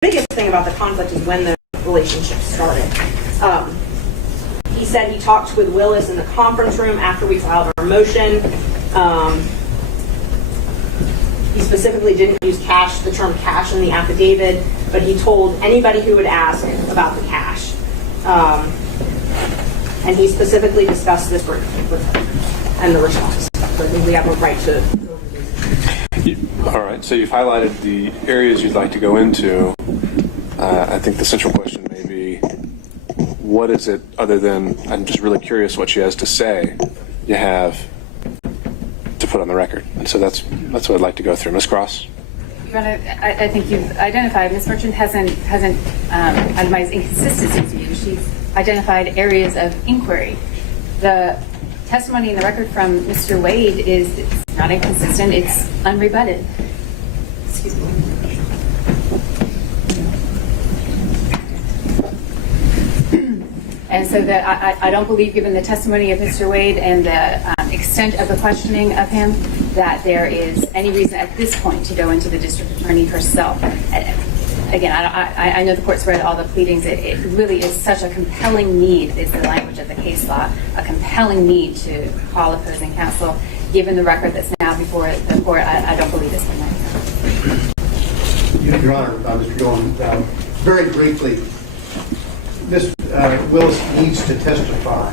biggest thing about the conflict is when the relationship started. He said he talked with Willis in the conference room after we filed our motion. He specifically didn't use the term cash in the affidavit, but he told anybody who would ask about the cash. And he specifically discussed this with her and the response. So I think we have a right to. All right, so you've highlighted the areas you'd like to go into. I think the central question may be, what is it, other than, I'm just really curious what she has to say, you have to put on the record? And so that's what I'd like to go through. Ms. Cross? I think you've identified, Ms. Merchant hasn't itemized inconsistencies with you. She's identified areas of inquiry. The testimony in the record from Mr. Wade is not inconsistent, it's unrebutted. Excuse me. And so that I don't believe, given the testimony of Mr. Wade and the extent of the questioning of him, that there is any reason at this point to go into the district attorney herself. Again, I know the court's read all the pleadings. It really is such a compelling need, is the language of the case law, a compelling need to call opposing counsel. Given the record that's now before the court, I don't believe it's been necessary. Your Honor, Mr. Golan, very briefly, Ms. Willis needs to testify.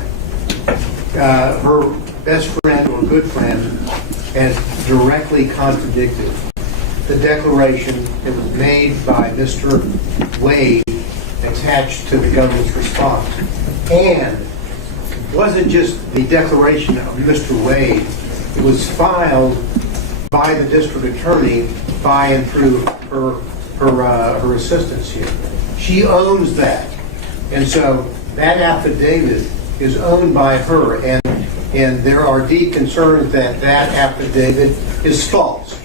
Her best friend or good friend has directly contradicted the declaration that was made by Mr. Wade attached to the government's response. And it wasn't just the declaration of Mr. Wade, it was filed by the district attorney by and through her assistants here. She owns that. And so that affidavit is owned by her, and there are deep concerns that that affidavit is false.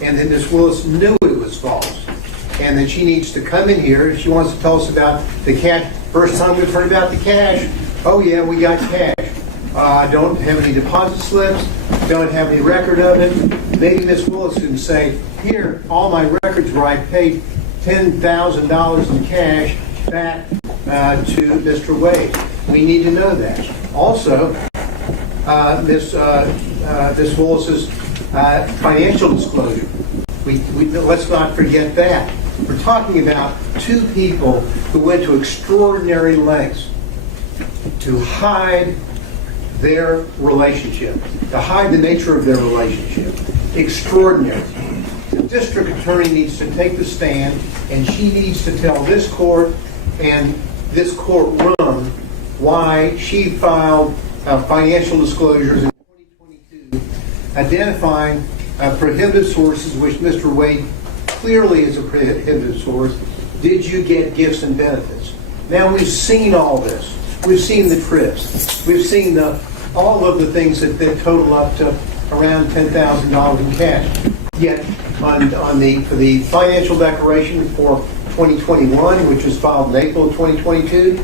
And that Ms. Willis knew it was false. And that she needs to come in here, if she wants to tell us about the cash. First time we've heard about the cash, oh yeah, we got cash. Don't have any deposit slips, don't have any record of it. Maybe Ms. Willis can say, here, all my records where I paid $10,000 in cash back to Mr. Wade. We need to know that. Also, Ms. Willis's financial disclosure. Let's not forget that. We're talking about two people who went to extraordinary lengths to hide their relationship, to hide the nature of their relationship. Extraordinary. The district attorney needs to take the stand, and she needs to tell this court and this courtroom why she filed financial disclosures in 2022 identifying prohibited sources, which Mr. Wade clearly is a prohibited source. Did you get gifts and benefits? Now we've seen all this. We've seen the trips. We've seen all of the things that total up to around $10,000 in cash. Yet for the financial declaration for 2021, which was filed in April of 2022,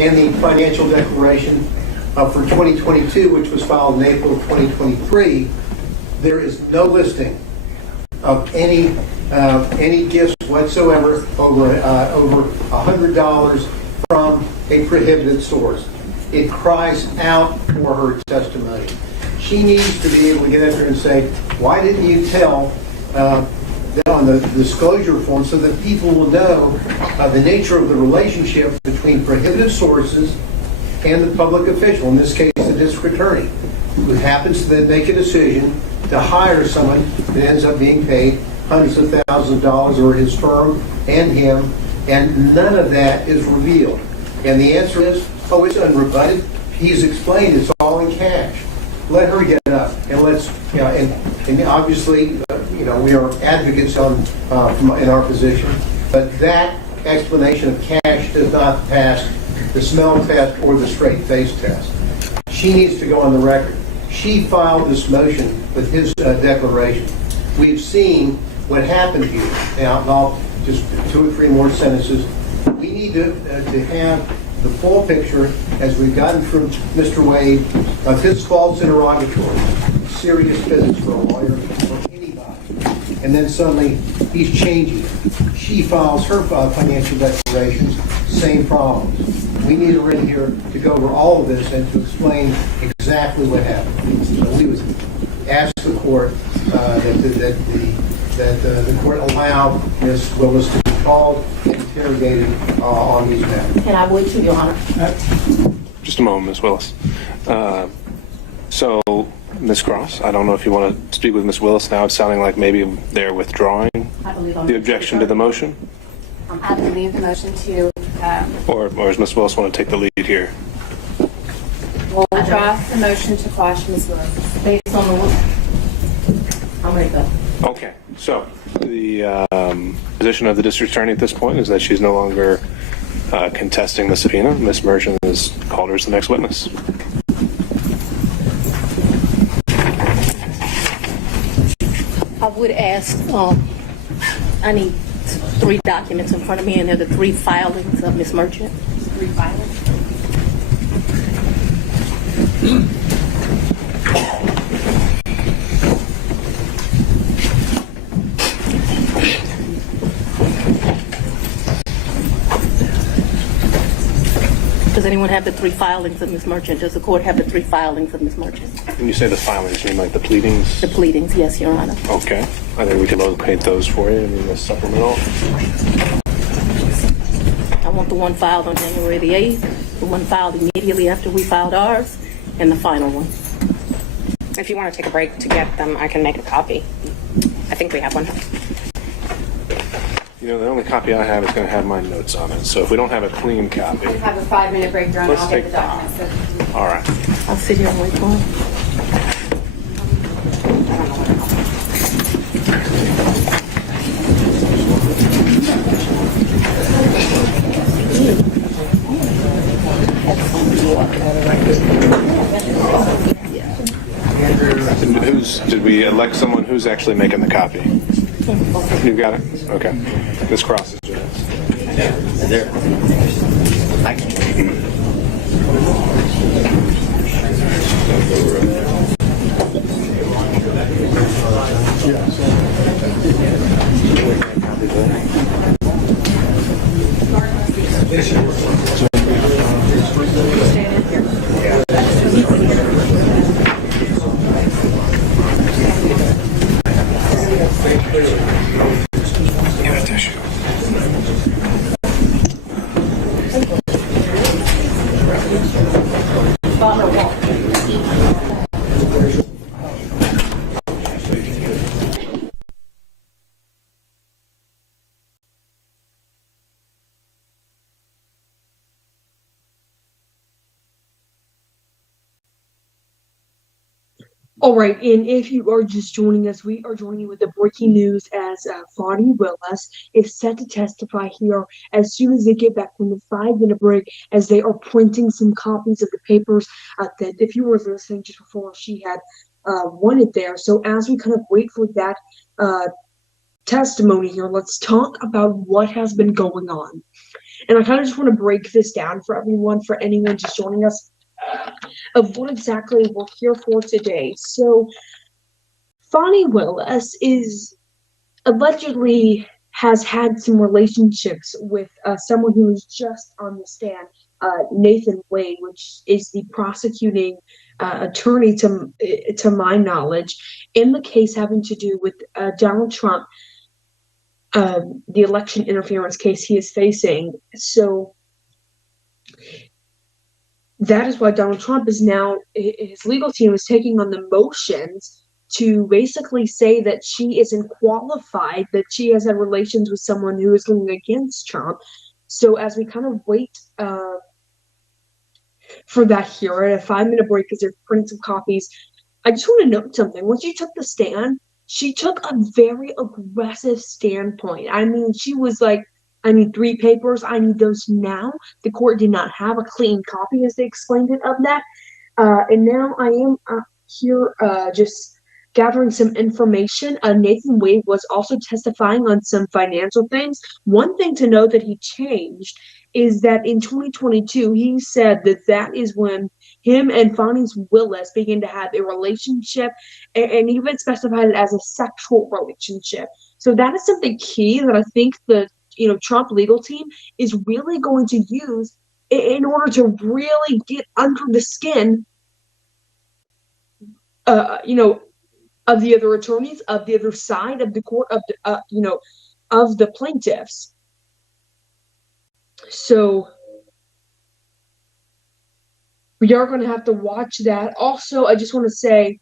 and the financial declaration for 2022, which was filed in April of 2023, there is no listing of any gifts whatsoever over $100 from a prohibited source. It cries out for her testimony. She needs to be able to get up there and say, why didn't you tell on the disclosure form, so that people will know the nature of the relationship between prohibited sources and the public official, in this case the district attorney, who happens to then make a decision to hire someone that ends up being paid hundreds of thousands of dollars, or his firm and him, and none of that is revealed. And the answer is, oh, it's unrebutted. He's explained it's all in cash. Let her get up, and let's, and obviously, we are advocates in our position, but that explanation of cash does not pass the smell test or the straight face test. She needs to go on the record. She filed this motion with his declaration. We've seen what happened here. Now, I'll just 2 or 3 more sentences. We need to have the full picture, as we've gotten from Mr. Wade, of his false interrogatory. Serious business for a lawyer or anybody. And then suddenly he's changing. she files her financial declarations, same problems. We need her in here to go over all of this and to explain exactly what happened. So we would ask the court that the court allow Ms. Willis to be called and interrogated on these matters. And I would too, Your Honor. Just a moment, Ms. Willis. So, Ms. Cross, I don't know if you want to speak with Ms. Willis now. It's sounding like maybe they're withdrawing the objection to the motion. I believe the motion to... Or does Ms. Willis want to take the lead here? We'll withdraw the motion to quash Ms. Willis. Based on the... I'm ready to go. Okay, so the position of the district attorney at this point is that she's no longer contesting the subpoena. Ms. Merchant has called her as the next witness. I would ask, I need 3 documents in front of me, and they're the 3 filings of Ms. Merchant. 3 filings. Does anyone have the 3 filings of Ms. Merchant? Does the court have the 3 filings of Ms. Merchant? When you say the filings, you mean like the pleadings? The pleadings, yes, Your Honor. Okay. I think we can locate those for you. I mean, the supplemental. I want the one filed on January the 8th, the one filed immediately after we filed ours, and the final one. If you want to take a break to get them, I can make a copy. I think we have one. You know, the only copy I have is going to have my notes on it. So if we don't have a clean copy, We have a 5-minute break, Your Honor. Let's I'll get take- the documents. all right. I'll sit here and wait for him. Did we elect someone who's actually making the copy? You got it? Okay. Ms. Cross is yours. Give it a tissue. All right, and if you are just joining us, we are joining you with the breaking news as Fani Willis is set to testify here as soon as they get back from the 5-minute break, as they are printing some copies of the papers that, if you were listening just before, she had wanted there. So as we kind of wait for that testimony here, let's talk about what has been going on. And I kind of just want to break this down for everyone, for anyone just joining us, of what exactly we're here for today. So, Fani Willis is allegedly has had some relationships with someone who was just on the stand, Nathan Wade, which is the prosecuting attorney to my knowledge, in the case having to do with Donald Trump, the election interference case he is facing. So that is why Donald Trump is now, his legal team is taking on the motions to basically say that she isn't qualified, that she has had relations with someone who is going against Trump. So as we kind of wait for that here at a 5-minute break, because they're printing some copies, I just want to note something. When she took the stand, she took a very aggressive standpoint. I mean, she was like, I need 3 papers. I need those now. The court did not have a clean copy, as they explained it, of that. And now I am here just gathering some information. Nathan Wade was also testifying on some financial things. One thing to note that he changed is that in 2022, he said that that is when him and Fani Willis began to have a relationship, and even specified it as a sexual relationship. So that is something key that I think the Trump legal team is really going to use in order to really get under the skin, of the other attorneys, of the other side of the court, of the, of the plaintiffs. So we are going to have to watch that. Also, I just want to say,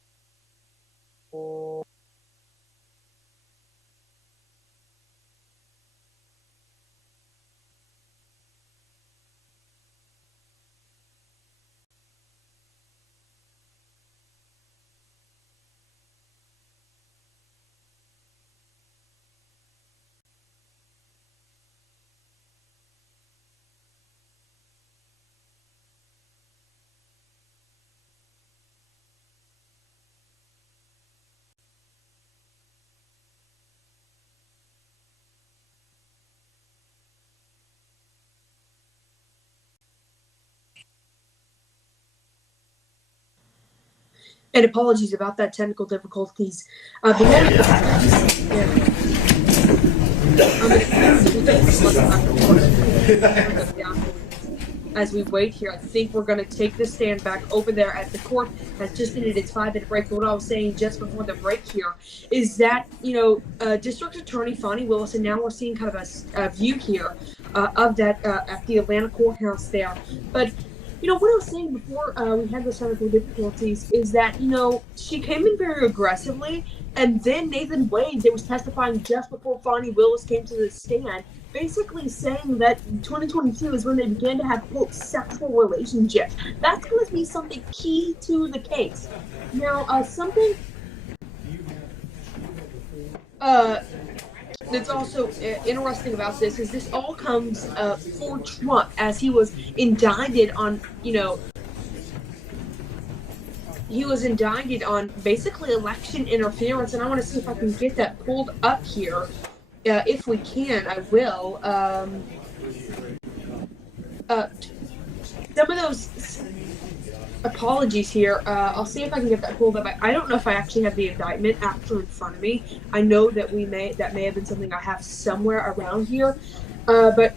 and apologies about that technical difficulties. As we wait here, I think we're going to take the stand back over there at the court. Has just ended its 5-minute break. But what I was saying just before the break here is that, District Attorney Fani Willis, and now we're seeing kind of a view here of that at the Atlanta courthouse there. But what I was saying before we had those technical difficulties is that, she came in very aggressively, and then Nathan Wade, that was testifying just before Fani Willis came to the stand, basically saying that 2022 is when they began to have, quote, sexual relationships. That's going to be something key to the case. Now, something that's also interesting about this is this all comes for Trump, as he was indicted on, basically election interference, and I want to see if I can get that pulled up here. If we can, I will. Some of those apologies here, I'll see if I can get that pulled up. I don't know if I actually have the indictment actually in front of me. I know that that may have been something I have somewhere around here, but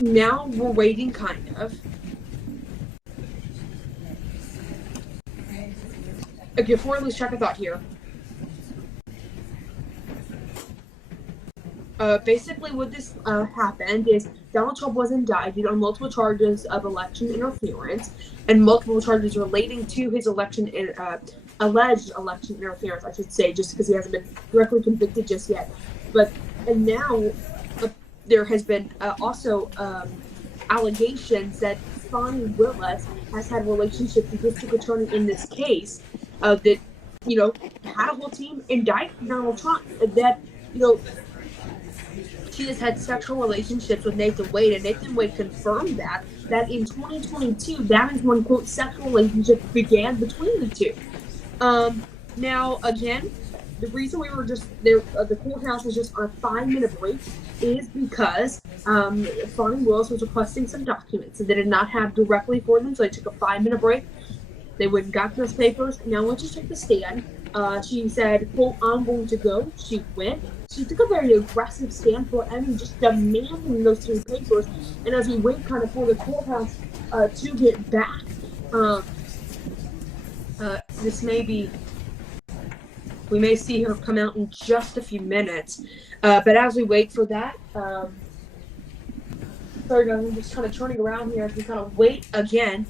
now we're waiting, kind of. Okay, before I lose track of thought here. Basically what this happened is Donald Trump was indicted on multiple charges of election interference and multiple charges relating to his alleged election interference, I should say, just because he hasn't been directly convicted just yet. And now there has been also allegations that Fani Willis has had relationships with the district attorney in this case that, had a whole team indict Donald Trump, that, she has had sexual relationships with Nathan Wade, and Nathan Wade confirmed that in 2022, that is when, quote, sexual relationships began between the two. Now, again, the reason we were just there, the courthouse was just on a 5-minute break, is because Fani Willis was requesting some documents that they did not have directly for them, so they took a 5-minute break. They went and got those papers. Now, once she took the stand, she said, quote, I'm going to go. She went. She took a very aggressive standpoint, just demanding those 3 papers. And as we wait kind of for the courthouse to get back, this may be, we may see her come out in just a few minutes. But as we wait for that, sorry guys, I'm just kind of turning around here as we kind of wait again.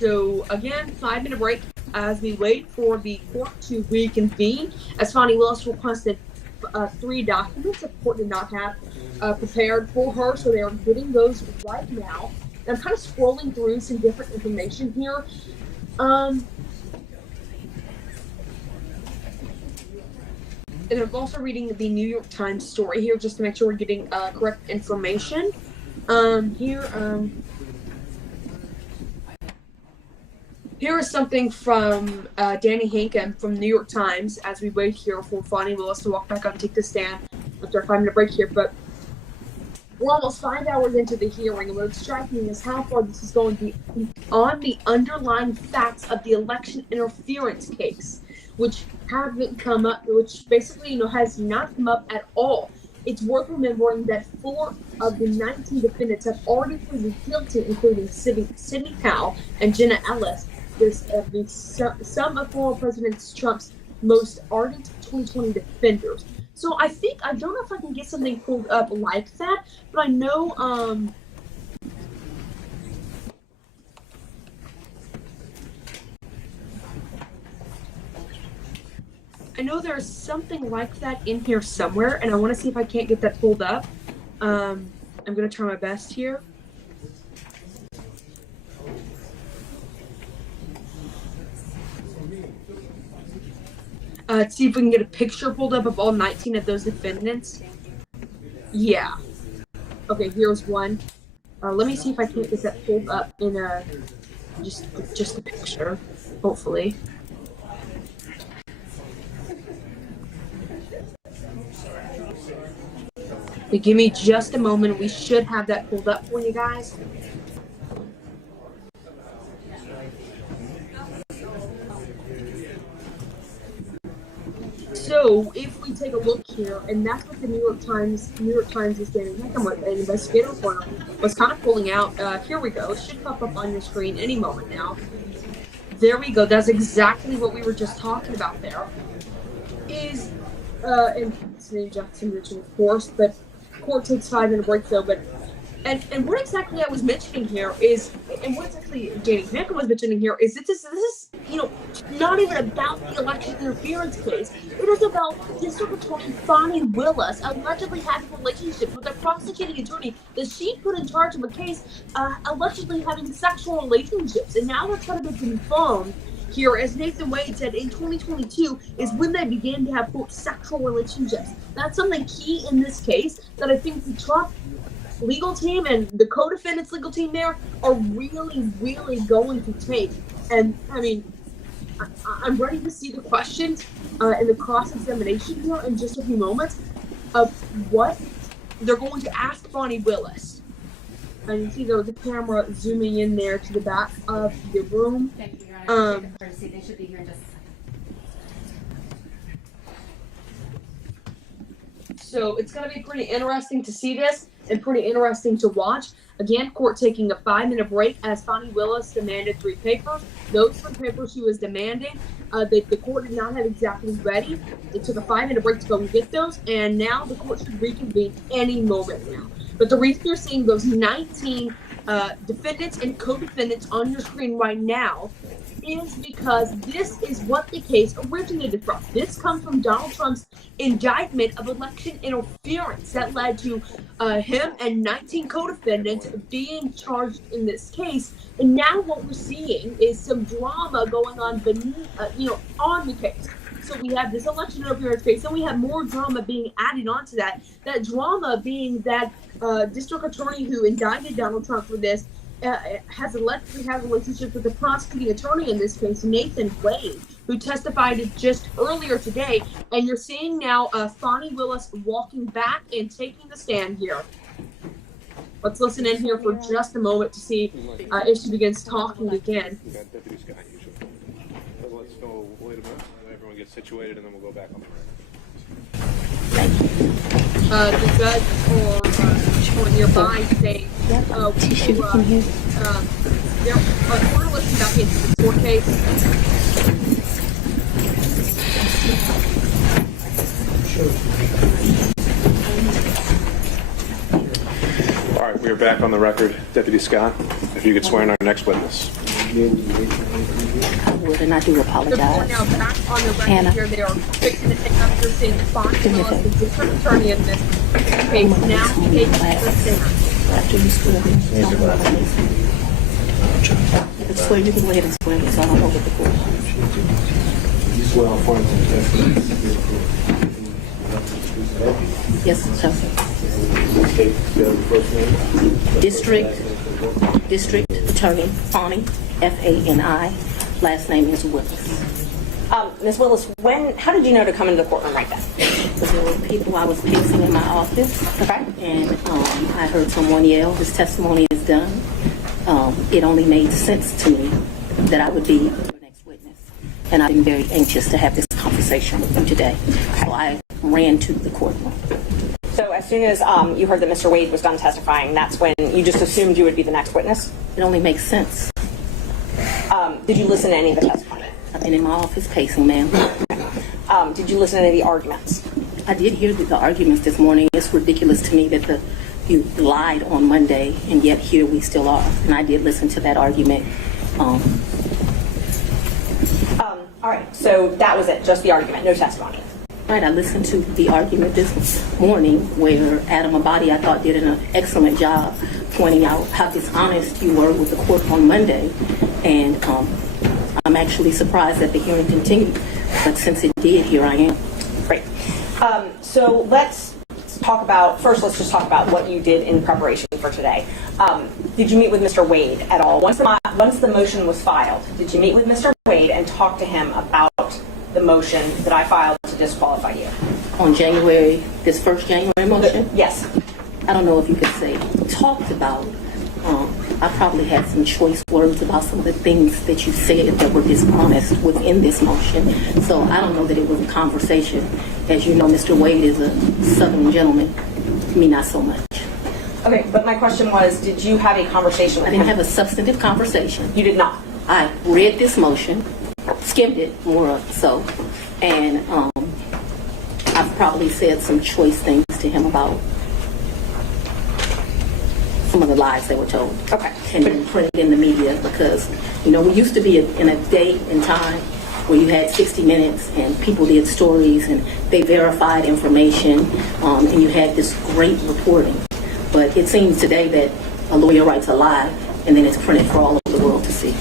So again, 5-minute break as we wait for the court to reconvene. As Fani Willis requested 3 documents that the court did not have prepared for her, so they are getting those right now. And I'm kind of scrolling through some different information here. And I'm also reading the New York Times story here just to make sure we're getting correct information. Here is something from Danny Hankin from the New York Times as we wait here for Fani Willis to walk back up and take the stand after a 5-minute break here. But We're almost 5 hours into the hearing, and what's striking is how far this is going on the underlying facts of the election interference case, which haven't come up, which basically, has not come up at all. It's worth remembering that 4 of the 19 defendants have already pleaded guilty, including Sidney Powell and Jenna Ellis. There's some of former President Trump's most ardent 2020 defenders. So I don't know if I can get something pulled up like that, but I know, there's something like that in here somewhere, and I want to see if I can't get that pulled up. I'm going to try my best here. See if we can get a picture pulled up of all 19 of those defendants. Yeah. Okay, here's one. Let me see if I can't get that pulled up in just a picture, hopefully. Okay, give me just a moment. We should have that pulled up for you guys. So if we take a look here, and that's what the New York Times is getting. An investigative reporter was kind of pulling out. Here we go. It should pop up on your screen any moment now. There we go. That's exactly what we were just talking about there. And his name Jackson Richard, of course, but court takes 5-minute break though, but and what exactly I was mentioning here is, and what exactly Janie Hancock was mentioning here is that this is not even about the election interference case. It is about District Attorney Fani Willis allegedly having relationships with a prosecuting attorney that she put in charge of a case allegedly having sexual relationships, and now that's going to be confirmed here, as Nathan Wade said, in 2022 is when they began to have, quote, sexual relationships. That's something key in this case that I think the Trump legal team and the co-defendants legal team there are really, really going to take. And I mean, I'm ready to see the questions and the cross-examination here in just a few moments of what they're going to ask Fani Willis. And you see the camera zooming in there to the back of the room. Thank you, Your Honor. They should be here in just a second. So it's going to be pretty interesting to see this and pretty interesting to watch. Again, court taking a 5-minute break as Fani Willis demanded 3 papers. Those 3 papers she was demanding, the court did not have exactly ready. It took a 5-minute break to go and get those, and now the court should reconvene any moment now. But the reason you're seeing those 19 defendants and co-defendants on your screen right now is because this is what the case originated from. This comes from Donald Trump's indictment of election interference that led to him and 19 co-defendants being charged in this case. And now what we're seeing is some drama going on beneath, on the case. So we have this election interference case, and we have more drama being added onto that. That drama being that district attorney who indicted Donald Trump for this has allegedly had a relationship with the prosecuting attorney in this case, Nathan Wade, who testified just earlier today. And you're seeing now Fani Willis walking back and taking the stand here. Let's listen in here for just a moment to see if she begins talking again. We got Deputy Scott usually. So let's go wait a minute. Everyone gets situated, and then we'll go back on the record. The judge or nearby say, we're listening back into the court case. All right, we are back on the record. Deputy Scott, if you could swear in our next witness. I would, and I do The court apologize. now back on the record Hannah. here. They are fixing to take up your seat. Fani Willis, the district attorney in this case, now taking the stand. After you swear, tell me what it is. You can swear, you can go ahead and swear me, so I don't know what the court. You swear on forms and testimony. Yes, sir. State the first name. District Attorney Fani, Fani. Last name is Willis. Ms. Willis, how did you know to come into the courtroom right then? There were people I was pacing in my office. Okay. And I heard someone yell, "His testimony is done." It only made sense to me that I would be your next witness. And I've been very anxious to have this conversation with you today. So I ran to the courtroom. So as soon as you heard that Mr. Wade was done testifying, that's when you just assumed you would be the next witness? It only makes sense. Did you listen to any of the testimony? I've been in my office pacing, ma'am. Did you listen to any of the arguments? I did hear the arguments this morning. It's ridiculous to me that you lied on Monday, and yet here we still are. And I did listen to that argument. All right, so that was it, just the argument, no testimony. Right, I listened to the argument this morning where Adam Abadi, I thought, did an excellent job pointing out how dishonest you were with the court on Monday. And I'm actually surprised that the hearing continued. But since it did, here I am. Great. So let's just talk about what you did in preparation for today. Did you meet with Mr. Wade at all? Once the motion was filed, did you meet with Mr. Wade and talk to him about the motion that I filed to disqualify you? On this first January motion? Yes. I don't know if you could say talked about. I probably had some choice words about some of the things that you said that were dishonest within this motion. So I don't know that it was a conversation. As you know, Mr. Wade is a Southern gentleman. Me, not so much. Okay, but my question was, did you have a conversation with I him? didn't have a substantive conversation. You did not? I read this motion, skimmed it more so, and I've probably said some choice things to him about some of the lies they were told. Okay. And then printed in the media because, we used to be in a day and time where you had 60 Minutes and people did stories and they verified information and you had this great reporting. But it seems today that a lawyer writes a lie and then it's printed for all over the world to see.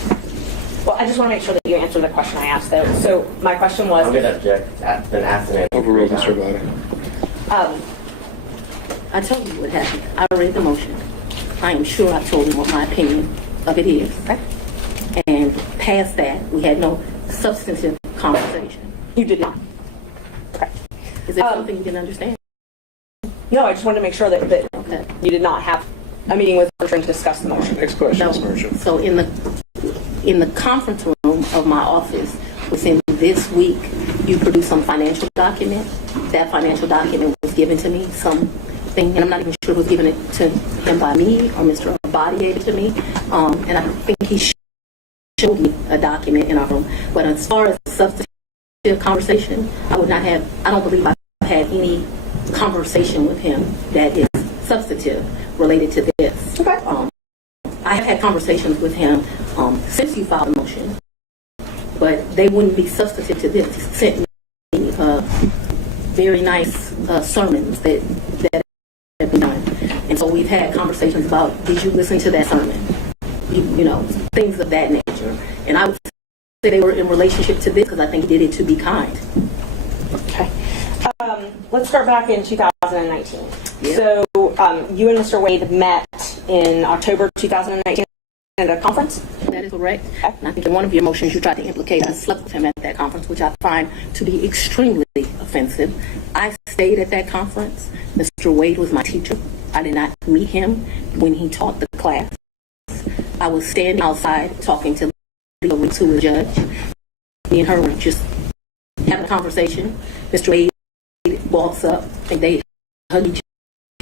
Well, I just want to make sure that you answer the question I asked, though. So my question was... I'm going to object. It's been asked and answered. Overruled, Mr. Abadi. I told you what happened. I read the motion. I am sure I told him what my opinion of it is. Okay. And past that, we had no substantive conversation. You did not? Okay. Is there something you didn't understand? No, I just wanted to make sure that Okay. you did not have a meeting with her to discuss the motion. Next question, Ms. No. Merchant. So in the conference room of my office within this week, you produced some financial document. That financial document was given to me, something, and I'm not even sure it was given to him by me or Mr. Abadi gave it to me. And I think he showed me a document in our room. But as far as substantive conversation, I don't believe I've had any conversation with him that is substantive related to this. Okay. I have had conversations with him since you filed the motion, but they wouldn't be substantive to this. He sent me very nice sermons that have been done. And so we've had conversations about, did you listen to that sermon? Things of that nature. And I would say they were in relationship to this because I think he did it to be kind. Okay. Let's start back in 2019. Yeah. So you and Mr. Wade met in October 2019 at a conference? That is correct. And I think in one of your motions you tried to implicate I slept with him at that conference, which I find to be extremely offensive. I stayed at that conference. Mr. Wade was my teacher. I did not meet him when he taught the class. I was standing outside talking to the judge. Me and her were just having a conversation. Mr. Wade walks up and they hug each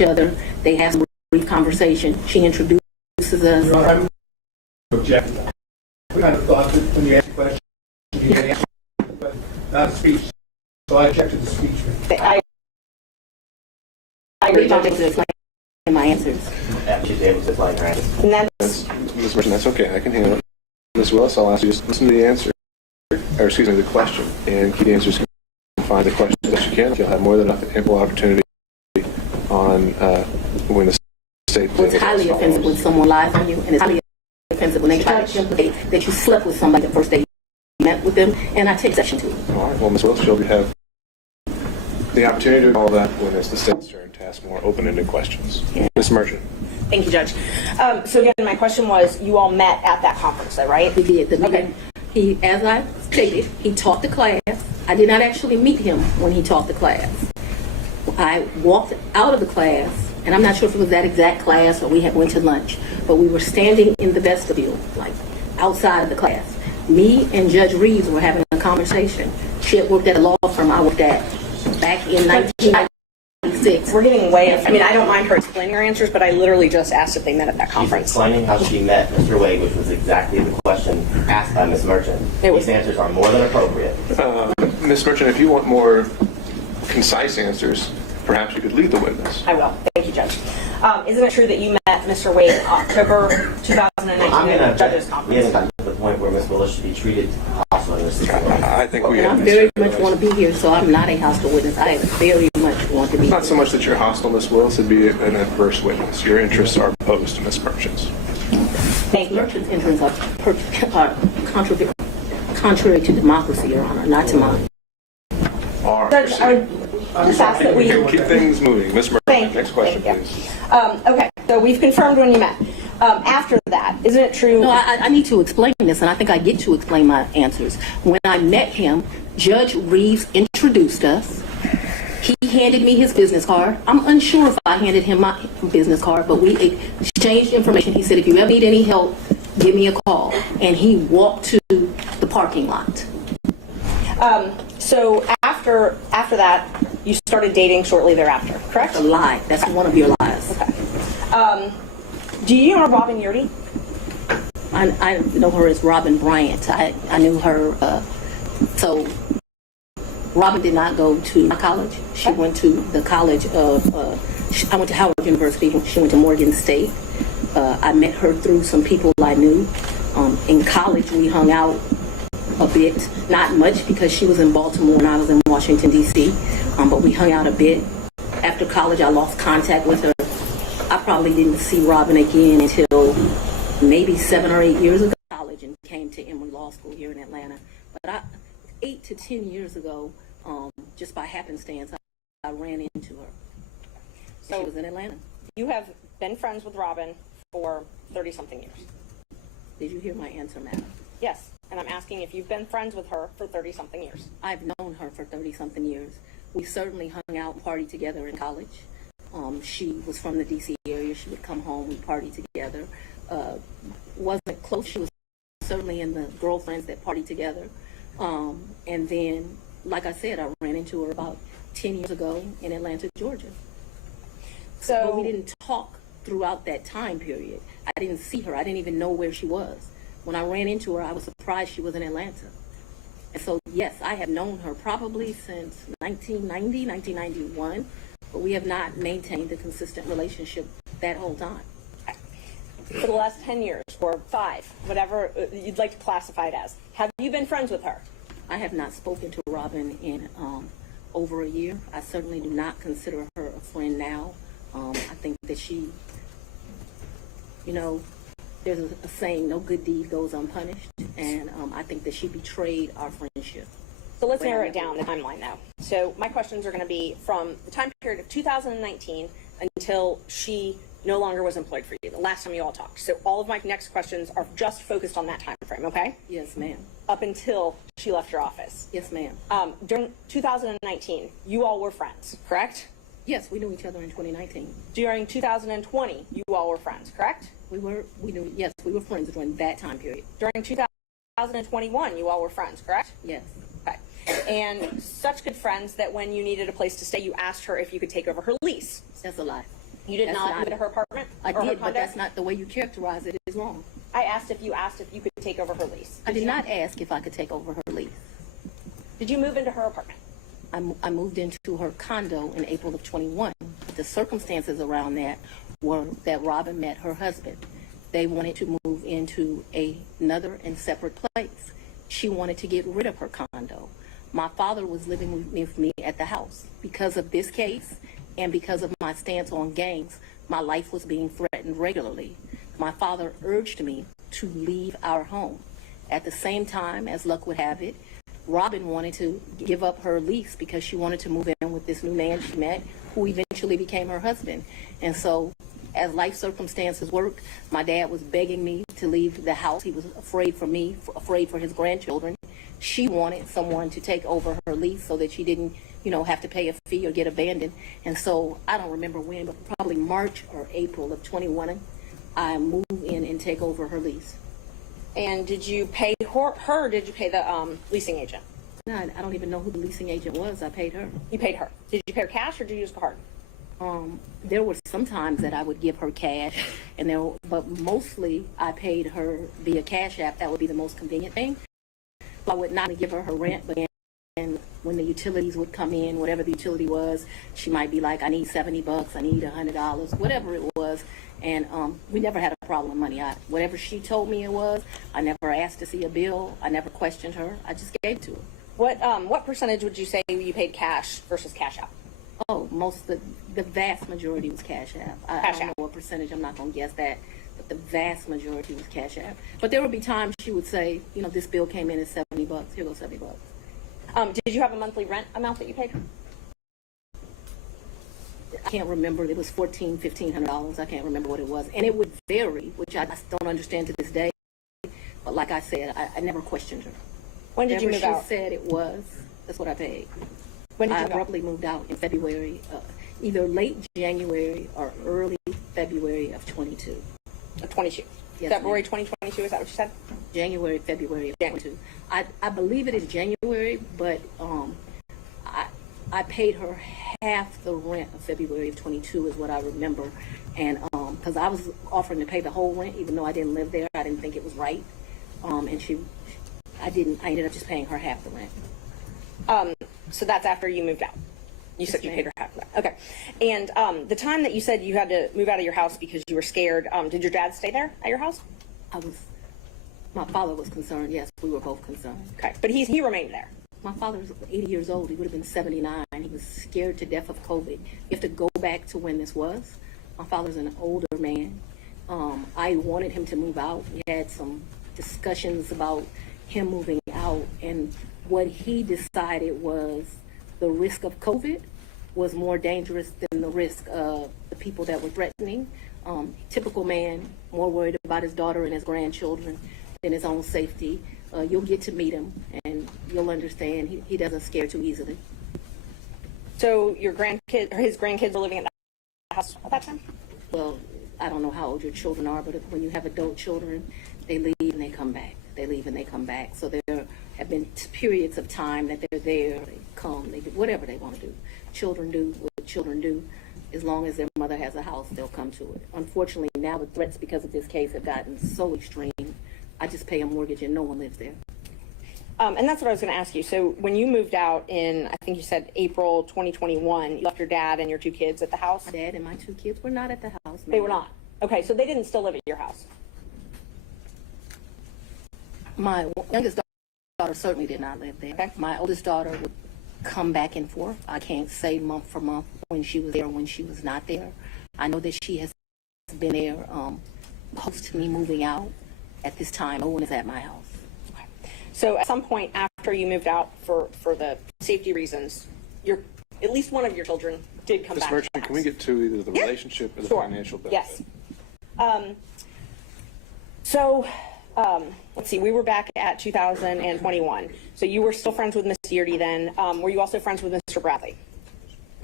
other. They have a brief conversation. She introduces us. Your Honor, I'm object. We kind of thought that when you asked the question, you had answered, but not a speech. So I object to the speech. I agree to explain my answers. She's able to explain her answers. And that's... Ms. Merchant, that's okay. I can handle it. Ms. Willis, I'll ask you just listen to the answer, the question, and keep the answers confined to the questions that you can. You'll have more than enough ample opportunity on when the state... It's highly offensive when someone lies on you, and it's highly offensive when they try to implicate that you slept with somebody the first day you met with them, and I take exception to it. All right. Well, Ms. Willis, you'll have the opportunity to do all that when it's the state's turn to ask more open-ended questions. Yeah. Ms. Merchant. Thank you, Judge. So again, my question was, you all met at that conference, though, right? We did. The Okay. meeting He, as I stated, he taught the class. I did not actually meet him when he taught the class. I walked out of the class, and I'm not sure if it was that exact class or we had went to lunch, but we were standing in the vestibule, like outside of the class. Me and Judge Reeves were having a conversation. She had worked at a law firm I worked at back in 1996. We're getting way, I mean, I don't mind her explaining her answers, but I literally just asked if they met at that She's conference. explaining how she met Mr. Wade, which was exactly the question asked by Ms. Merchant. These answers are more than appropriate. Ms. Merchant, if you want more concise answers, perhaps you could lead the witness. I will. Thank you, Judge. Isn't it true that you met Mr. Wade in October 2019 I'm at the judge's we conference? haven't gotten to the point where Ms. Willis should be treated hostile in this situation. I think we And have I very much want to be here, so I'm not a hostile witness. I very much want to be It's here. not so much that you're hostile, Ms. Willis, it'd be an adverse witness. Your interests are opposed to Ms. Merchant's. Thank you. Merchant's interests are contrary to democracy, Your Honor, not to mine. Judge, I would just ask that we... Keep things moving. Ms. Merchant, Thank you. next question, Thank you. please. Okay, so we've confirmed when you met. After that, isn't it true? No, I need to explain this, and I think I get to explain my answers. When I met him, Judge Reeves introduced us. He handed me his business card. I'm unsure if I handed him my business card, but we exchanged information. He said, if you ever need any help, give me a call. And he walked to the parking lot. So after that, you started dating shortly thereafter, correct? That's a lie. That's one of your lies. Okay. Do you know Robin Yurdy? I know her as Robin Bryant. I knew her. So Robin did not go to my college. She went to the college of, I went to Howard University. She went to Morgan State. I met her through some people I knew. In college, we hung out a bit, not much because she was in Baltimore and I was in Washington, D.C., but we hung out a bit. After college, I lost contact with her. I probably didn't see Robin again until maybe 7 or 8 years ago. College and came to Emory Law School here in Atlanta. But 8 to 10 years ago, just by happenstance, I ran into her. So she was in Atlanta. You have been friends with Robin for 30-something years. Did you hear my answer, madam? Yes, and I'm asking if you've been friends with her for 30-something years. I've known her for 30-something years. We certainly hung out and partied together in college. She was from the D.C. area. She would come home, we'd party together. Wasn't close. She was certainly in the girlfriends that partied together. And then, like I said, I ran into her about 10 years ago in Atlanta, Georgia. But we didn't talk throughout that time period. I didn't see her. I didn't even know where she was. When I ran into her, I was surprised she was in Atlanta. And so, yes, I have known her probably since 1990, 1991, but we have not maintained a consistent relationship that whole time. For the last 10 years, or 5, whatever you'd like to classify it as, have you been friends with her? I have not spoken to Robin in over a year. I certainly do not consider her a friend now. I think that she, you know, there's a saying, no good deed goes unpunished, and I think that she betrayed our friendship. So let's narrow it down, the timeline now. So my questions are going to be from the time period of 2019 until she no longer was employed for you, the last time you all talked. So all of my next questions are just focused on that time frame, okay? Yes, ma'am. Up until she left your office. Yes, ma'am. During 2019, you all were friends, correct? Yes, we knew each other in 2019. During 2020, you all were friends, correct? We were friends during that time period. During 2021, you all were friends, correct? Yes. Okay. And such good friends that when you needed a place to stay, you asked her if you could take over her lease. That's a lie. You did That's not not move to her apartment? I or her did, but condo? that's not the way you characterize it. It is wrong. I asked if you could take over her lease. I did not ask if I could take over her lease. Did you move into her apartment? I moved into her condo in April of 21. The circumstances around that were that Robin met her husband. They wanted to move into another and separate place. She wanted to get rid of her condo. My father was living with me at the house. Because of this case and because of my stance on gangs, my life was being threatened regularly. My father urged me to leave our home. At the same time, as luck would have it, Robin wanted to give up her lease because she wanted to move in with this new man she met, who eventually became her husband. And so as life circumstances work, my dad was begging me to leave the house. He was afraid for me, afraid for his grandchildren. She wanted someone to take over her lease so that she didn't, have to pay a fee or get abandoned. And so I don't remember when, but probably March or April of 21, I moved in and take over her lease. And did you pay her or did you pay the leasing agent? No, I don't even know who the leasing agent was. I paid her. You paid her. Did you pay her cash or did you use a card? There were some times that I would give her cash, but mostly I paid her via Cash App. That would be the most convenient thing. I would not give her rent, but then when the utilities would come in, whatever the utility was, she might be like, I need $70, I need $100, whatever it was. And we never had a problem with money. Whatever she told me it was, I never asked to see a bill. I never questioned her. I just gave it to her. What percentage would you say you paid cash versus Cash App? Oh, the vast majority was Cash App. I don't know what percentage. I'm not going to guess that. But the vast majority was Cash App. But there would be times she would say, this bill came in at $70. Here goes $70. Did you have a monthly rent amount that you paid her? I can't remember. It was $1,400, $1,500. I can't remember what it was. And it would vary, which I don't understand to this day. But like I said, I never questioned her. When did you move out? She said it was, that's what I paid. When did you I abruptly moved out in February, either late January or early February of 22. Of 22. Yes, February ma'am. 2022, is that what you said? January, February of 22. I believe it is January, but I paid her half the rent of February of 22 is what I remember. And because I was offering to pay the whole rent, even though I didn't live there, I didn't think it was right. And I ended up just paying her half the rent. So that's after you moved out. You said you paid her half of that. Okay. And the time that you said you had to move out of your house because you were scared, did your dad stay there at your house? My father was concerned. Yes, we were both concerned. Okay. But he remained there. My father was 80 years old. He would have been 79. He was scared to death of COVID. You have to go back to when this was. My father's an older man. I wanted him to move out. We had some discussions about him moving out, and what he decided was the risk of COVID was more dangerous than the risk of the people that were threatening. Typical man, more worried about his daughter and his grandchildren than his own safety. You'll get to meet him, and you'll understand he doesn't scare too easily. So his grandkids were living at the house at that time? Well, I don't know how old your children are, but when you have adult children, they leave and they come back. They leave and they come back. So there have been periods of time that they're there, they come, they do whatever they want to do. Children do what children do. As long as their mother has a house, they'll come to it. Unfortunately, now the threats because of this case have gotten so extreme. I just pay a mortgage and no one lives there. And that's what I was going to ask you. So when you moved out in, I think you said April 2021, you left your dad and your two kids at the house? My dad and my two kids were not at the house. They were not? Okay, so they didn't still live at your house? My youngest daughter certainly did not live there. Okay. My oldest daughter would come back and forth. I can't say month for month when she was there and when she was not there. I know that she has been there post me moving out. At this time, no one is at my house. Okay. So at some point after you moved out for the safety reasons, at least one of your children did come Ms. back. Merchant, can we get to either the relationship or the financial benefit? Yes. Let's see, we were back at 2021. So you were still friends with Miss Yeardy then. Were you also friends with Mr. Bradley?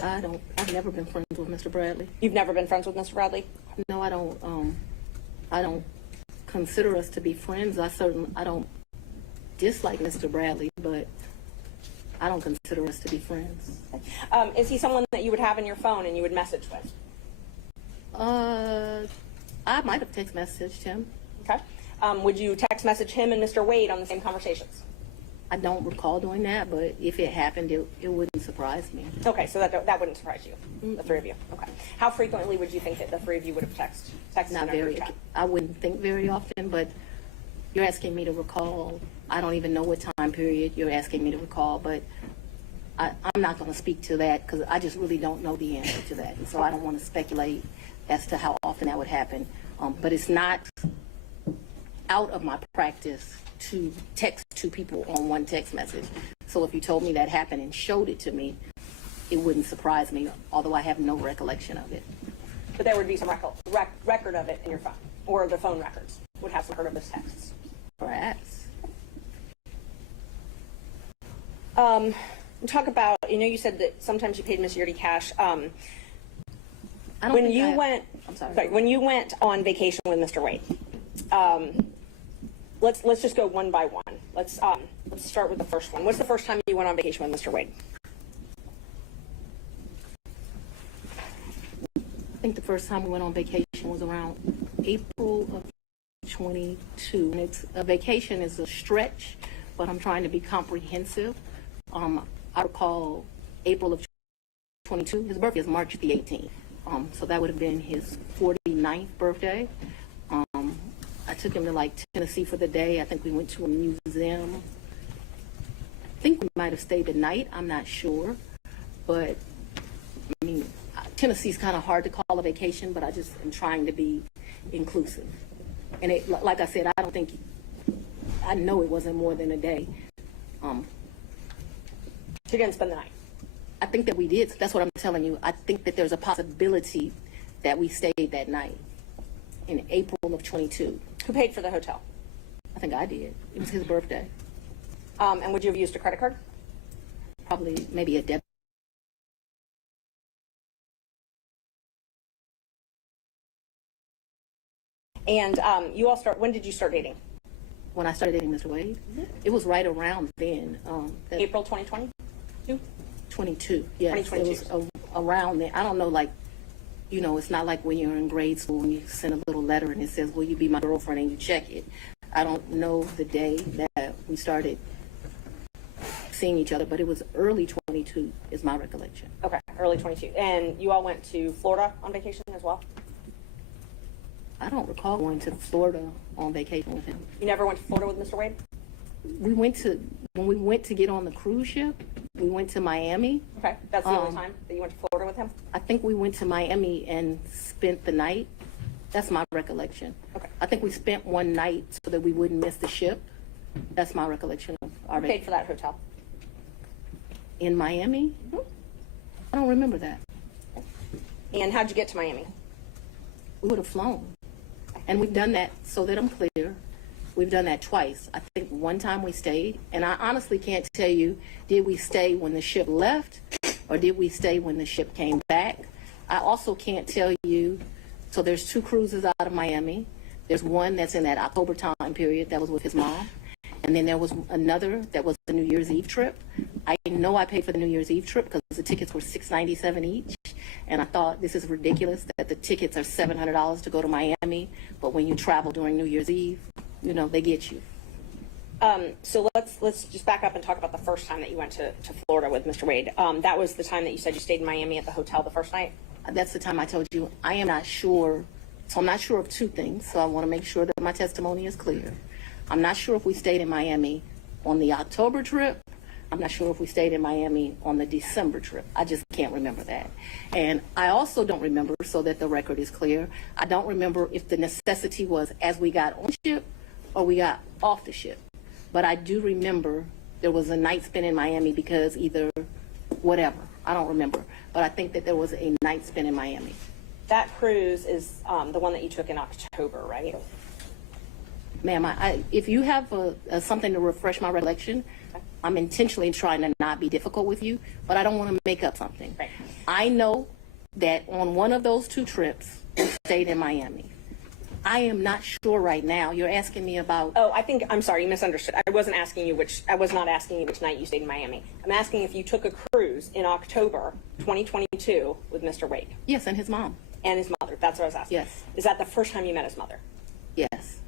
I've never been friends with Mr. Bradley. You've never been friends with Mr. Bradley? No, I don't consider us to be friends. I don't dislike Mr. Bradley, but I don't consider us to be friends. Is he someone that you would have in your phone and you would message with? I might have text messaged him. Okay. Would you text message him and Mr. Wade on the same conversations? I don't recall doing that, but if it happened, it wouldn't surprise me. Okay, so that wouldn't surprise you, the three of you. Okay. How frequently would you think that the three of you would have texted? Not very. I wouldn't think very often, but you're asking me to recall. I don't even know what time period you're asking me to recall, but I'm not going to speak to that because I just really don't know the answer to that. And so I don't want to speculate as to how often that would happen. But it's not out of my practice to text two people on one text message. So if you told me that happened and showed it to me, it wouldn't surprise me, although I have no recollection of it. But there would be some record of it in your phone, or the phone records would have some record of those texts. Perhaps. Talk about, you said that sometimes you paid Miss Yurdi cash. I don't When think you I- went, I'm sorry. when you went on vacation with Mr. Wade, let's just go one by one. Let's start with the first one. What's the first time you went on vacation with Mr. Wade? I think the first time we went on vacation was around April of 22. And a vacation is a stretch, but I'm trying to be comprehensive. I recall April of 22. His birthday is March the 18th. So that would have been his 49th birthday. I took him to like Tennessee for the day. I think we went to a museum. I think we might have stayed the night. I'm not sure. But I mean, Tennessee's kind of hard to call a vacation, but I just am trying to be inclusive. And it, like I said, I know it wasn't more than a day. So you didn't spend the night? I think that we did. That's what I'm telling you. I think that there's a possibility that we stayed that night in April of 22. Who paid for the hotel? I think I did. It was his birthday. And would you have used a credit card? Probably maybe a debit. And you all when did you start dating? When I started dating Mr. Wade, it was right around then. April 2020? 22. Yes, 2022. it was around then. I don't know, like, it's not like when you're in grade school and you send a little letter and it says, "Will you be my girlfriend?" and you check it. I don't know the day that we started seeing each other, but it was early 22 is my recollection. Okay, early 22. And you all went to Florida on vacation as well? I don't recall going to Florida on vacation with him. You never went to Florida with Mr. Wade? When we went to get on the cruise ship, we went to Miami. Okay, that's the only time that you went to Florida with him? I think we went to Miami and spent the night. That's my recollection. Okay. I think we spent one night so that we wouldn't miss the ship. That's my recollection of our Who paid for that hotel? In Miami? I don't remember that. And how'd you get to Miami? We would have flown. And we've done that, so that I'm clear, we've done that twice. I think one time we stayed, and I honestly can't tell you, did we stay when the ship left or did we stay when the ship came back? I also can't tell you, so there's 2 cruises out of Miami. There's one that's in that October time period that was with his mom. And then there was another that was the New Year's Eve trip. I know I paid for the New Year's Eve trip because the tickets were $697 each. And I thought, this is ridiculous that the tickets are $700 to go to Miami, but when you travel during New Year's Eve, they get you. So let's just back up and talk about the first time that you went to Florida with Mr. Wade. That was the time that you said you stayed in Miami at the hotel the first night? That's the time I told you I am not sure. So I'm not sure of 2 things. So I want to make sure that my testimony is clear. I'm not sure if we stayed in Miami on the October trip. I'm not sure if we stayed in Miami on the December trip. I just can't remember that. And I also don't remember, so that the record is clear, I don't remember if the necessity was as we got on the ship or we got off the ship. But I do remember there was a night spent in Miami because either whatever. I don't remember. But I think that there was a night spent in Miami. That cruise is the one that you took in October, right? Ma'am, if you have something to refresh my recollection, I'm intentionally trying to not be difficult with you, but I don't want to make up something. Right. I know that on one of those 2 trips, we stayed in Miami. I am not sure right now. You're asking me about... Oh, I'm sorry, you misunderstood. I was not asking you which night you stayed in Miami. I'm asking if you took a cruise in October 2022 with Mr. Wade. Yes, and his mom. And his mother. That's what I was asking. Yes. Is that the first time you met his mother? Yes.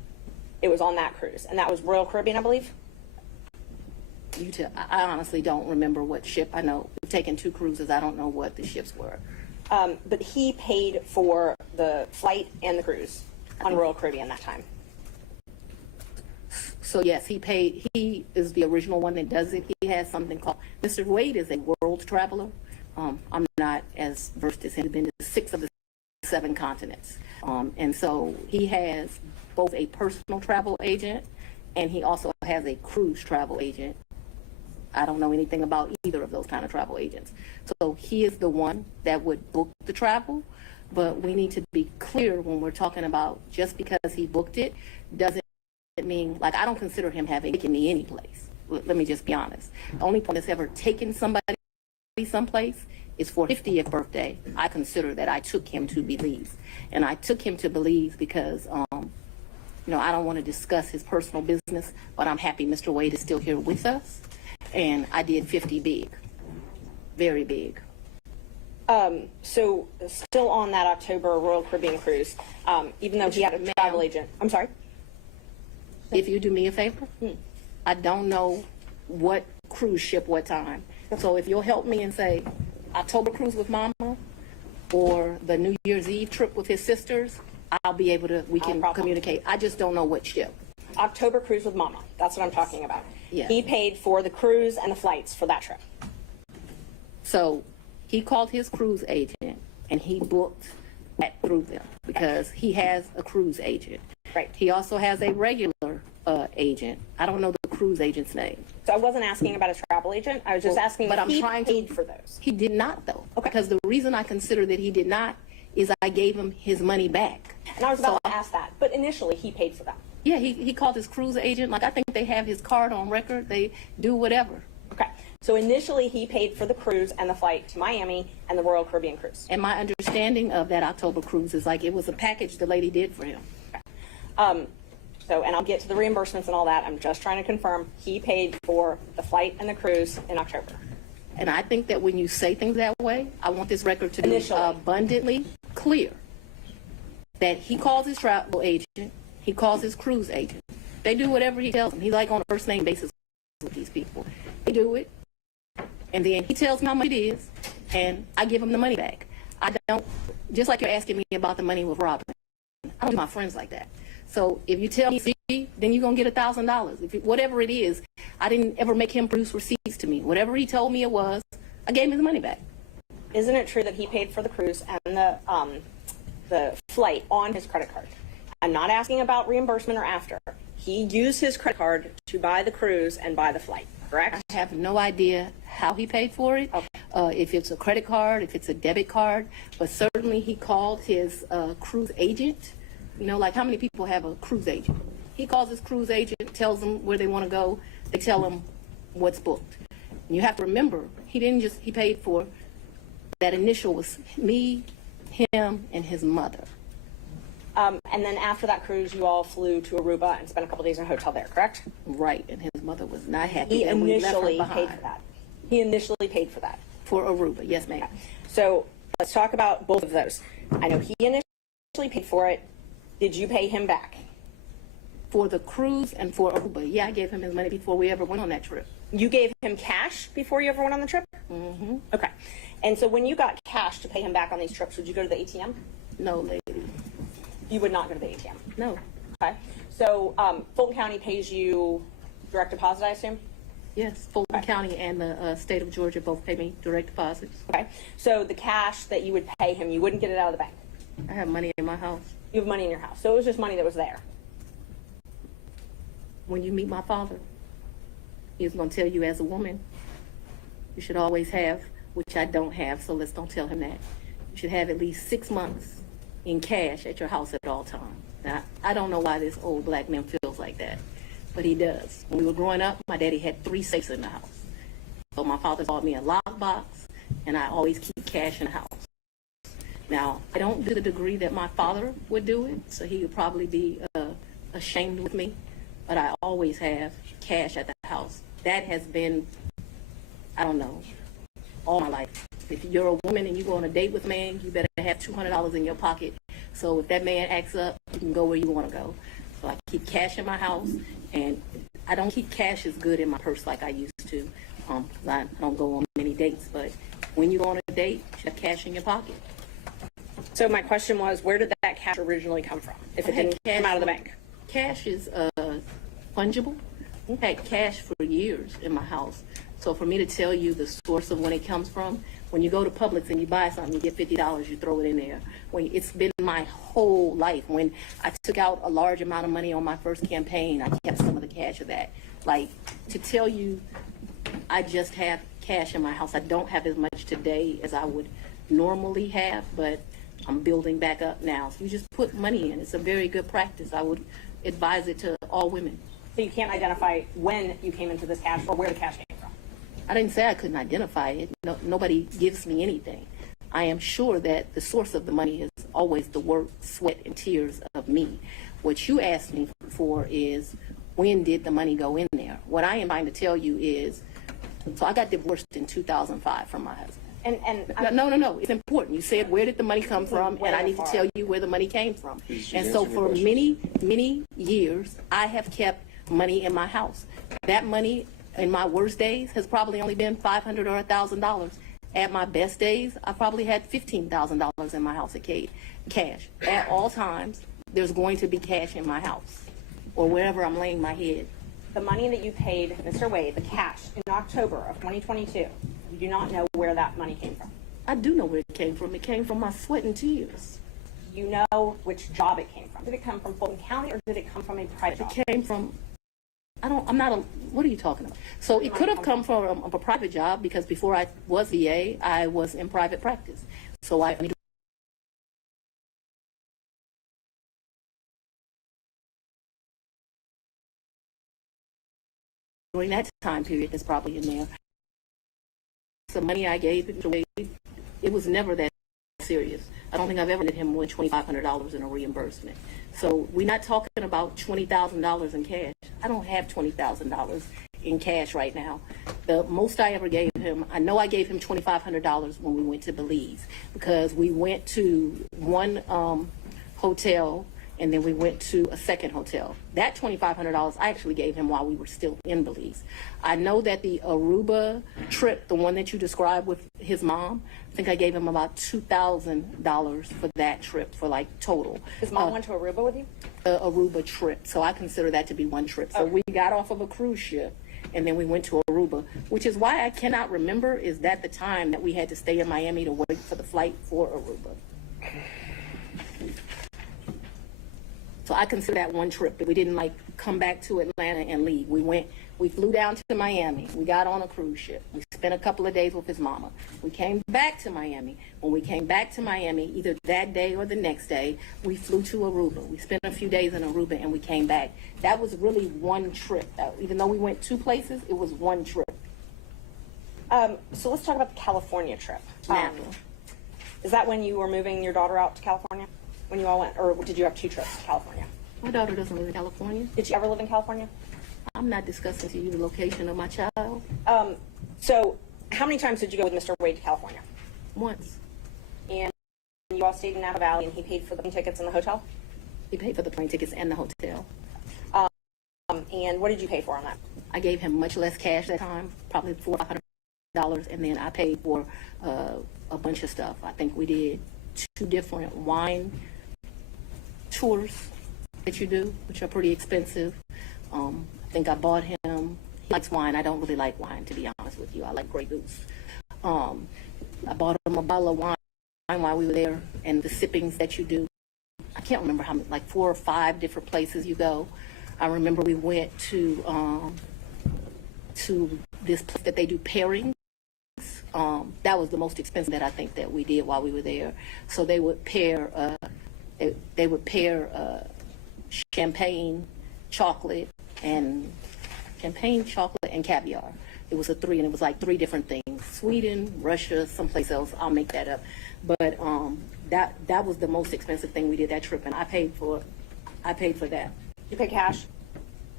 It was on that cruise, and that was Royal Caribbean, I believe? I honestly don't remember what ship. I know we've taken 2 cruises. I don't know what the ships were. But he paid for the flight and the cruise on Royal Caribbean that time. So yes, he paid. He is the original one that does it. He has something called, Mr. Wade is a world traveler. I'm not as versed as him. He's been to 6 of the 7 continents. And so he has both a personal travel agent and he also has a cruise travel agent. I don't know anything about either of those kind of travel agents. So he is the one that would book the travel. but we need to be clear when we're talking about just because he booked it doesn't mean, like, I don't consider him having taken me any place. Let me just be honest. The only point that's ever taken somebody someplace is for his 50th birthday. I consider that I took him to Belize. And I took him to Belize because, I don't want to discuss his personal business, but I'm happy Mr. Wade is still here with us. And I did 50 big, very big. So still on that October Royal Caribbean cruise, even though he had a travel agent. I'm sorry? If you do me a favor, I don't know what cruise ship, what time. So if you'll help me and say October cruise with Mama or the New Year's Eve trip with his sisters, I'll be able to, we can communicate. I just don't know what ship. October cruise with Mama. That's what I'm talking about. Yeah. He paid for the cruise and the flights for that trip. So he called his cruise agent and he booked that through them because he has a cruise agent. Right. He also has a regular agent. I don't know the cruise agent's name. So I wasn't asking about a travel agent. I was just asking if he paid for those. He did not, though. Okay. Because the reason I consider that he did not is I gave him his money back. And I was about to ask that. But initially, he paid for them. Yeah, he called his cruise agent. Like, I think they have his card on record. They do whatever. Okay. So initially, he paid for the cruise and the flight to Miami and the Royal Caribbean cruise. And my understanding of that October cruise is like it was a package the lady did for him. Okay. And I'll get to the reimbursements and all that. I'm just trying to confirm he paid for the flight and the cruise in October. And I think that when you say things that way, I want this record to be Initially. abundantly clear that he calls his travel agent, he calls his cruise agent. They do whatever he tells them. He's like on a first name basis with these people. They do it, and then he tells me how much it is, and I give him the money back. I don't, just like you're asking me about the money with Robin, I don't do my friends like that. So if you tell me C, then you're going to get $1,000. If whatever it is, I didn't ever make him produce receipts to me. Whatever he told me it was, I gave him his money back. Isn't it true that he paid for the cruise and the flight on his credit card? I'm not asking about reimbursement or after. He used his credit card to buy the cruise and buy the flight, correct? I have no idea how he paid for it, if it's a credit card, if it's a debit card, but certainly he called his cruise agent. You know, like how many people have a cruise agent? He calls his cruise agent, tells them where they want to go. They tell him what's booked. And you have to remember, he paid for, that initial was me, him, and his mother. And then after that cruise, you all flew to Aruba and spent a couple days in a hotel there, correct? Right, and his mother was not happy. He and we left her initially behind. paid for that. He initially paid for that. For Aruba, yes, ma'am. So let's talk about both of those. I know he initially paid for it. Did you pay him back? For the cruise and for Aruba, yeah, I gave him his money before we ever went on that trip. You gave him cash before you ever went on the trip? Mm-hmm. Okay. And so when you got cash to pay him back on these trips, would you go to the ATM? No, lady. You would not go to the ATM? No. Okay. So Fulton County pays you direct deposit, I assume? Yes, Fulton County and the state of Georgia both pay me direct deposits. Okay. So the cash that you would pay him, you wouldn't get it out of the bank? I have money in my house. You have money in your house. So it was just money that was there. When you meet my father, he's going to tell you as a woman, you should always have, which I don't have, so let's don't tell him that. You should have at least 6 months in cash at your house at all times. Now, I don't know why this old black man feels like that, but he does. When we were growing up, my daddy had 3 safes in the house. So my father bought me a lockbox, and I always keep cash in the house. Now, I don't do the degree that my father would do it, so he would probably be ashamed with me, but I always have cash at the house. That has been, I don't know, all my life. If you're a woman and you go on a date with a man, you better have $200 in your pocket. So if that man acts up, you can go where you want to go. So I keep cash in my house, and I don't keep cash as good in my purse like I used to, because I don't go on many dates. But when you go on a date, you have cash in your pocket. So my question was, where did that cash originally come from, if it didn't come out of the bank? Cash is fungible. I've had cash for years in my house. So for me to tell you the source of when it comes from, when you go to Publix and you buy something, you get $50, you throw it in there. It's been my whole life. When I took out a large amount of money on my first campaign, I kept some of the cash of that. Like, to tell you I just have cash in my house, I don't have as much today as I would normally have, but I'm building back up now. So you just put money in. It's a very good practice. I would advise it to all women. So you can't identify when you came into this cash or where the cash came from? I didn't say I couldn't identify it. No, nobody gives me anything. I am sure that the source of the money is always the work, sweat, and tears of me. What you asked me for is, when did the money go in there? What I am trying to tell you is, so I got divorced in 2005 from my husband. No. It's important. You said, where did the money come from? And I need to tell you where the money came from. And so for many, many years, I have kept money in my house. That money in my worst days has probably only been $500 or $1,000. At my best days, I probably had $15,000 in my house at cash. At all times, there's going to be cash in my house or wherever I'm laying my head. The money that you paid Mr. Wade, the cash, in October of 2022, you do not know where that money came from? I do know where it came from. It came from my sweat and tears. You know which job it came from? Did it come from Fulton County or did it come from a private job? It came from, what are you talking about? So it could have come from a private job, because before I was VA, I was in private practice. So during that time period, is probably in there. The money I gave him away, it was never that serious. I don't think I've ever let him win $2,500 in a reimbursement. So we're not talking about $20,000 in cash. I don't have $20,000 in cash right now. The most I ever gave him, I know I gave him $2,500 when we went to Belize, because we went to one hotel and then we went to a second hotel. That $2,500 I actually gave him while we were still in Belize. I know that the Aruba trip, the one that you described with his mom, I think I gave him about $2,000 for that trip, for like total. His mom went to Aruba with you? The Aruba trip. So I consider that to be one trip. So we got off of a cruise ship and then we went to Aruba, which is why I cannot remember, is that the time that we had to stay in Miami to wait for the flight for Aruba. So I consider that one trip. We didn't like come back to Atlanta and leave. We flew down to Miami. We got on a cruise ship. We spent a couple of days with his mama. We came back to Miami. When we came back to Miami, either that day or the next day, we flew to Aruba. We spent a few days in Aruba and we came back. That was really one trip. Even though we went two places, it was one trip. So let's talk about the California trip. Is that when you were moving your daughter out to California? When you all went, or did you have two trips to California? My daughter doesn't live in California. Did she ever live in California? I'm not discussing to you the location of my child. So how many times did you go with Mr. Wade to California? Once. And you all stayed in Napa Valley and he paid for the plane tickets and the hotel? He paid for the plane tickets and the hotel. And what did you pay for on that? I gave him much less cash that time, probably $400, and then I paid for a bunch of stuff. I think we did 2 different wine tours that you do, which are pretty expensive. I think I bought him, he likes wine. I don't really like wine, to be honest with you. I like Grey Goose. I bought him a bottle of wine while we were there, and the sippings that you do. I can't remember how many, like 4 or 5 different places you go. I remember we went to this place that they do pairings. That was the most expensive that I think that we did while we were there. So they would pair champagne, chocolate, and caviar. It was a 3, and it was like 3 different things: Sweden, Russia, someplace else. I'll make that up. But that was the most expensive thing we did that trip, and I paid for that. You pay cash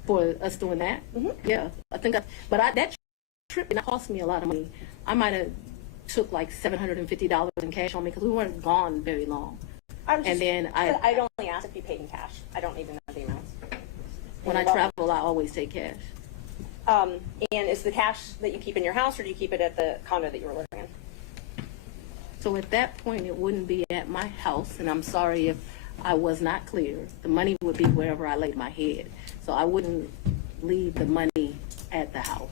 for us doing that? Mm-hmm. Yeah, I think. That trip did not cost me a lot of money. I might have took like $750 in cash on me because we weren't gone very long. I only asked if you paid in cash. I don't even know the amounts. When I travel, I always take cash. And is the cash that you keep in your house, or do you keep it at the condo that you were living in? So at that point, it wouldn't be at my house, and I'm sorry if I was not clear. The money would be wherever I laid my head. So I wouldn't leave the money at the house.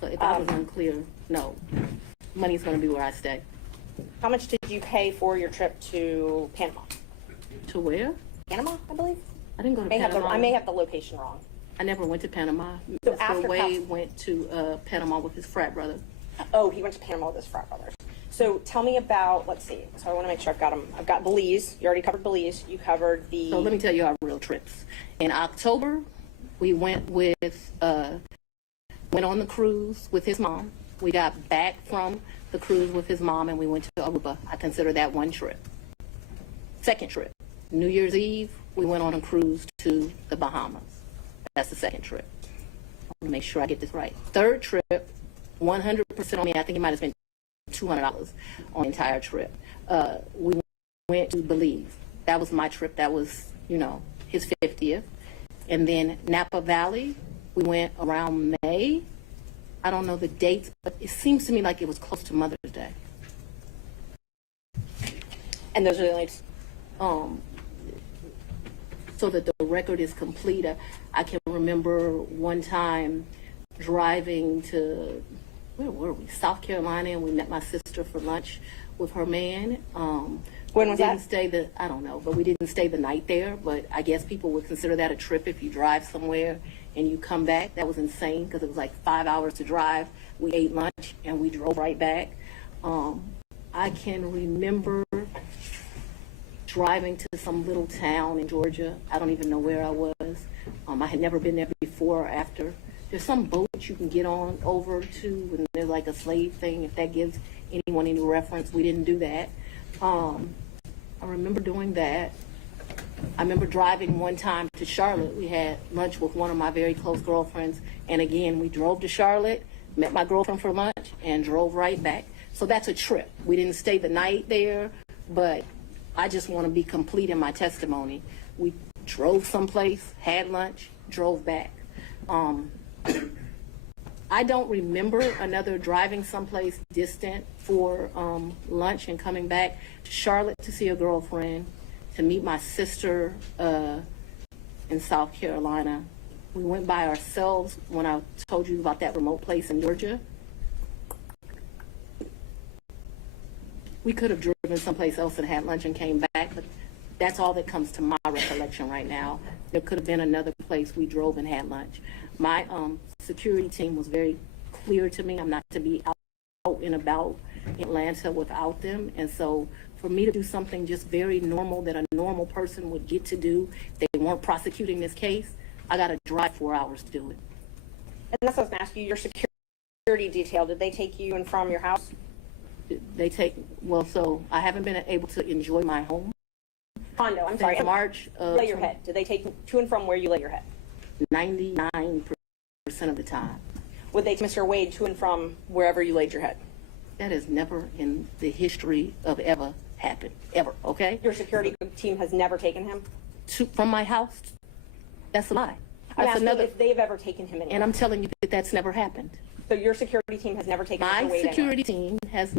So if I was unclear, no. Money's going to be where I stay. How much did you pay for your trip to Panama? To where? Panama, I believe. I didn't go to Panama. I may have the location wrong. I never went to Panama. So Mr. Wade went to Panama with his frat brother. Oh, he went to Panama with his frat brothers. So tell me about, let's see, so I want to make sure I've got them. I've got Belize. You already covered Belize. You covered the... So let me tell you our real trips. In October, we went on the cruise with his mom. We got back from the cruise with his mom and we went to Aruba. I consider that one trip. Second trip, New Year's Eve, we went on a cruise to the Bahamas. That's the second trip. I want to make sure I get this right. Third trip, 100% on me. I think it might have spent $200 on the entire trip. We went to Belize. That was my trip. That was, his 50th. And then Napa Valley, we went around May. I don't know the dates, but it seems to me like it was close to Mother's Day. And those are the only... So that the record is complete, I can remember one time driving to, where were we? South Carolina, and we met my sister for lunch with her man. When was that? I don't know, but we didn't stay the night there. But I guess people would consider that a trip if you drive somewhere and you come back. That was insane because it was like 5 hours to drive. We ate lunch and we drove right back. I can remember driving to some little town in Georgia. I don't even know where I was. I had never been there before or after. There's some boat you can get on over to, and there's like a slave thing, if that gives anyone any reference. We didn't do that. I remember doing that. I remember driving one time to Charlotte. We had lunch with one of my very close girlfriends, and again, we drove to Charlotte, met my girlfriend for lunch, and drove right back. So that's a trip. We didn't stay the night there, but I just want to be complete in my testimony. We drove someplace, had lunch, drove back. I don't remember another driving someplace distant for lunch and coming back to Charlotte to see a girlfriend, to meet my sister in South Carolina. We went by ourselves when I told you about that remote place in Georgia. We could have driven someplace else and had lunch and came back, but that's all that comes to my recollection right now. There could have been another place we drove and had lunch. My security team was very clear to me. I'm not to be out and about in Atlanta without them. And so for me to do something just very normal that a normal person would get to do, if they weren't prosecuting this case, I got to drive 4 hours to do it. And that's what I was going to ask you, your security detail, did they take you and from your house? So I haven't been able to enjoy my home. Condo, I'm sorry. March. Lay your head. Did they take you to and from where you lay your head? 99% of the time. Would they take Mr. Wade to and from wherever you laid your head? That has never in the history of ever happened. Ever, okay? Your security team has never taken him? From my house? That's a lie. I'm asking if they've ever taken him anywhere. And I'm telling you that that's never happened. So your security team has never taken Mr. Wade My security team has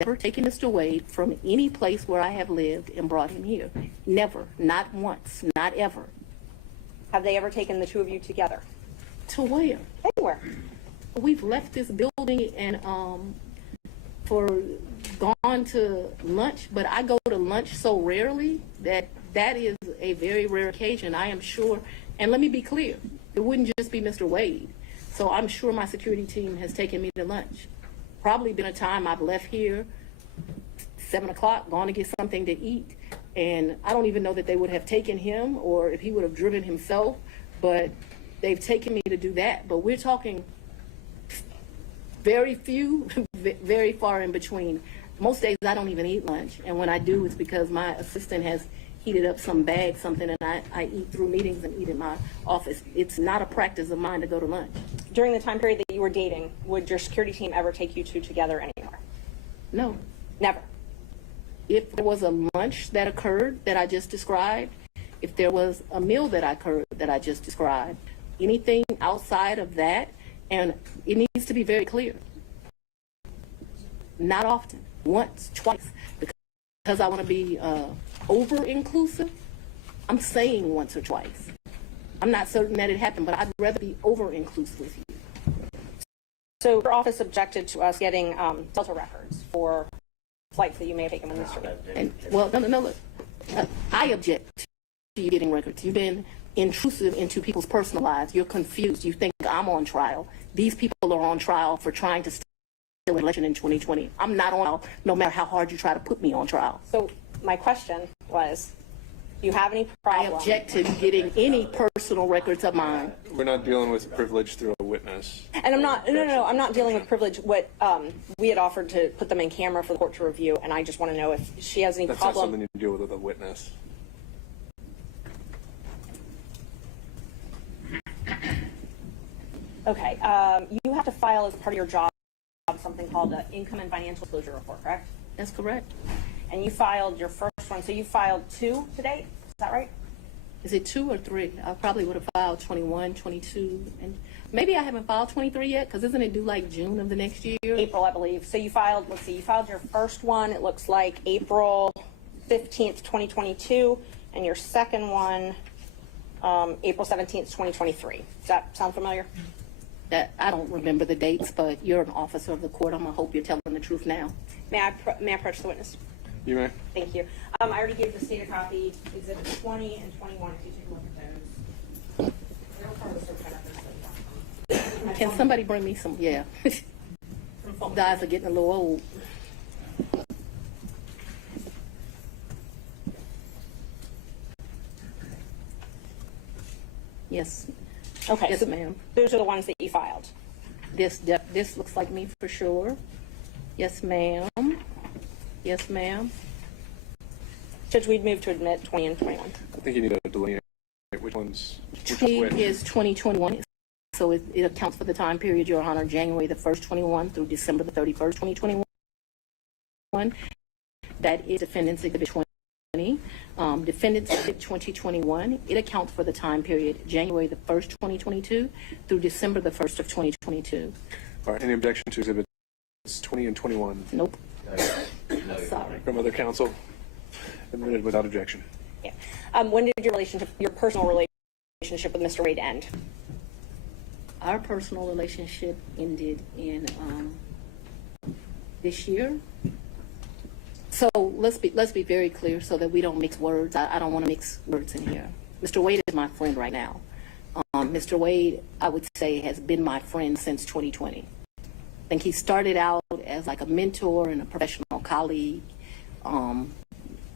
never taken Mr. Wade from any place where I have lived and brought him here. Never. Not once. Not ever. Have they ever taken the two of you together? To where? Anywhere. We've left this building and gone to lunch, but I go to lunch so rarely that is a very rare occasion. I am sure, and let me be clear, it wouldn't just be Mr. Wade. So I'm sure my security team has taken me to lunch. Probably been a time I've left here 7 o'clock, gone to get something to eat, and I don't even know that they would have taken him or if he would have driven himself, but they've taken me to do that. But we're talking very few, very far in between. Most days I don't even eat lunch, and when I do, it's because my assistant has heated up some bag, something, and I eat through meetings and eat in my office. It's not a practice of mine to go to lunch. During the time period that you were dating, would your security team ever take you two together anywhere? No. Never? If there was a lunch that occurred that I just described, if there was a meal that occurred that I just described, anything outside of that, and it needs to be very clear. Not often. Once, twice. Because I want to be over-inclusive, I'm saying once or twice. I'm not certain that it happened, but I'd rather be over-inclusive with you. So your office objected to us getting Delta records for flights that you may have taken with Mr. Wade. No, look. I object to you getting records. You've been intrusive into people's personal lives. You're confused. You think I'm on trial. These people are on trial for trying to still in election in 2020. I'm not on trial, no matter how hard you try to put me on trial. So my question was, do you have any I problem? object to getting any personal records of mine. We're not dealing with privilege through a witness. And I'm not, no, I'm not dealing with privilege. What we had offered to put them in camera for the court to review, and I just want to know if she has any That's not problem. something you deal with a witness. Okay, you have to file as part of your job something called an income and financial disclosure report, correct? That's correct. And you filed your first one, so you filed 2 to date, is that right? Is it 2 or 3? I probably would have filed 21, 22, and maybe I haven't filed 23 yet, because isn't it due like June of the next year? April, I believe. So you filed, let's see, you filed your first one, it looks like April 15th, 2022, and your second one, April 17th, 2023. Does that sound familiar? That I don't remember the dates, but you're an officer of the court. I'm gonna hope you're telling the truth now. May I approach the witness? You may. Thank you. I already gave the state a copy, Exhibit 20 and 21, if you take a look at those. They're part of the search benefits. Can somebody bring me some? Yeah. Guys are getting a little old. Yes. Okay, Yes, so ma'am. those are the ones that you filed. This looks like me for sure. Yes, ma'am. Yes, ma'am. Judge, we'd move to admit 20 and 21. I think you need to delineate which ones. Which 20 which. is 2021, so it accounts for the time period, Your Honor, January the 1st, 21 through December the 31st, 2021. That is Defendant's Exhibit 20. Defendant's Exhibit 2021, it accounts for the time period January the 1st, 2022 through December the 1st of 2022. All right. Any objection to exhibits 20 and 21 Nope. Sorry. from other counsel? Admitted without objection. Yeah. When did your personal relationship with Mr. Wade end? Our personal relationship ended in this year. So let's be very clear so that we don't mix words. I don't want to mix words in here. Mr. Wade is my friend right now. Mr. Wade, I would say, has been my friend since 2020. I think he started out as like a mentor and a professional colleague.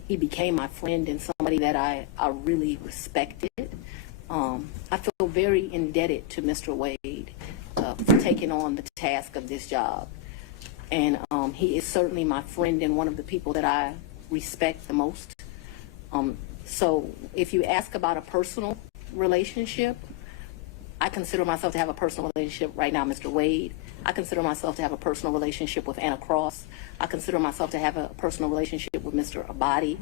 He became my friend and somebody that I really respected. I feel very indebted to Mr. Wade for taking on the task of this job. And he is certainly my friend and one of the people that I respect the most. So if you ask about a personal relationship, I consider myself to have a personal relationship right now, Mr. Wade. I consider myself to have a personal relationship with Anna Cross. I consider myself to have a personal relationship with Mr. Abadi.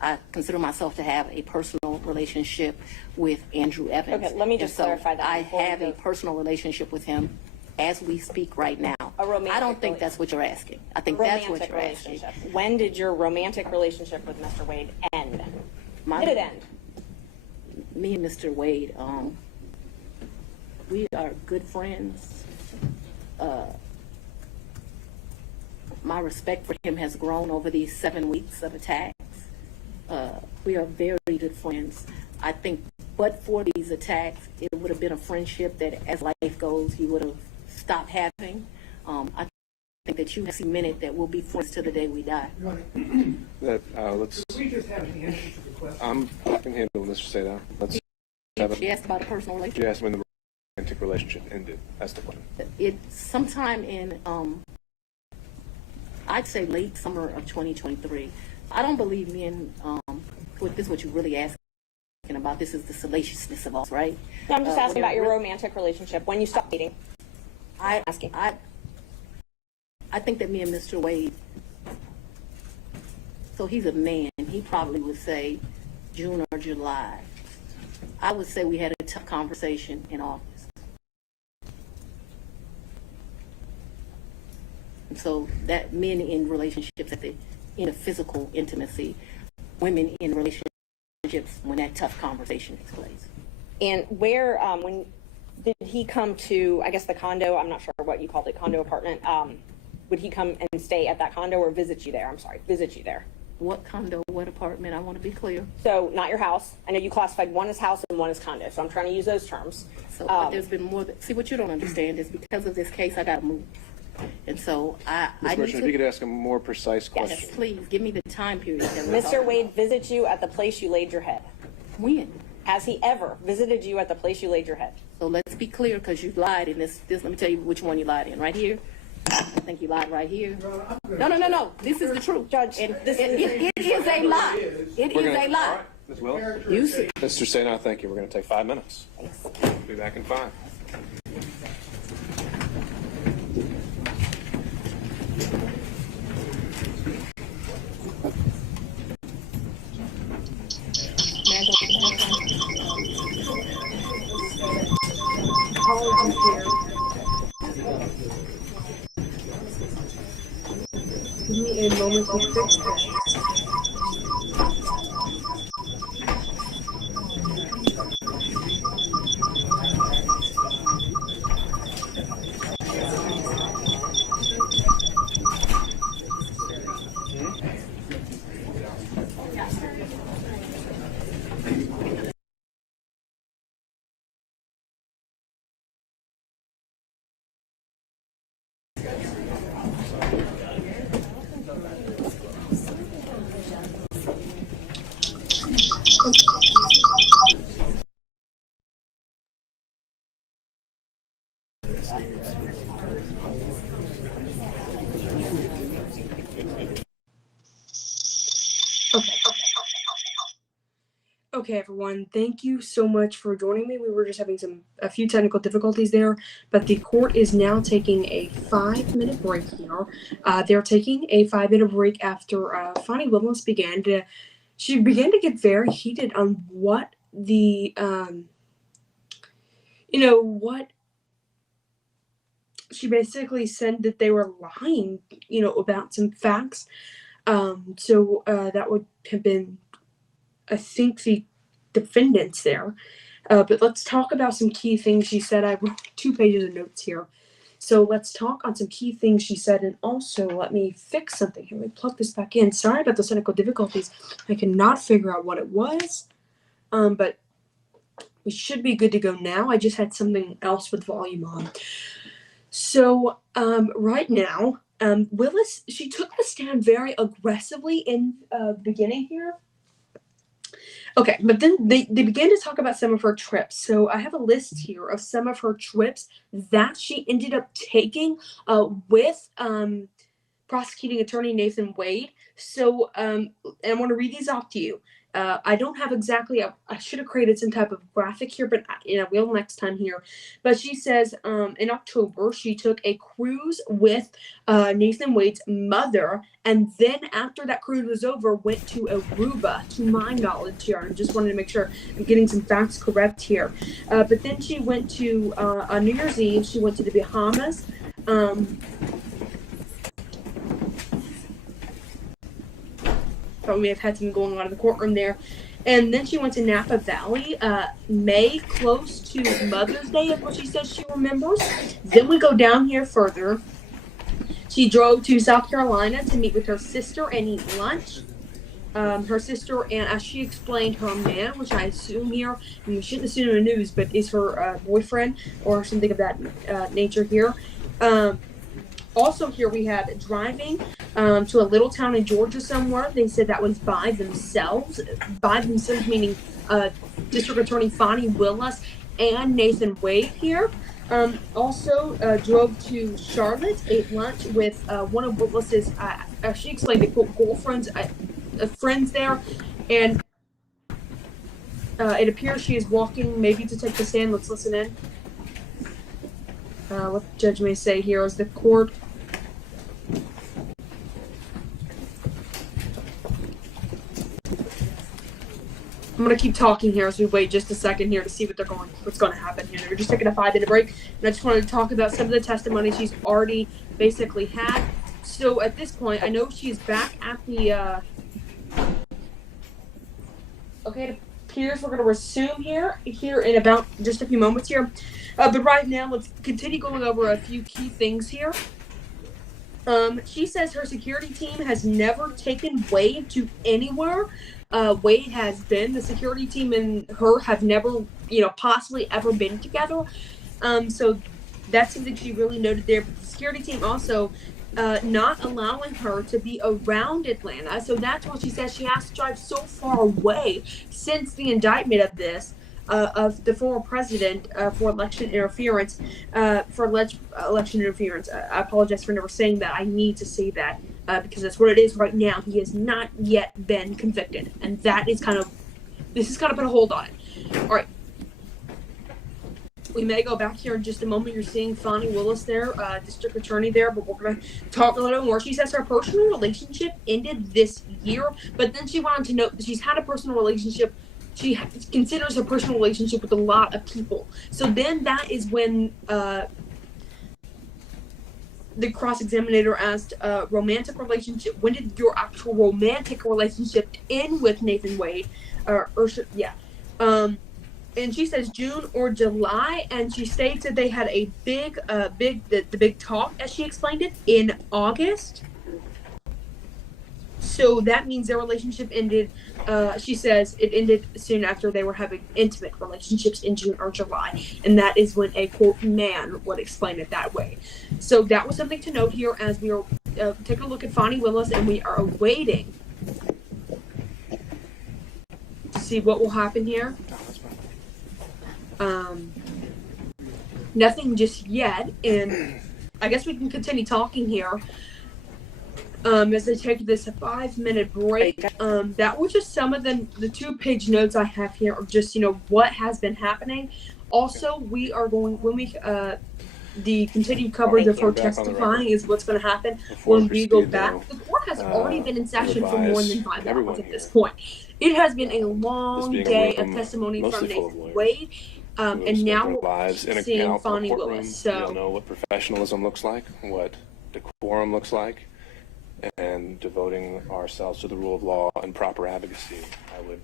I consider myself to have a personal relationship with Andrew Evans. Okay, let me just clarify that. I have a personal relationship with him as we speak right now. I don't think that's what you're asking. I think that's what you're asking. When did your romantic relationship with Mr. Wade end? Did it end? Me and Mr. Wade, we are good friends. My respect for him has grown over these 7 weeks of attacks. We are very good friends. I think, but for these attacks, it would have been a friendship that, as life goes, you would have stopped having. I think that you have cemented that we'll be friends till the day we die. Let's. We just have an answer to the question. I can handle this. Say that. Let's have She it. asked about a personal relationship. You asked when the romantic relationship ended. That's the question. It's sometime in, I'd say late summer of 2023. I don't believe me in, this is what you're really asking about. This is the salaciousness of us, right? No, I'm just asking about your romantic relationship. When you stopped dating? I think that me and Mr. Wade, so he's a man, he probably would say June or July. I would say we had a tough conversation in August. And so that men in relationships in a physical intimacy, women in relationships when that tough conversation takes place. And where, when did he come to, I guess, the condo? I'm not sure what you called it, condo apartment. Would he come and stay at that condo or visit you there? I'm sorry, visit you there. What condo, what apartment? I want to be clear. So not your house. I know you classified one as house and one as condo, so I'm trying to use those terms. So but there's been more. See, what you don't understand is because of this case, I got to move. And so I Ms. need Merchant, if you could ask a more precise yes, question. please give me the time period. That we're Mr. talking Wade about. visited you at the place you laid your head. When? Has he ever visited you at the place you laid your head? So let's be clear, because you lied in this. Let me tell you which one you lied in. Right here. I think you lied right here. No. This is the truth, Judge, And this it is a lie. It is a lie. Ms. Willis? You see. Mr. Sena, thank you. We're going to take 5 minutes. Be back in 5. Apologies here. Give me a moment to fix this. Okay, everyone, thank you so much for joining me. We were just having a few technical difficulties there, but the court is now taking a 5-minute break here. They're taking a 5-minute break after Fani Willis began to get very heated on what the what she basically said that they were lying, about some facts. So that would have been, I think, the defendants there. But let's talk about some key things she said. I wrote 2 pages of notes here. So let's talk on some key things she said. And also, let me fix something here. Let me plug this back in. Sorry about the technical difficulties. I cannot figure out what it was. But we should be good to go now. I just had something else with volume on. So right now, Willis, she took the stand very aggressively in the beginning here. Okay, but then they began to talk about some of her trips. So I have a list here of some of her trips that she ended up taking with prosecuting attorney Nathan Wade. So and I want to read these off to you. I don't have exactly, I should have created some type of graphic here, but I will next time here. But she says in October, she took a cruise with Nathan Wade's mother. And then after that cruise was over, went to Aruba, to my knowledge here. I just wanted to make sure I'm getting some facts correct here. But then she went to, on New Year's Eve, she went to the Bahamas. Thought we may have had something going on in the courtroom there. And then she went to Napa Valley, May, close to Mother's Day, is what she says she remembers. Then we go down here further. She drove to South Carolina to meet with her sister and eat lunch. Her sister, and as she explained, her man, which I assume here, and we shouldn't assume in the news, but is her boyfriend or something of that nature here. Also here we have driving to a little town in Georgia somewhere. They said that was by themselves meaning District Attorney Fani Willis and Nathan Wade here. Also drove to Charlotte, ate lunch with one of Willis's, she explained, girlfriends, friends there, and it appears she is walking maybe to take the stand. Let's listen in. What the judge may say here is the court. I'm going to keep talking here as we wait just a second here to see what's going to happen here. We're just taking a 5-minute break, and I just wanted to talk about some of the testimony she's already basically had. So at this point, I know she's back at the, okay, it appears we're going to resume here in about just a few moments here. But right now, let's continue going over a few key things here. She says her security team has never taken Wade to anywhere. Wade has been. The security team and her have never, possibly ever been together. So That's something she really noted there. But the security team also not allowing her to be around Atlanta. So that's why she says she has to drive so far away since the indictment of this. Of the former president for election interference, for alleged election interference. I apologize for never saying that. I need to say that because that's what it is right now. He has not yet been convicted, and that is this is kind of put a hold on it. All right. We may go back here in just a moment. You're seeing Fani Willis there, district attorney there, but we're going to talk a little more. She says her personal relationship ended this year, but then she went on to note that she's had a personal relationship. She considers her personal relationship with a lot of people. So then that is when the cross-examiner asked, romantic relationship, when did your actual romantic relationship end with Nathan Wade? And she says June or July, and she states that they had a big talk, as she explained it, in August. So that means their relationship ended. She says it ended soon after they were having intimate relationships in June or July. And that is when a, quote, man would explain it that way. So that was something to note here as we are taking a look at Fani Willis, and we are awaiting to see what will happen here. Nothing just yet. And I guess we can continue talking here. As I take this 5-minute break, that was just some of the 2-page notes I have here of just, what has been happening. Also, we are going, when we, the continued coverage of her testifying is what's going to happen when we go back. The court has already been in session for more than 5 hours at this point. It has been a long day of testimony from Nathan Wade. And now we're seeing Fani Willis. So, you'll know what professionalism looks like, what decorum looks like, and devoting ourselves to the rule of law and proper advocacy. I would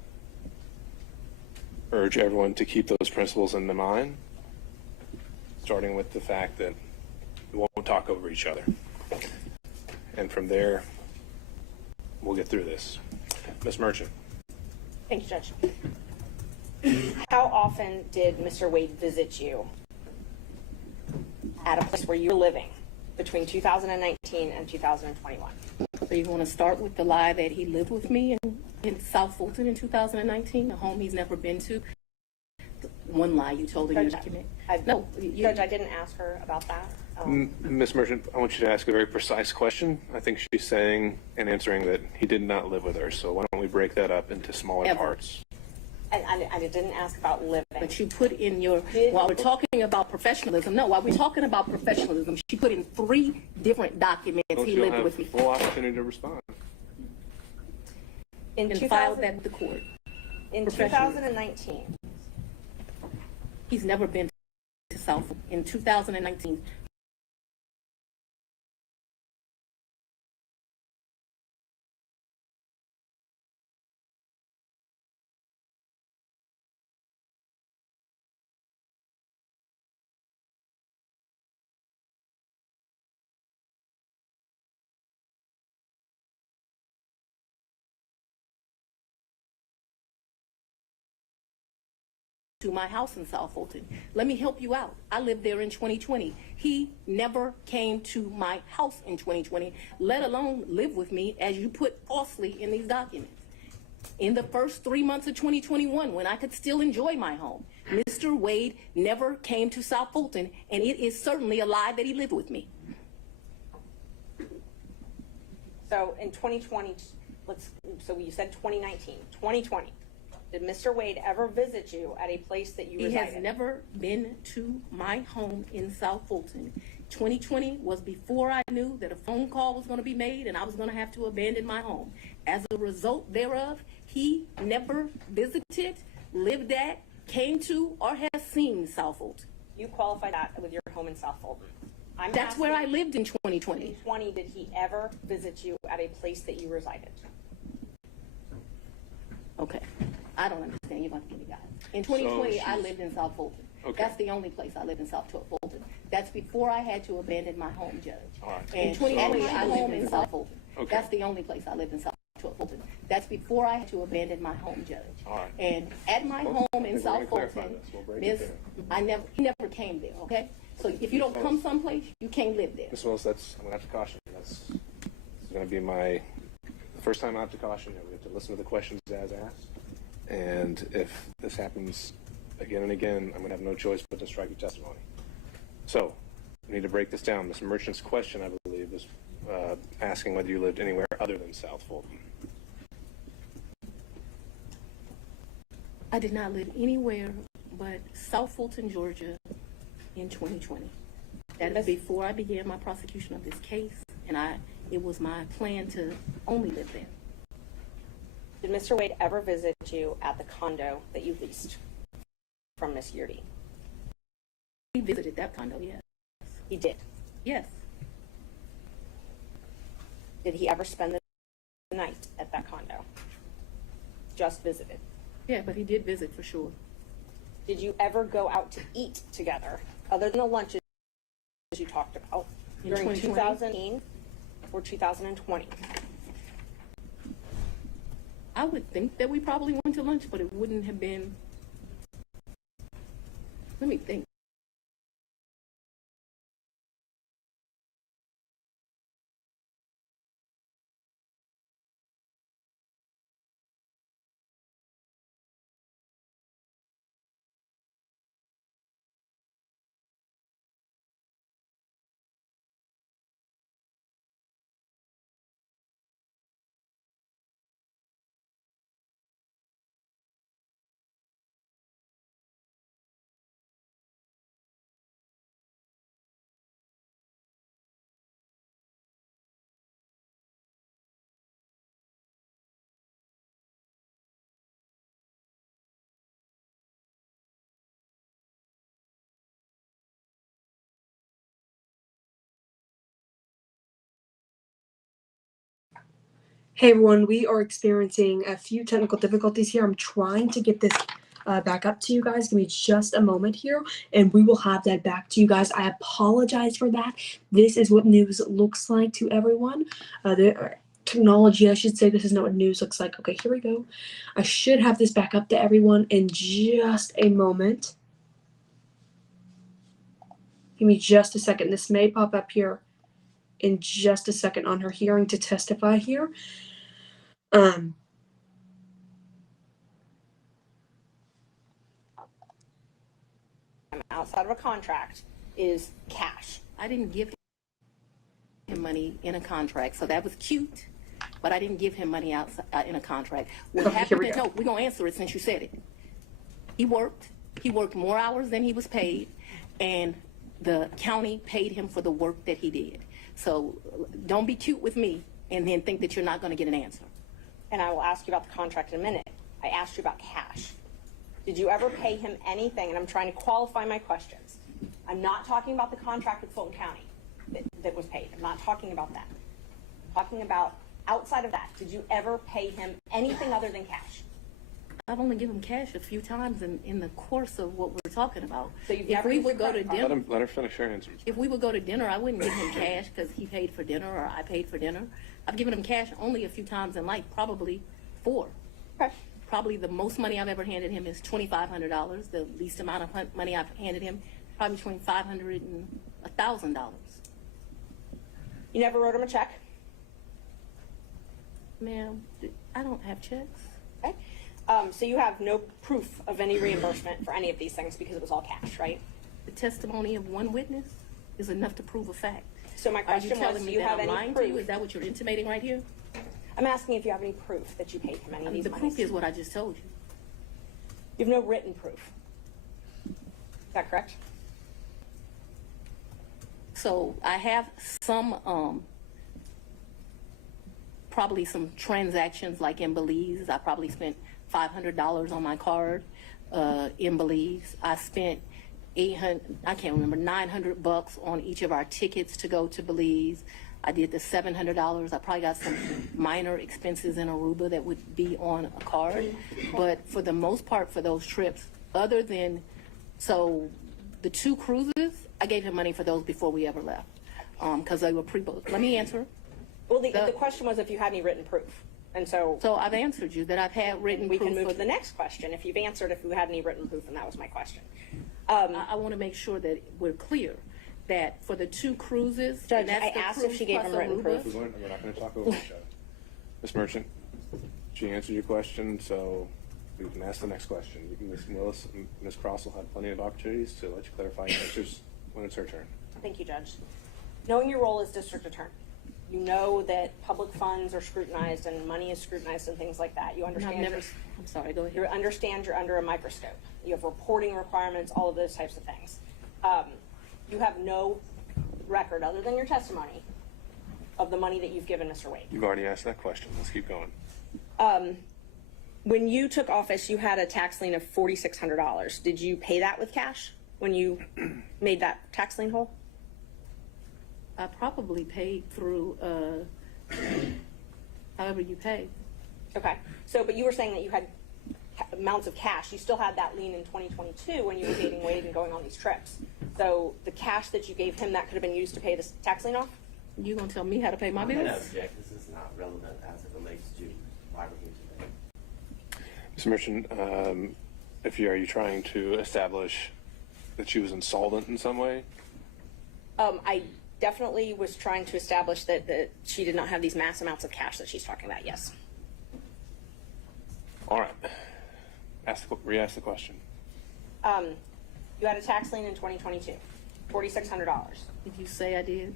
urge everyone to keep those principles in mind, starting with the fact that we won't talk over each other. And from there, we'll get through this. Ms. Merchant. Thank you, Judge. How often did Mr. Wade visit you at a place where you're living between 2019 and 2021? So you want to start with the lie that he lived with me in South Fulton in 2019, a home he's never been to? One lie you told in your document. Judge, I didn't ask her about that. Ms. Merchant, I want you to ask a very precise question. I think she's saying and answering that he did not live with her. So why don't we break that up into smaller parts? I didn't ask about living. But you put in your, while we're talking about professionalism, while we're talking about professionalism, she put in 3 different documents he lived with me. Full opportunity to respond. And filed that with the court. In 2019. He's never been to South. In 2019, to my house in South Fulton. Let me help you out. I lived there in 2020. He never came to my house in 2020, let alone live with me, as you put falsely in these documents. In the first 3 months of 2021, when I could still enjoy my home, Mr. Wade never came to South Fulton, and it is certainly a lie that he lived with me. So in 2020, so you said 2019, 2020. Did Mr. Wade ever visit you at a place that you resided? He has never been to my home in South Fulton. 2020 was before I knew that a phone call was going to be made and I was going to have to abandon my home. As a result thereof, he never visited, lived at, came to, or has seen South Fulton. You qualify that with your home in South Fulton. That's where I lived in 2020. In 2020, did he ever visit you at a place that you resided? Okay. I don't understand. You're going to give me guidance. In 2020, I lived in South Fulton. Okay. That's the only place I lived in South Fulton. That's before I had to abandon my home, Judge. All right. In 2020, I lived in South Fulton. Okay. That's the only place I lived in South Fulton. That's before I had to abandon my home, Judge. All right. And at my home in South Fulton, he never came there, okay? So if you don't come someplace, you can't live there. Ms. Willis, I'm going to have to caution you. This is going to be my first time I have to caution you. We have to listen to the questions as asked. And if this happens again and again, I'm going to have no choice but to strike your testimony. So we need to break this down. Ms. Merchant's question, I believe, was asking whether you lived anywhere other than South Fulton. I did not live anywhere but South Fulton, Georgia in 2020. That is before I began my prosecution of this case, and it was my plan to only live there. Did Mr. Wade ever visit you at the condo that you leased from Miss Yurdy? He visited that condo, yes. He did. Yes. Did he ever spend the night at that condo? Just visited. Yeah, but he did visit for sure. Did you ever go out to eat together, other than the lunches you talked about, In during 2020? 2018 or 2020? I would think that we probably went to lunch, but it wouldn't have been. Let me think. Hey everyone, we are experiencing a few technical difficulties here. I'm trying to get this back up to you guys. Give me just a moment here and we will have that back to you guys. I apologize for that. This is what news looks like to everyone. Technology, I should say. This is not what news looks like. Okay, here we go. I should have this back up to everyone in just a moment. Give me just a second. This may pop up here in just a second on her hearing to testify here. Outside of a contract is cash. I didn't give him money in a contract, so that was cute, but I didn't give him money outside in a contract. What Okay, happened? here we go. No, we're gonna answer it since you said it. He worked more hours than he was paid, and the county paid him for the work that he did. So don't be cute with me and then think that you're not going to get an answer. And I will ask you about the contract in a minute. I asked you about cash. Did you ever pay him anything? And I'm trying to qualify my questions. I'm not talking about the contract with Fulton County that was paid. I'm not talking about that. I'm talking about outside of that. Did you ever pay him anything other than cash? I've only given him cash a few times in the course of what we're talking about. So you've if never we used would your go to credit card? dinner, Let her finish her answer. if we would go to dinner, I wouldn't give him cash because he paid for dinner or I paid for dinner. I've given him cash only a few times in life, probably 4. Okay. Probably the most money I've ever handed him is $2,500. The least amount of money I've handed him, probably between $500 and $1,000. You never wrote him a check? Ma'am, I don't have checks. Okay. So you have no proof of any reimbursement for any of these things because it was all cash, right? The testimony of one witness is enough to prove a fact. So my Are you question was, telling do me you that have I'm any lying to you? proof? Is that what you're intimating right here? I'm asking if you have any proof that you paid him any of these The monies. proof is what I just told you. You have no written proof. Is that correct? So I have some, probably some transactions like in Belize. I probably spent $500 on my card in Belize. I spent $900 on each of our tickets to go to Belize. I did the $700. I probably got some minor expenses in Aruba that would be on a card. But for the most part, for those trips, other than, so the 2 cruises, I gave him money for those before we ever left because they were pre-booked. Let me answer. Well, the question was if you had any written proof. And so I've answered you that I've had written we proof. can move to the next question. If you've answered if you had any written proof, and that was my question. I want to make sure that we're clear. that for the 2 cruises, Judge, and that's I the asked if cruise she gave plus him written Aruba. proof. We're not going to talk over each other. Ms. Merchant, she answered your question, so we can ask the next question. Ms. Willis and Ms. Cross will have plenty of opportunities to let you clarify your answers when it's her turn. Thank you, Judge. Knowing your role as district attorney, you know that public funds are scrutinized and money is scrutinized and things like that. You understand. I'm sorry, go ahead. You understand you're under a microscope. You have reporting requirements, all of those types of things. You have no record other than your testimony of the money that you've given Mr. Wade. You've already asked that question. Let's keep going. When you took office, you had a tax lien of $4,600. Did you pay that with cash when you made that tax lien whole? I probably paid through however you pay. Okay. So, but you were saying that you had amounts of cash. You still had that lien in 2022 when you were dating Wade and going on these trips. So the cash that you gave him, that could have been used to pay this tax lien off? You gonna tell me how to pay my I'm going to bills? object. This is not relevant as it relates to why we're here today. Ms. Merchant, are you trying to establish that she was insolvent in some way? I definitely was trying to establish that she did not have these mass amounts of cash that she's talking about, yes. All right. Re-ask the question. You had a tax lien in 2022, $4,600. Did you say I did?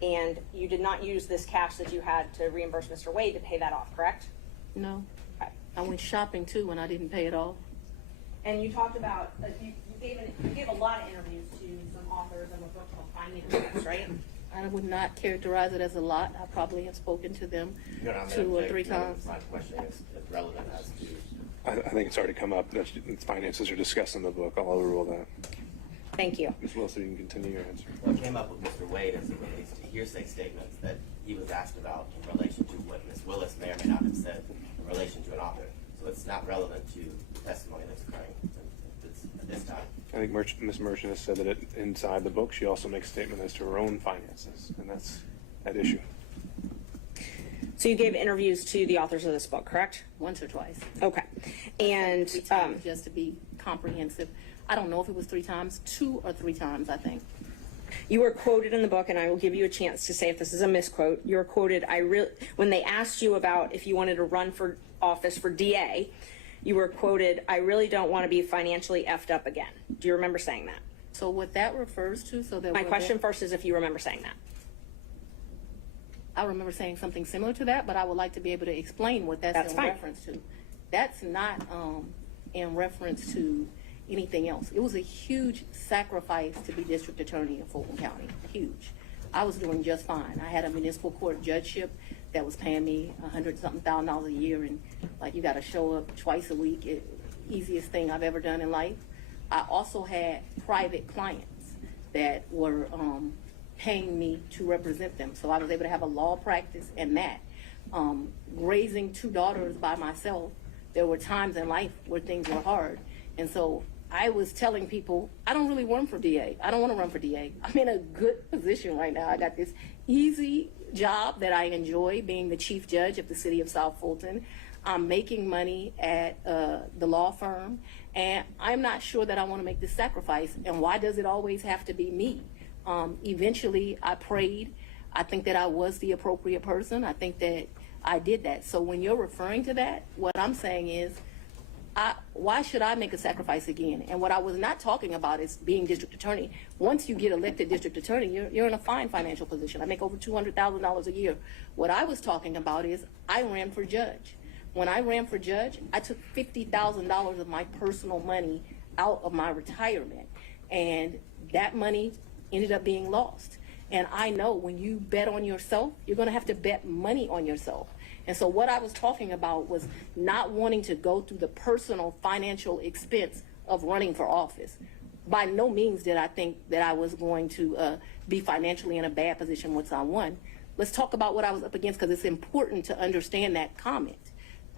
And you did not use this cash that you had to reimburse Mr. Wade to pay that off, correct? No. Okay. I went shopping too and I didn't pay it off. And you talked about, you gave a lot of interviews to some authors of a book called Fani, right? I would not characterize it as a lot. I probably have spoken to them Your Honor, 2 or I'm 3 objecting. times. My question is relevant as to I think it's already come up that finances are discussed in the book. I'll overrule that. Thank you. Ms. Wilson, you can continue your answer. what came up with Mr. Wade as it relates to hearsay statements that he was asked about in relation to what Ms. Willis may or may not have said in relation to an author. So it's not relevant to the testimony that's occurring at this time. I think Ms. Merchant has said that inside the book, she also makes a statement as to her own finances, and that's at issue. So you gave interviews to the authors of this book, correct? Once or twice. Okay. And 3 times, just to be comprehensive. I don't know if it was 3 times, 2 or 3 times, I think. you were quoted in the book, and I will give you a chance to say if this is a misquote. You were quoted, when they asked you about if you wanted to run for office for DA, you were quoted, "I really don't want to be financially effed up again." Do you remember saying that? So what that refers to, My question first is if you remember saying that. I remember saying something similar to that, but I would like to be able to explain what that's in fine. reference to. That's not in reference to anything else. It was a huge sacrifice to be district attorney in Fulton County. Huge. I was doing just fine. I had a municipal court judgeship that was paying me $100-something a year, and like you got to show up twice a week. Easiest thing I've ever done in life. I also had private clients that were paying me to represent them, so I was able to have a law practice and that. Raising 2 daughters by myself, there were times in life where things were hard, and so I was telling people, I don't really run for DA. I don't want to run for DA. I'm in a good position right now. I got this easy job that I enjoy, being the chief judge of the city of South Fulton. I'm making money at the law firm, and I'm not sure that I want to make this sacrifice. And why does it always have to be me? Eventually, I prayed. I think that I was the appropriate person. I think that I did that. So when you're referring to that, what I'm saying is, why should I make a sacrifice again? And what I was not talking about is being district attorney. Once you get elected district attorney, you're in a fine financial position. I make over $200,000 a year. What I was talking about is I ran for judge. When I ran for judge, I took $50,000 of my personal money out of my retirement, and that money ended up being lost. And I know when you bet on yourself, you're going to have to bet money on yourself. And so what I was talking about was not wanting to go through the personal financial expense of running for office. By no means did I think that I was going to be financially in a bad position once I won. Let's talk about what I was up against, because it's important to understand that comment.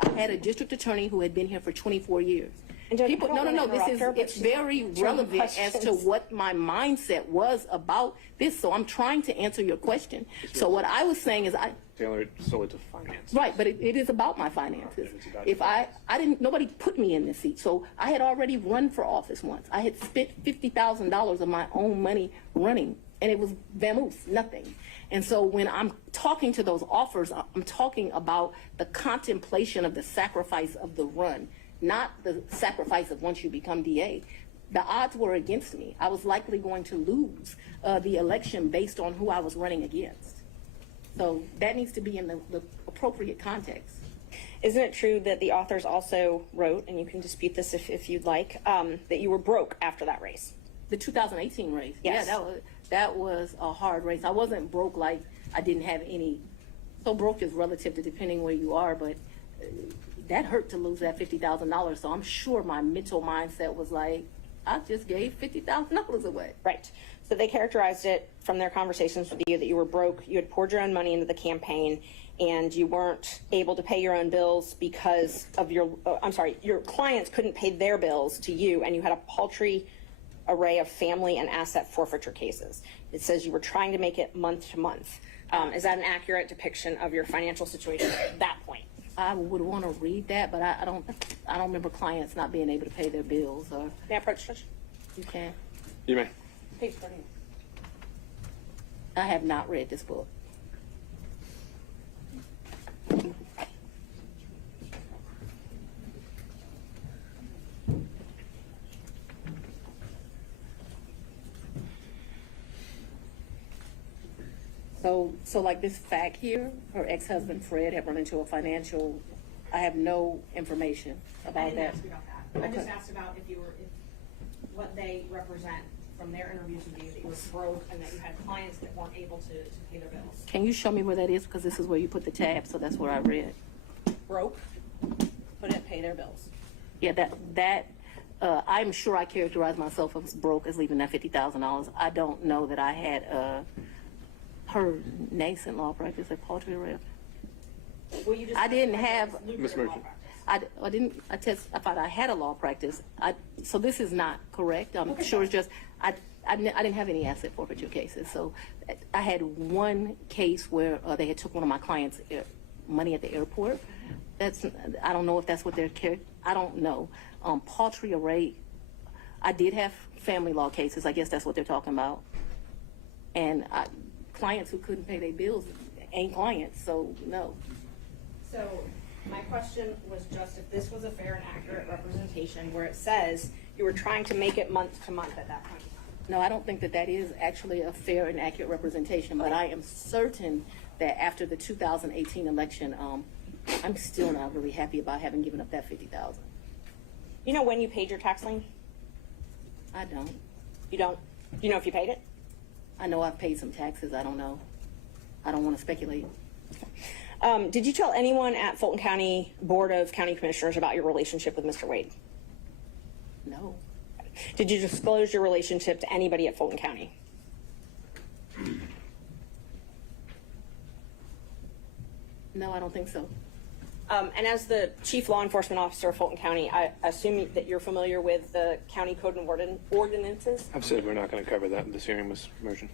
I had a district attorney who had been here for 24 years. And Judge, People, I don't no. wanna This is, interrupt her, but it's she's very answering relevant as to questions. what my mindset was about this. So I'm trying to answer your question. So what I was saying is Tailored solely to finance. right, but it is about my finances. It's about If I didn't, nobody put me in this seat. So I had already run for office once. I had spent $50,000 of my own money running, and it was vamoose, nothing. And so when I'm talking to those offers, I'm talking about the contemplation of the sacrifice of the run, not the sacrifice of once you become DA. The odds were against me. I was likely going to lose the election based on who I was running against. So that needs to be in the appropriate context. Isn't it true that the authors also wrote, and you can dispute this if you'd like, that you were broke after that race? The 2018 race. Yes. Yeah, that was a hard race. I wasn't broke like I didn't have any. So broke is relative to depending where you are, but that hurt to lose that $50,000. So I'm sure my mental mindset was like, I just gave $50,000 away. Right. So they characterized it from their conversations with you that you were broke, you had poured your own money into the campaign, and you weren't able to pay your own bills because of your clients couldn't pay their bills to you, and you had a paltry array of family and asset forfeiture cases. It says you were trying to make it month to month. Is that an accurate depiction of your financial situation at that point? I would want to read that, but I don't remember clients not being able to pay their bills. Or May I approach, Judge? you can. You may. Page 30. I have not read this book. So like this fact here, her ex-husband Fred had run into a financial. I have no information about that. about that. I just asked about if what they represent from their interviews with you, that you were broke and that you had clients that weren't able to pay their bills. Can you show me where that is? Because this is where you put the tab, so that's where I read. Broke, couldn't pay their bills. Yeah, I'm sure I characterized myself as broke as leaving that $50,000. I don't know that I had her nascent law practice at paltry array. Well, you just I didn't have. Ms. Merchant. I thought I had a law practice. So this is not correct. I'm sure it's just I didn't have any asset forfeiture cases. So I had one case where they had took one of my clients' money at the airport. I don't know if that's what I don't know. Paltry array. I did have family law cases. I guess that's what they're talking about. And clients who couldn't pay their bills ain't clients. So no. So my question was just if this was a fair and accurate representation where it says you were trying to make it month to month at that point in time. No, I don't think that is actually a fair and accurate representation, but I am certain that after the 2018 election, I'm still not really happy about having given up that $50,000. You know when you paid your tax lien? I don't. You don't? Do you know if you paid it? I know I've paid some taxes. I don't know. I don't want to speculate. Did you tell anyone at Fulton County Board of County Commissioners about your relationship with Mr. Wade? No. Did you disclose your relationship to anybody at Fulton County? No, I don't think so. And as the chief law enforcement officer of Fulton County, I assume that you're familiar with the county code and ordinances? I've said we're not going to cover that in this hearing, Ms. Merchant.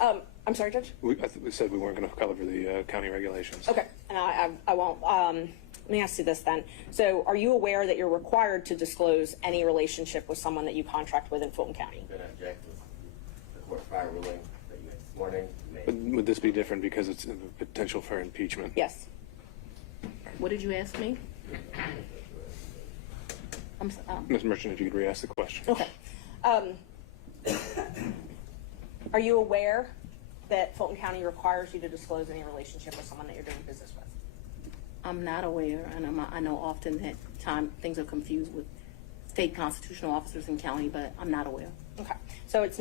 I'm sorry, Judge? We said we weren't going to cover the county regulations. Okay, and I won't. Let me ask you this then. So are you aware that you're required to disclose any relationship with someone that you contract with in Fulton County? I'm going to object to the court's prior ruling that you had this morning. Would this be different because it's a potential for impeachment? Yes. What did you ask me? Ms. Merchant, if you could re-ask the question. Okay. Are you aware that Fulton County requires you to disclose any relationship with someone that you're doing business with? I'm not aware, and I know often that things are confused with state constitutional officers in county, but I'm not aware. Okay. So it's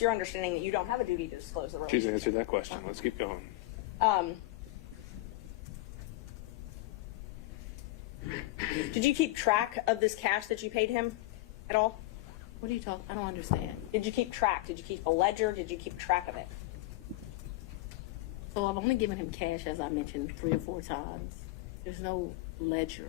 your understanding that you don't have a duty to disclose the relationship? She's answered that question. Let's keep going. Did you keep track of this cash that you paid him at all? What are you talking? I don't understand. Did you keep track? Did you keep a ledger? Did you keep track of it? So I've only given him cash, as I mentioned, 3 or 4 times. There's no ledger.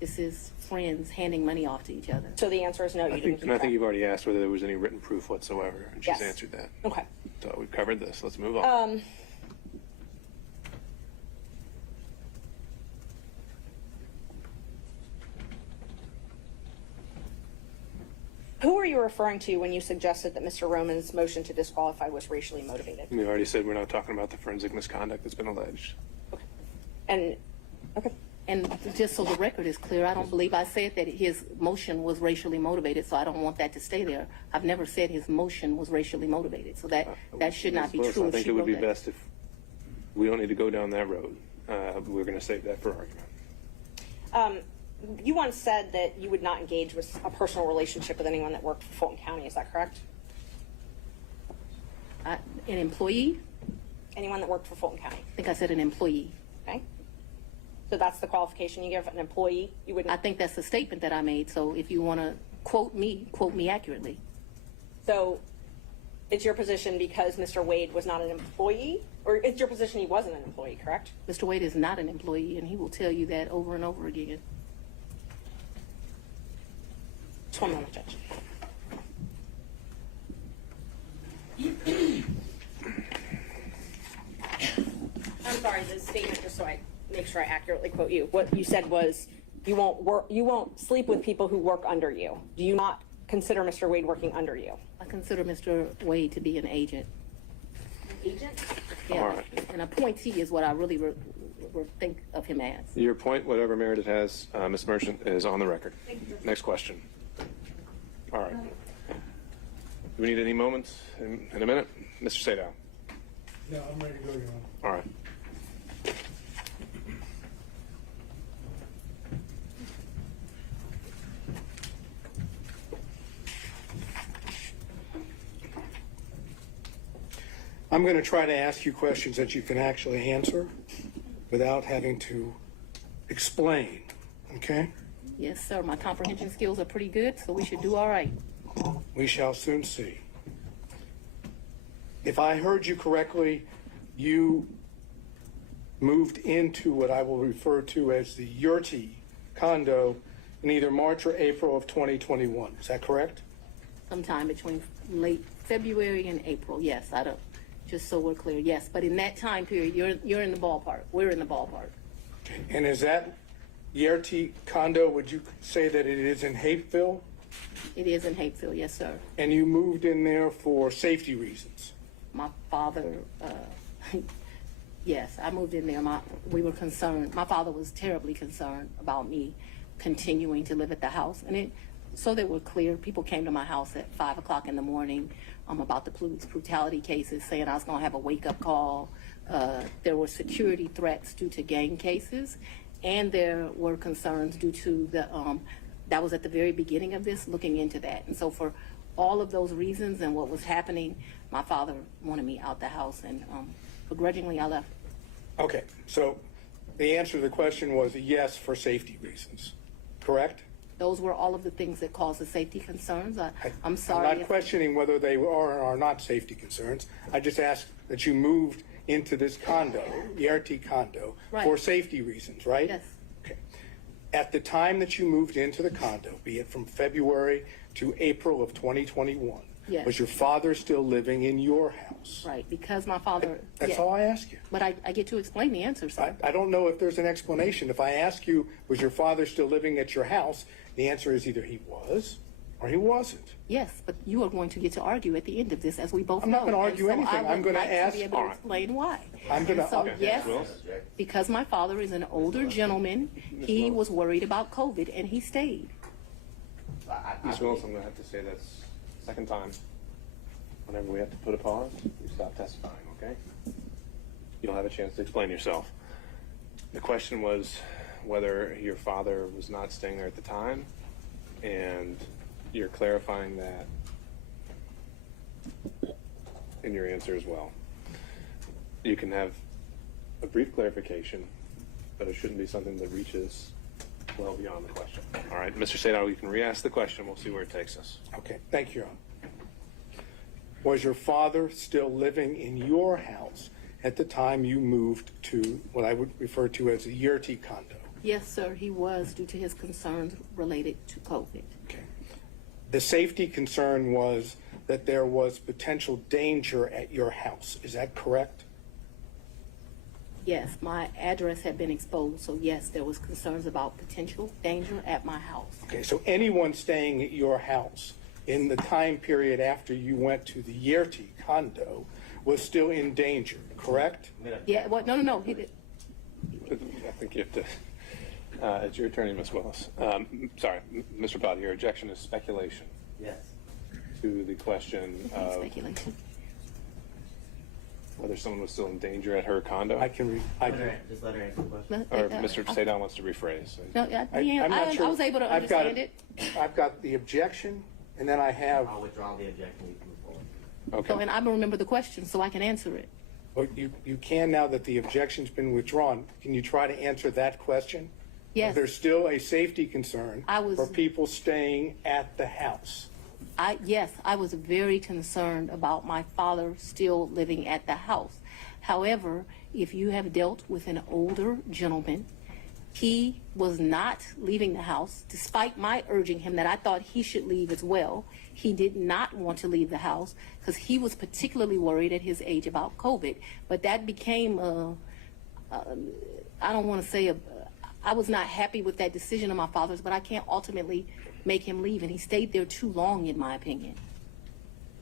This is friends handing money off to each other. So the answer is no, you didn't keep I think track. you've already asked whether there was any written proof whatsoever, and she's Yes. answered that. Okay. So we've covered this. Let's move on. Who are you referring to when you suggested that Mr. Roman's motion to disqualify was racially motivated? We already said we're not talking about the forensic misconduct that's been alleged. And, okay. And just so the record is clear, I don't believe I said that his motion was racially motivated, so I don't want that to stay there. I've never said his motion was racially motivated, so that should not be Ms. Willis, true. I if think she it would wrote be that. best if we don't need to go down that road. We're going to save that for argument. You once said that you would not engage with a personal relationship with anyone that worked for Fulton County. Is that correct? An employee? Anyone that worked for Fulton County. I think I said an employee. Okay. So that's the qualification you give an employee. You wouldn't. I think that's the statement that I made, so if you want to quote me accurately. So it's your position because Mr. Wade was not an employee, or it's your position he wasn't an employee, correct? Mr. Wade is not an employee, and he will tell you that over and over again. Just one moment, Judge. I'm sorry, the statement, just so I make sure I accurately quote you. What you said was you won't sleep with people who work under you. Do you not consider Mr. Wade working under you? I consider Mr. Wade to be an agent. Agent? Yeah, All right. an appointee is what I really think of him as. Your point, whatever merit it has, Ms. Merchant, is on the record. Next question. All right. Do we need any moments in a minute? Mr. Sadow. No, I'm ready to go, Your Honor. All right. I'm going to try to ask you questions that you can actually answer without having to explain, okay? Yes, sir. My comprehension skills are pretty good, so we should do all right. We shall soon see. If I heard you correctly, you moved into what I will refer to as the Yurti condo in either March or April of 2021. Is that correct? Sometime between late February and April. Yes, I don't. Just so we're clear, yes. But in that time period, you're in the ballpark. We're in the ballpark. And is that Yurti condo, would you say that it is in Hapeville? It is in Hapeville, yes, sir. And you moved in there for safety reasons? My father, yes, I moved in there. We were concerned. My father was terribly concerned about me continuing to live at the house. And so that we're clear, people came to my house at 5 o'clock in the morning about the police brutality cases, saying I was going to have a wake-up call. There were security threats due to gang cases, and there were concerns due to that was at the very beginning of this, looking into that. And so for all of those reasons and what was happening, my father wanted me out the house, and begrudgingly I left. Okay, so the answer to the question was a yes for safety reasons, correct? Those were all of the things that caused the safety concerns. I'm sorry. I'm not questioning whether they are or are not safety concerns. I just asked that you moved into this condo, the RT condo, Right. for safety reasons, right? Yes. Okay. At the time that you moved into the condo, be it from February to April of 2021, Yes. was your father still living in your house? Right, because my father. That's yeah. all I ask you. But I get to explain the answer, sir. I don't know if there's an explanation. If I ask you, was your father still living at your house, the answer is either he was or he wasn't. Yes, but you are going to get to argue at the end of this, as we both I'm know. not gonna argue And so anything. I I'm would gonna like ask- to be able All to right. explain why. I'm gonna- And so, okay. yes, Willis? because my father is an older gentleman, he was worried about COVID, and he stayed. Ms. Willis, I'm going to have to say that's the second time. Whenever we have to put a pause, you stop testifying, okay? You'll have a chance to explain yourself. The question was whether your father was not staying there at the time, and you're clarifying that in your answer as well. You can have a brief clarification, but it shouldn't be something that reaches well beyond the question. All right, Mr. Sadow, you can re-ask the question. We'll see where it takes us. Okay, thank you, Your Honor. Was your father still living in your house at the time you moved to what I would refer to as a Yurti condo Yes, sir, he was due to his concerns related to COVID. Okay. The safety concern was that there was potential danger at your house. Is that correct? Yes, my address had been exposed, so yes, there was concerns about potential danger at my house. Okay, so anyone staying at your house in the time period after you went to the Yerty condo was still in danger, correct? Yeah, well, no, he did. I think you have to. It's your attorney, Ms. Willis. Sorry, Mr. Bott, your objection is speculation Yes. to the question of Speculation. whether someone was still in danger at her condo. I can. Just let her answer the question. Or Mr. Sadon wants to rephrase. No, I'm not sure. I was able to understand it. I've got the objection, and then I have. I'll withdraw the objection. You can move forward. Okay. So, and I don't remember the question, so I can answer it. Well, you can now that the objection's been withdrawn. Can you try to answer that question? Yes. There's still a safety concern I was- for people staying at the house. Yes, I was very concerned about my father still living at the house. However, if you have dealt with an older gentleman, he was not leaving the house, despite my urging him that I thought he should leave as well. He did not want to leave the house because he was particularly worried at his age about COVID. But that became, I don't want to say, I was not happy with that decision of my father's, but I can't ultimately make him leave. And he stayed there too long, in my opinion.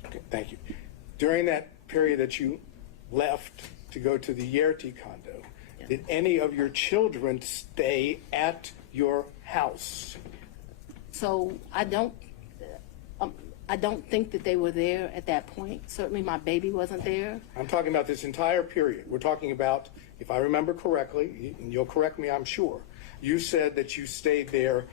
Okay, thank you. During that period that you left to go to the Yerty condo, did any of your children stay at your house? So I don't think that they were there at that point. Certainly my baby wasn't there. I'm talking about this entire period. We're talking about, if I remember correctly, and you'll correct me, I'm sure, you said that you stayed there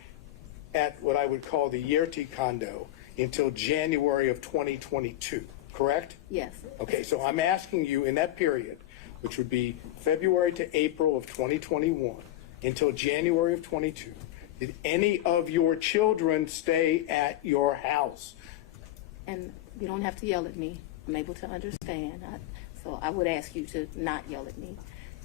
at what I would call the Yerty condo until January of 2022, correct? Yes. Okay, so I'm asking you in that period, which would be February to April of 2021 until January of 22, did any of your children stay at your house? And you don't have to yell at me. I'm able to understand. So I would ask you to not yell at me.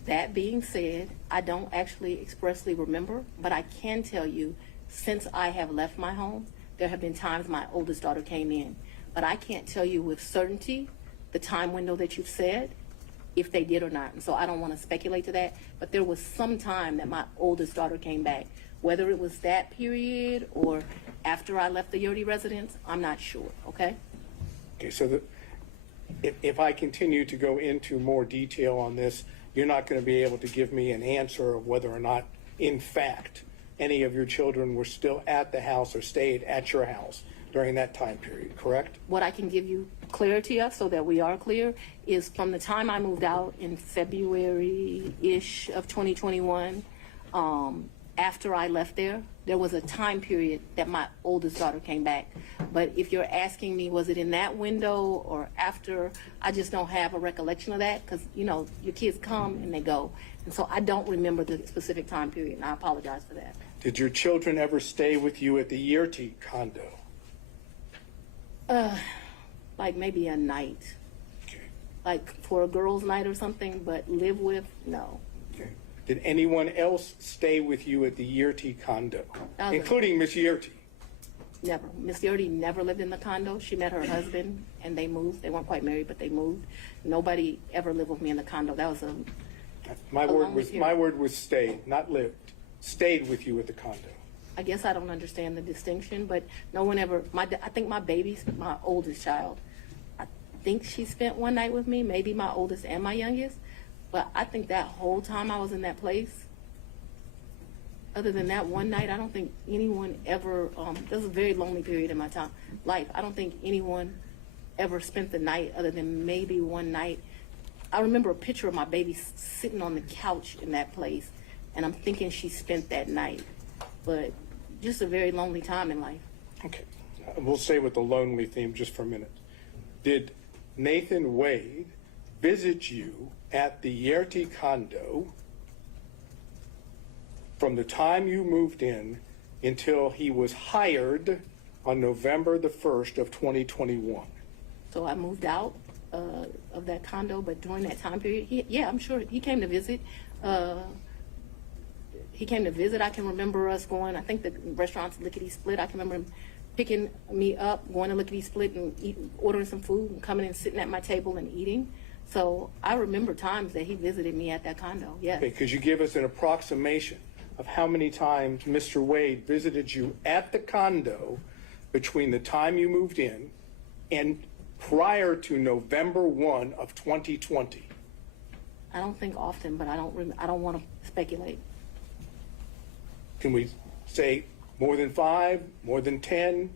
That being said, I don't actually expressly remember, but I can tell you since I have left my home, there have been times my oldest daughter came in. But I can't tell you with certainty the time window that you've said, if they did or not. And so I don't want to speculate to that. But there was some time that my oldest daughter came back. Whether it was that period or after I left the Yerty residence, I'm not sure, okay? Okay, so if I continue to go into more detail on this, you're not going to be able to give me an answer of whether or not, in fact, any of your children were still at the house or stayed at your house during that time period, correct? What I can give you clarity of, so that we are clear, is from the time I moved out in February-ish of 2021, after I left there was a time period that my oldest daughter came back. But if you're asking me, was it in that window or after, I just don't have a recollection of that because, you know, your kids come and they go. And so I don't remember the specific time period, and I apologize for that. Did your children ever stay with you at the Yerty condo? Like maybe a night. Okay. Like for a girls' night or something, but live with, no. Okay. Did anyone else stay with you at the Yerty condo, Okay. including Miss Yerty? Never. Miss Yerty never lived in the condo. She met her husband and they moved. They weren't quite married, but they moved. Nobody ever lived with me in the condo. That was My word period. was stayed, not lived. Stayed with you at the condo. I guess I don't understand the distinction, but no one ever, I think my baby, my oldest child, I think she spent one night with me, maybe my oldest and my youngest, but I think that whole time I was in that place, other than that one night, I don't think anyone ever, this was a very lonely period in my life. I don't think anyone ever spent the night other than maybe one night. I remember a picture of my baby sitting on the couch in that place, and I'm thinking she spent that night, but just a very lonely time in life. Okay. We'll stay with the lonely theme just for a minute. Did Nathan Wade visit you at the Yerty condo from the time you moved in until he was hired on November the 1st of 2021? So I moved out of that condo, but during that time period, I'm sure he came to visit. he came to visit. I can remember us going, I think the restaurant's Lickety Split. I can remember him picking me up, going to Lickety Split and ordering some food and coming and sitting at my table and eating. So I remember times that he visited me at that condo, yes. Okay, could you give us an approximation of how many times Mr. Wade visited you at the condo between the time you moved in and prior to November 1 of 2020? I don't think often, but I don't want to speculate. Can we say more than 5, more than 10?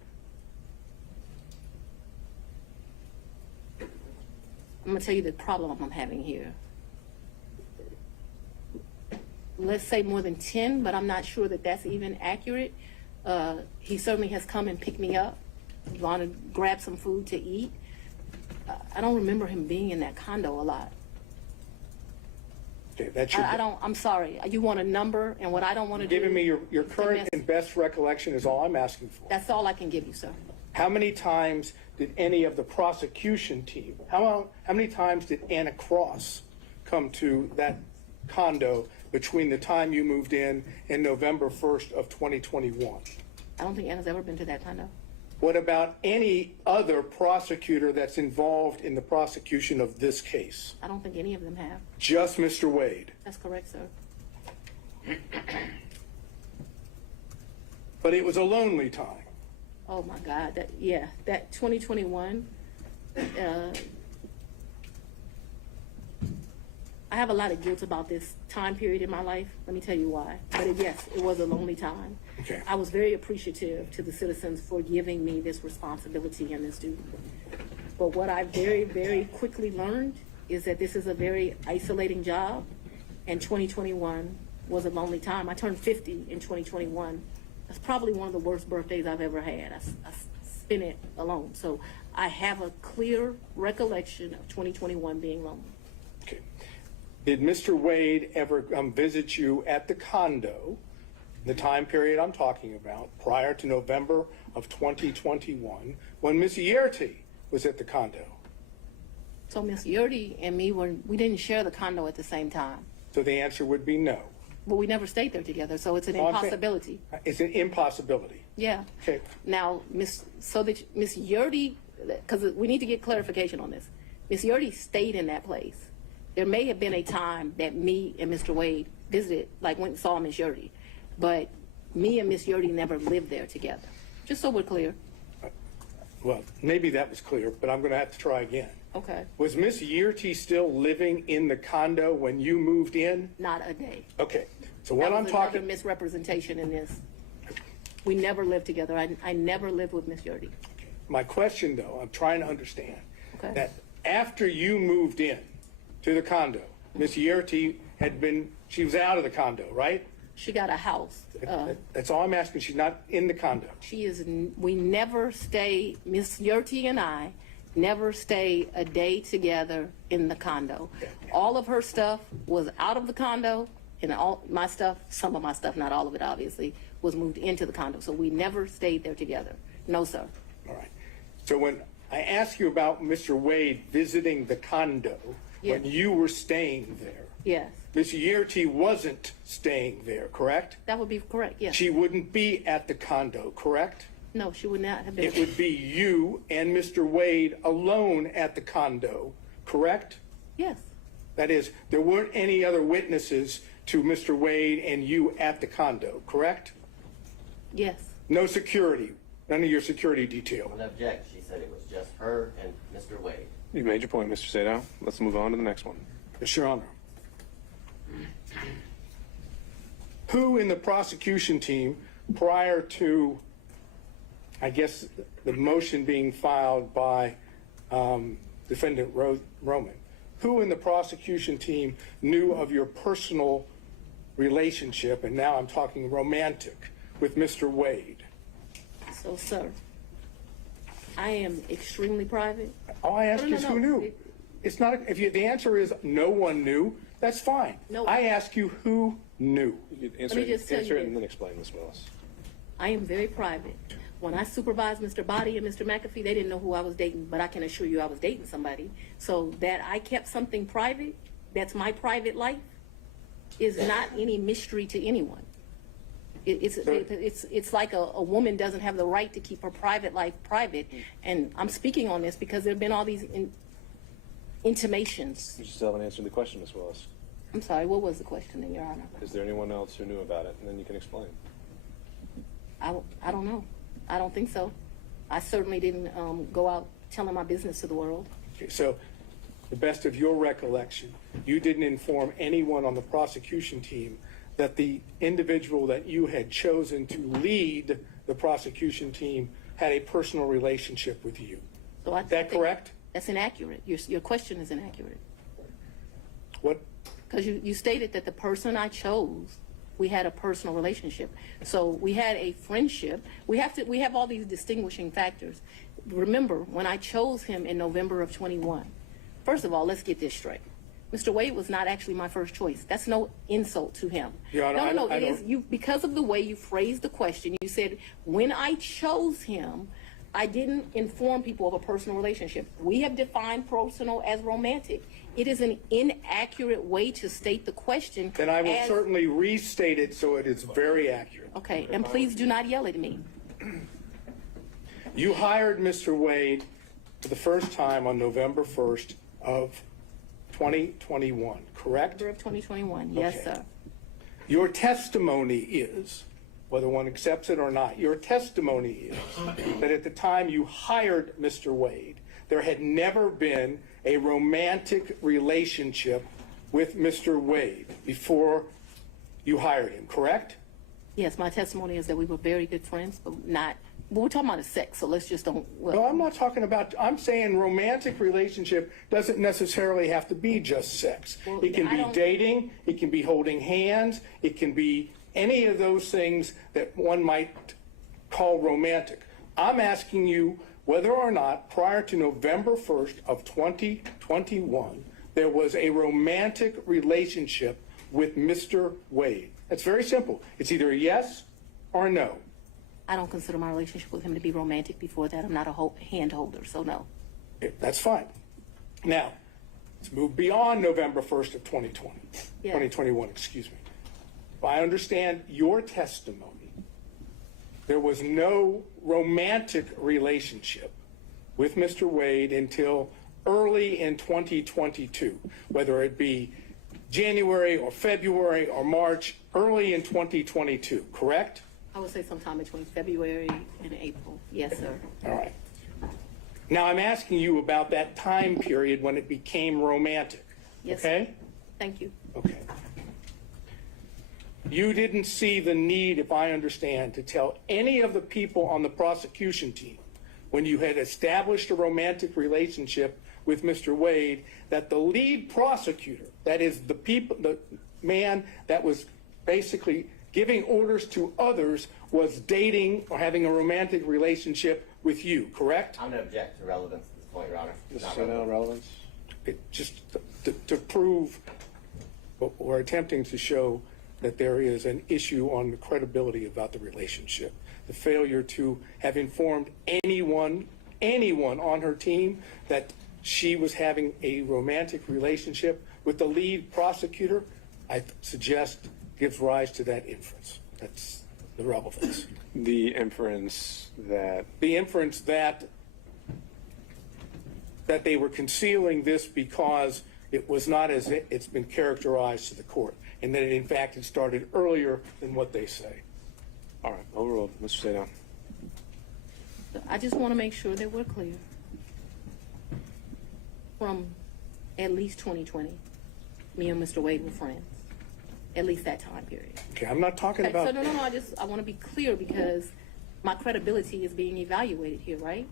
I'm going to tell you the problem I'm having here. Let's say more than 10, but I'm not sure that that's even accurate. He certainly has come and picked me up, gone to grab some food to eat. I don't remember him being in that condo a lot. Okay, that's I'm sorry. You want a number, and what I don't want to do... Giving me your current and best recollection is all I'm asking for. That's all I can give you, sir. How many times did any of the prosecution team, how many times did Anna Cross come to that condo between the time you moved in and November 1st of 2021? I don't think Anna's ever been to that condo. What about any other prosecutor that's involved in the prosecution of this case? I don't think any of them have. Just Mr. Wade. That's correct, sir. But it was a lonely time. Oh my God, that 2021, I have a lot of guilt about this time period in my life. Let me tell you why. But yes, it was a lonely time. Okay. I was very appreciative to the citizens for giving me this responsibility and this duty. But what I very, very quickly learned is that this is a very isolating job, and 2021 was a lonely time. I turned 50 in 2021. That's probably one of the worst birthdays I've ever had. I spent it alone. So I have a clear recollection of 2021 being lonely. Okay. Did Mr. Wade ever visit you at the condo, the time period I'm talking about, prior to November of 2021, when Miss Yerty was at the condo? So Miss Yerty and me, we didn't share the condo at the same time. So the answer would be no. But we never stayed there together, so it's an impossibility. It's an impossibility. Yeah. Okay. Now, Miss Yerty, because we need to get clarification on this. Miss Yerty stayed in that place. There may have been a time that me and Mr. Wade visited, like went and saw Miss Yerty, but me and Miss Yerty never lived there together. Just so we're clear. Well, maybe that was clear, but I'm going to have to try again. Okay. Was Miss Yerty still living in the condo when you moved in? Not a day. Okay. So what I'm That was talking... another misrepresentation in this. We never lived together. I never lived with Miss Yerty. My question, though, I'm trying to understand Okay. that after you moved in to the condo, Miss Yerty she was out of the condo, right? She got a house. That's all I'm asking. She's not in the condo. We never stay, Miss Yerty and I never stay a day together in the condo. All of her stuff was out of the condo, and all my stuff, some of my stuff, not all of it obviously, was moved into the condo. So we never stayed there together. No, sir. All right. So when I ask you about Mr. Wade visiting the condo when you were staying there, Yes. Miss Yerty wasn't staying there, correct? That would be correct, yes. She wouldn't be at the condo, correct? No, she would not have been. It would be you and Mr. Wade alone at the condo, correct? Yes. That is, there weren't any other witnesses to Mr. Wade and you at the condo, correct? Yes. No security, none of your security detail. When object, she said it was just her and Mr. Wade. You made your point, Mr. Sadow. Let's move on to the next one. Yes, Your Honor. Who in the prosecution team, prior to, I guess, the motion being filed by Defendant Roman, who in the prosecution team knew of your personal relationship, and now I'm talking romantic, with Mr. Wade? So, sir, I am extremely private. All I ask is who knew. It's not, the answer is no one knew, that's fine. No. I ask you who knew. You can answer, Let me just tell answer you it and this. then explain this, Willis. I am very private. When I supervised Mr. Body and Mr. McAfee, they didn't know who I was dating, but I can assure you I was dating somebody. So that I kept something private, that's my private life, is not any mystery to anyone. It's like a woman doesn't have the right to keep her private life private. And I'm speaking on this because there have been all these intimations. You still haven't answered the question, Ms. Willis. I'm sorry, what was the question, Your Honor? Is there anyone else who knew about it? And then you can explain. I don't know. I don't think so. I certainly didn't go out telling my business to the world. Okay, so, the best of your recollection, you didn't inform anyone on the prosecution team that the individual that you had chosen to lead the prosecution team had a personal relationship with you. So Is that correct? That's inaccurate. Your question is inaccurate. What? Because you stated that the person I chose, we had a personal relationship. So we had a friendship. We have all these distinguishing factors. Remember, when I chose him in November of 21, first of all, let's get this straight. Mr. Wade was not actually my first choice. That's no insult to him. Your Honor, No, it is you, because of the way you phrased the question. You said, when I chose him, I didn't inform people of a personal relationship. We have defined personal as romantic. It is an inaccurate way to state the question. Then I will certainly restate it so it is very accurate. Okay, and please do not yell at me. You hired Mr. Wade for the first time on November 1st of 2021, correct? November of 2021, yes, Okay. sir. Your testimony is, whether one accepts it or not, your testimony is that at the time you hired Mr. Wade, there had never been a romantic relationship with Mr. Wade before you hired him, correct? Yes, my testimony is that we were very good friends, but we're talking about the sex, so let's just don't. No, I'm not talking about, I'm saying romantic relationship doesn't necessarily have to be just sex. Well, It can I be don't- dating, it can be holding hands, it can be any of those things that one might call romantic. I'm asking you whether or not prior to November 1st of 2021, there was a romantic relationship with Mr. Wade. It's very simple. It's either a yes or a no. I don't consider my relationship with him to be romantic before that. I'm not a hand holder, so no. That's fine. Now, let's move beyond November 1st of 2020, Yeah. 2021, excuse me. If I understand your testimony, there was no romantic relationship with Mr. Wade until early in 2022, whether it be January or February or March, early in 2022, correct? I would say sometime between February and April. Yes, sir. All right. Now I'm asking you about that time period when it became romantic. Yes. Okay? Thank you. Okay. You didn't see the need, if I understand, to tell any of the people on the prosecution team when you had established a romantic relationship with Mr. Wade that the lead prosecutor, that is the man that was basically giving orders to others, was dating or having a romantic relationship with you, correct? I'm going to object to relevance at this point, Your Honor. It's not Just relevant. relevance. Just to prove what we're attempting to show that there is an issue on the credibility about the relationship. The failure to have informed anyone on her team that she was having a romantic relationship with the lead prosecutor, I suggest gives rise to that inference. That's the relevance. The inference that The inference that they were concealing this because it was not as it's been characterized to the court, and that in fact it started earlier than what they say. all right, overruled. Mr. Stay down. I just want to make sure that we're clear. From at least 2020, me and Mr. Wade were friends. At least that time period. Okay, I'm not talking Okay, so about. no, I want to be clear because my credibility is being evaluated here, right?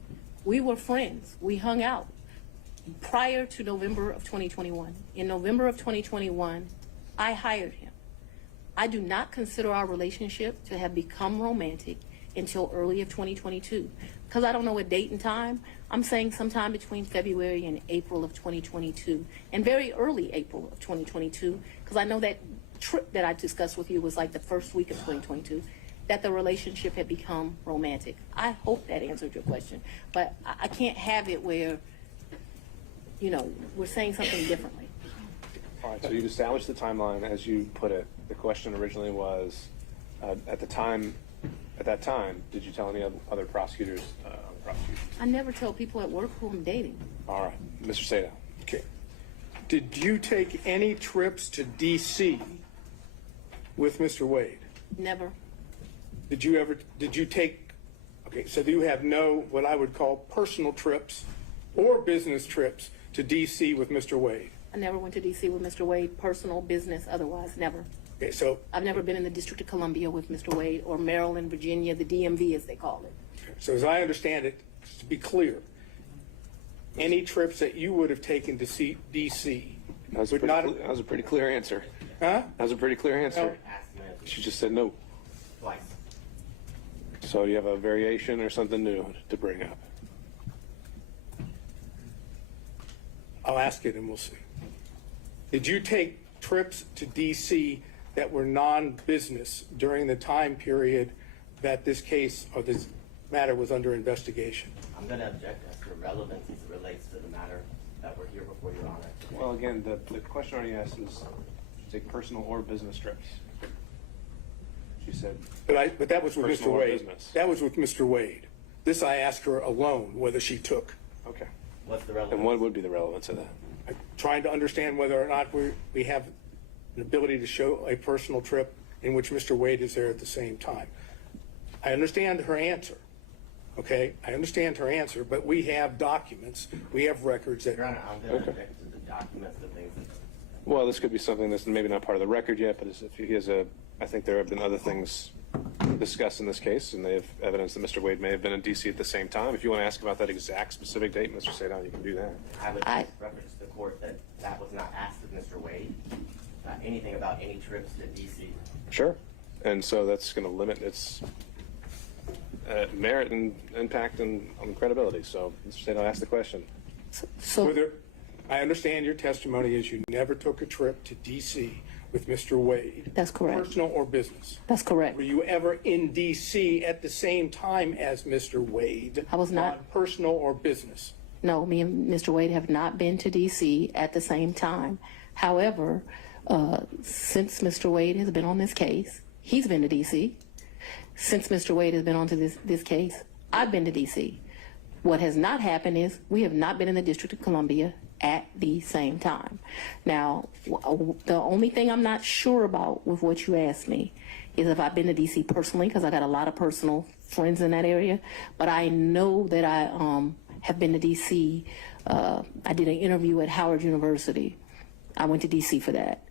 We were friends. We hung out prior to November of 2021. In November of 2021, I hired him. I do not consider our relationship to have become romantic until early of 2022. Because I don't know a date and time, I'm saying sometime between February and April of 2022, and very early April of 2022, because I know that trip that I discussed with you was like the first week of 2022, that the relationship had become romantic. I hope that answered your question, but I can't have it where, we're saying something differently. All right, so you've established the timeline as you put it. The question originally was, At that time, did you tell any other prosecutors on the prosecution? I never tell people at work who I'm dating. All right, Mr. Sadow. Okay. Did you take any trips to D.C. with Mr. Wade? Never. Did you take, okay, so you have no, what I would call personal trips or business trips to D.C. with Mr. Wade? I never went to D.C. with Mr. Wade, personal, business, otherwise, never. Okay, so, I've never been in the District of Columbia with Mr. Wade, or Maryland, Virginia, the DMV as they call it. so as I understand it, to be clear, any trips that you would have taken to see D.C. That was a pretty clear answer. Huh? That was a pretty clear answer. Asked him if She just said no. twice. So you have a variation or something new to bring up? I'll ask it and we'll see. Did you take trips to D.C. that were non-business during the time period that this case or this matter was under investigation? I'm going to object as to relevance as it relates to the matter that we're here before Your Honor. Well, again, the question already asked is, take personal or business trips. She said, But that was with Personal Mr. or Wade. business? That was with Mr. Wade. This I asked her alone whether she took. okay. What's the relevance? And what would be the relevance of that? I'm trying to understand whether or not we have an ability to show a personal trip in which Mr. Wade is there at the same time. I understand her answer. Okay, I understand her answer, but we have documents, we have records that. Your Honor, I'm going to object to the documents, the things that. Well, this could be something that's maybe not part of the record yet, but if he has I think there have been other things discussed in this case, and they have evidence that Mr. Wade may have been in D.C. at the same time. If you want to ask about that exact specific date, Mr. Sadow, you can do that. I would reference to the court that that was not asked of Mr. Wade. Anything about any trips to D.C. Sure. And so that's going to limit its merit and impact on credibility. So, Mr. Sadow, ask the question. So, I understand your testimony is you never took a trip to D.C. with Mr. Wade. That's correct. Personal or business. that's correct. Were you ever in D.C. at the same time as Mr. Wade? I was not. On personal or business? No, me and Mr. Wade have not been to D.C. at the same time. However, since Mr. Wade has been on this case, he's been to D.C. Since Mr. Wade has been on to this case, I've been to D.C. What has not happened is we have not been in the District of Columbia at the same time. Now, the only thing I'm not sure about with what you asked me is if I've been to D.C. personally, because I got a lot of personal friends in that area. But I know that I have been to D.C. I did an interview at Howard University. I went to D.C. for that.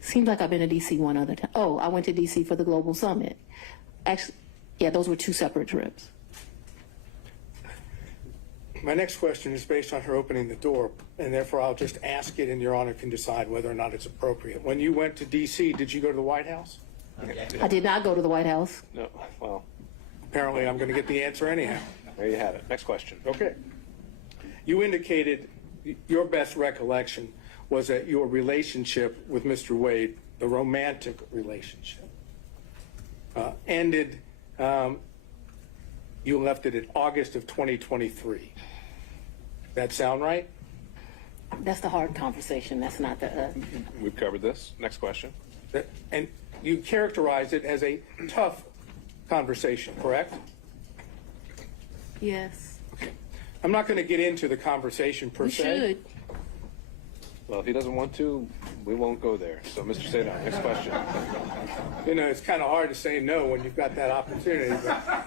Seems like I've been to D.C. one other time. Oh, I went to D.C. for the Global Summit. Actually, yeah, those were two separate trips. My next question is based on her opening the door, and therefore I'll just ask it, and Your Honor can decide whether or not it's appropriate. When you went to D.C., did you go to the White House? I did not go to the White House. No. Well, Apparently, I'm going to get the answer anyhow. there you have it. Next question. Okay. You indicated your best recollection was that your relationship with Mr. Wade, the romantic relationship, ended, you left it in August of 2023. That sound right? That's the hard conversation. That's not the. We've covered this. Next question. And you characterized it as a tough conversation, correct? Yes. I'm not going to get into the conversation per We se. should. Well, if he doesn't want to, we won't go there. So, Mr. Sadow, next question. You know, it's kind of hard to say no when you've got that opportunity. But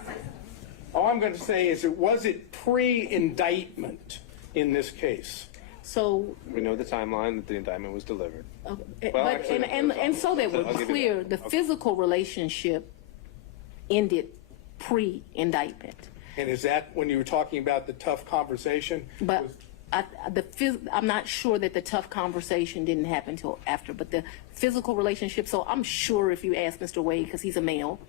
all I'm going to say is, was it pre-indictment in this case? So, We know the timeline that the indictment was delivered. but actually, and so that I'll we're give you clear, that. the physical relationship ended pre-indictment. And is that when you were talking about the tough conversation? But I'm not sure that the tough conversation didn't happen until after, but the physical relationship. So I'm sure if you ask Mr. Wade, because he's a male,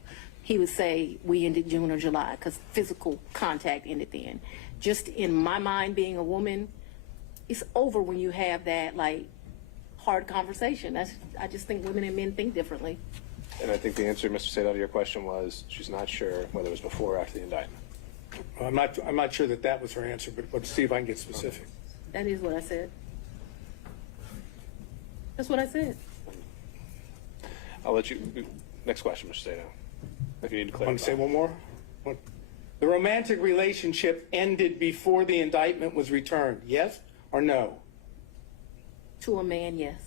he would say we ended June or July because physical contact ended then. Just in my mind, being a woman, it's over when you have that like hard conversation. I just think women and men think differently. And I think the answer, Mr. Sadow, to your question was she's not sure whether it was before or after the indictment. Well, I'm not sure that was her answer, but let's see if I can get specific. That is what I said. That's what I said. I'll let you. Next question, Mr. Sato. If you need to clarify. Want to say one more? What? The romantic relationship ended before the indictment was returned. Yes or no? To a man, yes.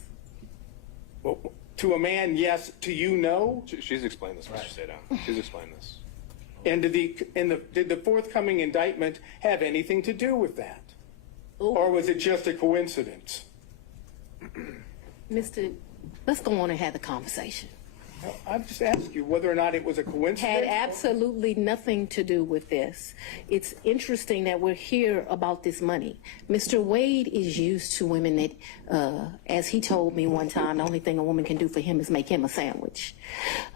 Well, to a man, yes. To you, no. She's explained this, Mr. Sato. She's explained this. And did the forthcoming indictment have anything to do with that? Or was it just a coincidence? Mr. Let's go on and have the conversation. I've just asked you whether or not it was a coincidence. Had absolutely nothing to do with this. It's interesting that we're here about this money. Mr. Wade is used to women that, as he told me one time, the only thing a woman can do for him is make him a sandwich.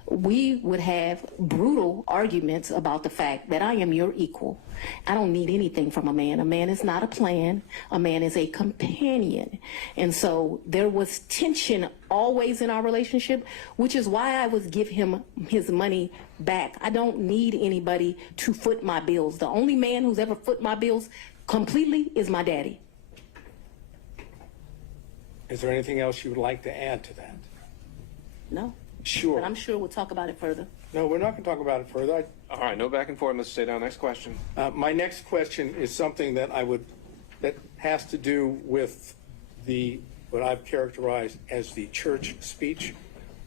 We would have brutal arguments about the fact that I am your equal. I don't need anything from a man. A man is not a plan. A man is a companion. And so there was tension always in our relationship, which is why I would give him his money back. I don't need anybody to foot my bills. The only man who's ever foot my bills completely is my daddy. Is there anything else you would like to add to that? No. Sure. But I'm sure we'll talk about it further. No, we're not going to talk about it further. All right, no back and forth, Mr. Sato. Next question. My next question is something that that has to do with what I've characterized as the church speech.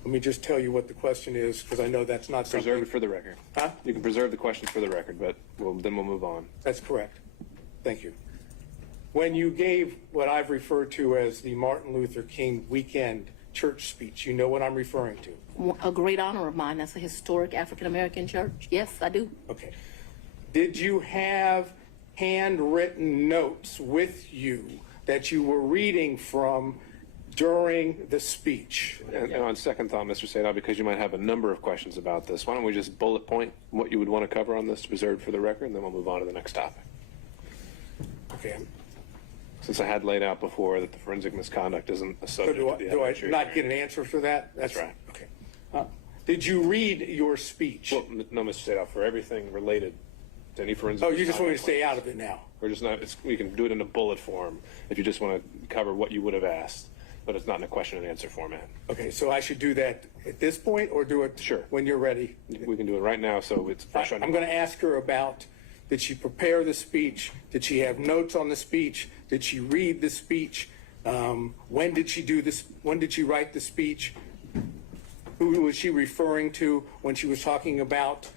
Let me just tell you what the question is, because I know that's not something. Preserve it for the record. Huh? You can preserve the question for the record, but then we'll move on. That's correct. Thank you. When you gave what I've referred to as the Martin Luther King weekend church speech, you know what I'm referring to? A great honor of mine. That's a historic African-American church. Yes, I do. Okay. Did you have handwritten notes with you that you were reading from during the speech? And on second thought, Mr. Sato, because you might have a number of questions about this, why don't we just bullet point what you would want to cover on this to preserve for the record, and then we'll move on to the next topic. Okay. Since I had laid out before that the forensic misconduct isn't a subject So of the do I evidentiary not hearing. get an answer for that? That's right. Okay. Did you read your speech? Well, no, Mr. Sato, for everything related to any forensic. Oh, you just want me to misconduct stay claims. out of it now? We're just not. We can do it in a bullet form if you just want to cover what you would have asked, but it's not in a question and answer format. Okay, so I should do that at this point, or do it Sure. when you're ready? We can do it right now, so it's fresh on. I'm going to ask her about, did she prepare the speech? Did she have notes on the speech? Did she read the speech? When did she do this? When did she write the speech? Who was she referring to when she was talking about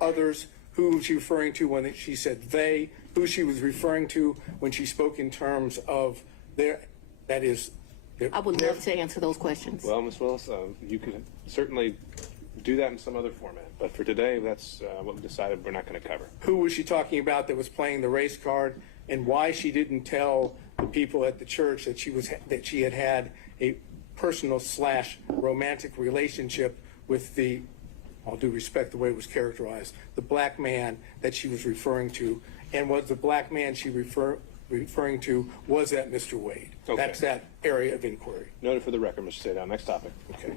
others? Who was she referring to when she said they? Who she was referring to when she spoke in terms of their, that is, their, I would love to answer those questions. Well, Ms. Willis, you can certainly do that in some other format, but for today, that's what we decided we're not going to cover. Who was she talking about that was playing the race card, and why she didn't tell the people at the church that she had had a personal / romantic relationship with the, all due respect the way it was characterized, the black man that she was referring to, and was the black man she referring to, was that Mr. Wade? Okay. That's that area of inquiry. Noted for the record, Mr. Sato. Next topic. Okay.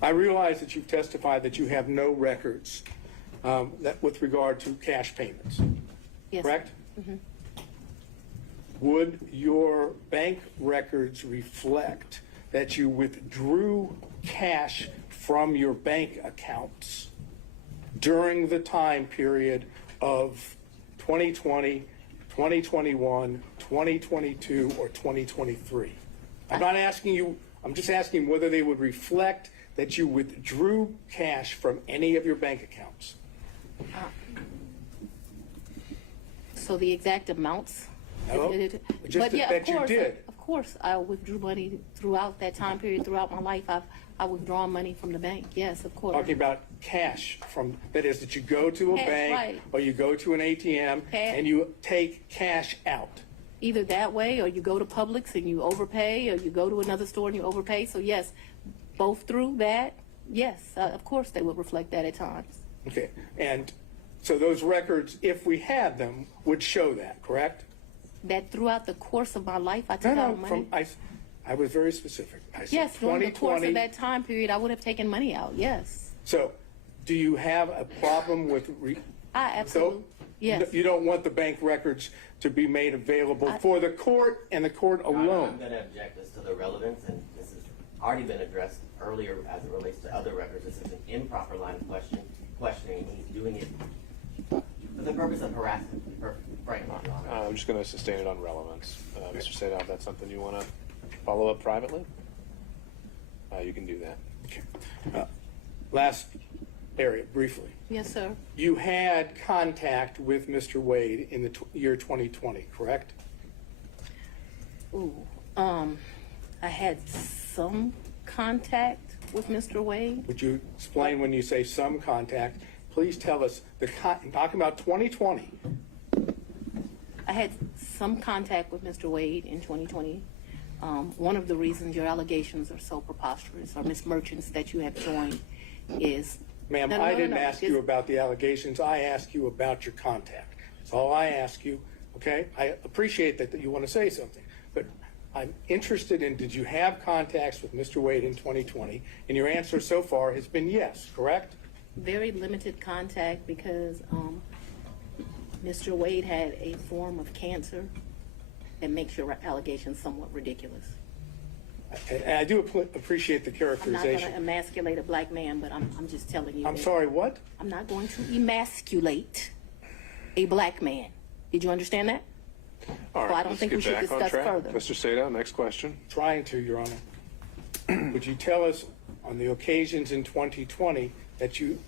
I realize that you've testified that you have no records that with regard to cash payments, Yes. correct? Mm-hmm. Would your bank records reflect that you withdrew cash from your bank accounts during the time period of 2020, 2021, 2022, or 2023? I'm not asking you, I'm just asking whether they would reflect that you withdrew cash from any of your bank accounts. So the exact amounts? No, just that you did. Of course, I withdrew money throughout that time period, throughout my life. I withdrawn money from the bank. Yes, of course. Talking about cash from, that is that you go to a Cash, bank right. or you go to an ATM and you take cash out. Either that way, or you go to Publix and you overpay, or you go to another store and you overpay. So yes, both through that, yes, of course they would reflect that at times. Okay, and so those records, if we had them, would show that, correct? That throughout the course of my life, I took out money. I was very specific. I said Yes, during the course 2020. of that time period, I would have taken money out. Yes, So, do you have a problem with? I absolutely. Yes. You don't want the bank records to be made available for the court and the court I'm alone. going to object as to the relevance, and this has already been addressed earlier as it relates to other records. This is an improper line of questioning. He's doing it for the purpose of harassment, frankly, Your Honor. I'm just going to sustain it on relevance. Mr. Sadow, if that's something you want to follow up privately, you can do that. Last area, briefly. Yes, sir. You had contact with Mr. Wade in the year 2020, correct? Ooh, I had some contact with Mr. Wade. Would you explain when you say some contact? Please tell us, talking about 2020. I had some contact with Mr. Wade in 2020. One of the reasons your allegations are so preposterous, or Ms. Merchants that you have joined, is... Ma'am, No, I no, didn't no. ask you about the allegations. I asked you about your contact. That's all I ask you, okay? I appreciate that you want to say something, but I'm interested in, did you have contacts with Mr. Wade in 2020? And your answer so far has been yes, correct? Very limited contact because Mr. Wade had a form of cancer that makes your allegations somewhat ridiculous. And I do appreciate the I'm not going to characterization. emasculate a black man, but I'm just telling you. I'm that sorry, what? I'm not going to emasculate a black man. Did you understand that? All right, Well, I don't let's think get we should back on discuss track. further. Mr. Sadow, next question. Trying to, Your Honor. Would you tell us on the occasions in 2020 that you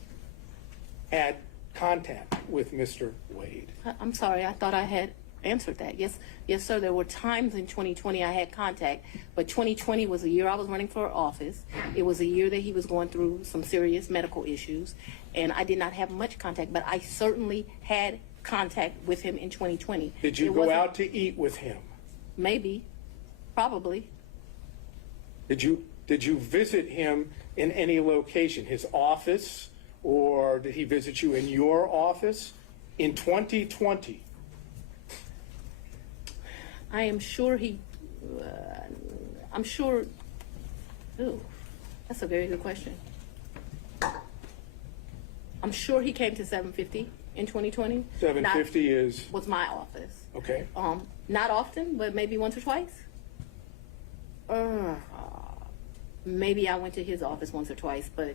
had contact with Mr. Wade? I'm sorry, I thought I had answered that. Yes, sir, there were times in 2020 I had contact, but 2020 was a year I was running for office. It was a year that he was going through some serious medical issues, and I did not have much contact, but I certainly had contact with him in 2020. Did you It go wasn't- out to eat with him? Maybe, probably. Did you visit him in any location, his office, or did he visit you in your office in 2020? I am sure I'm sure, ooh, that's a very good question. I'm sure he came to 750 in 2020. 750 is, Was my office. okay. Not often, but maybe once or twice. Maybe I went to his office once or twice, but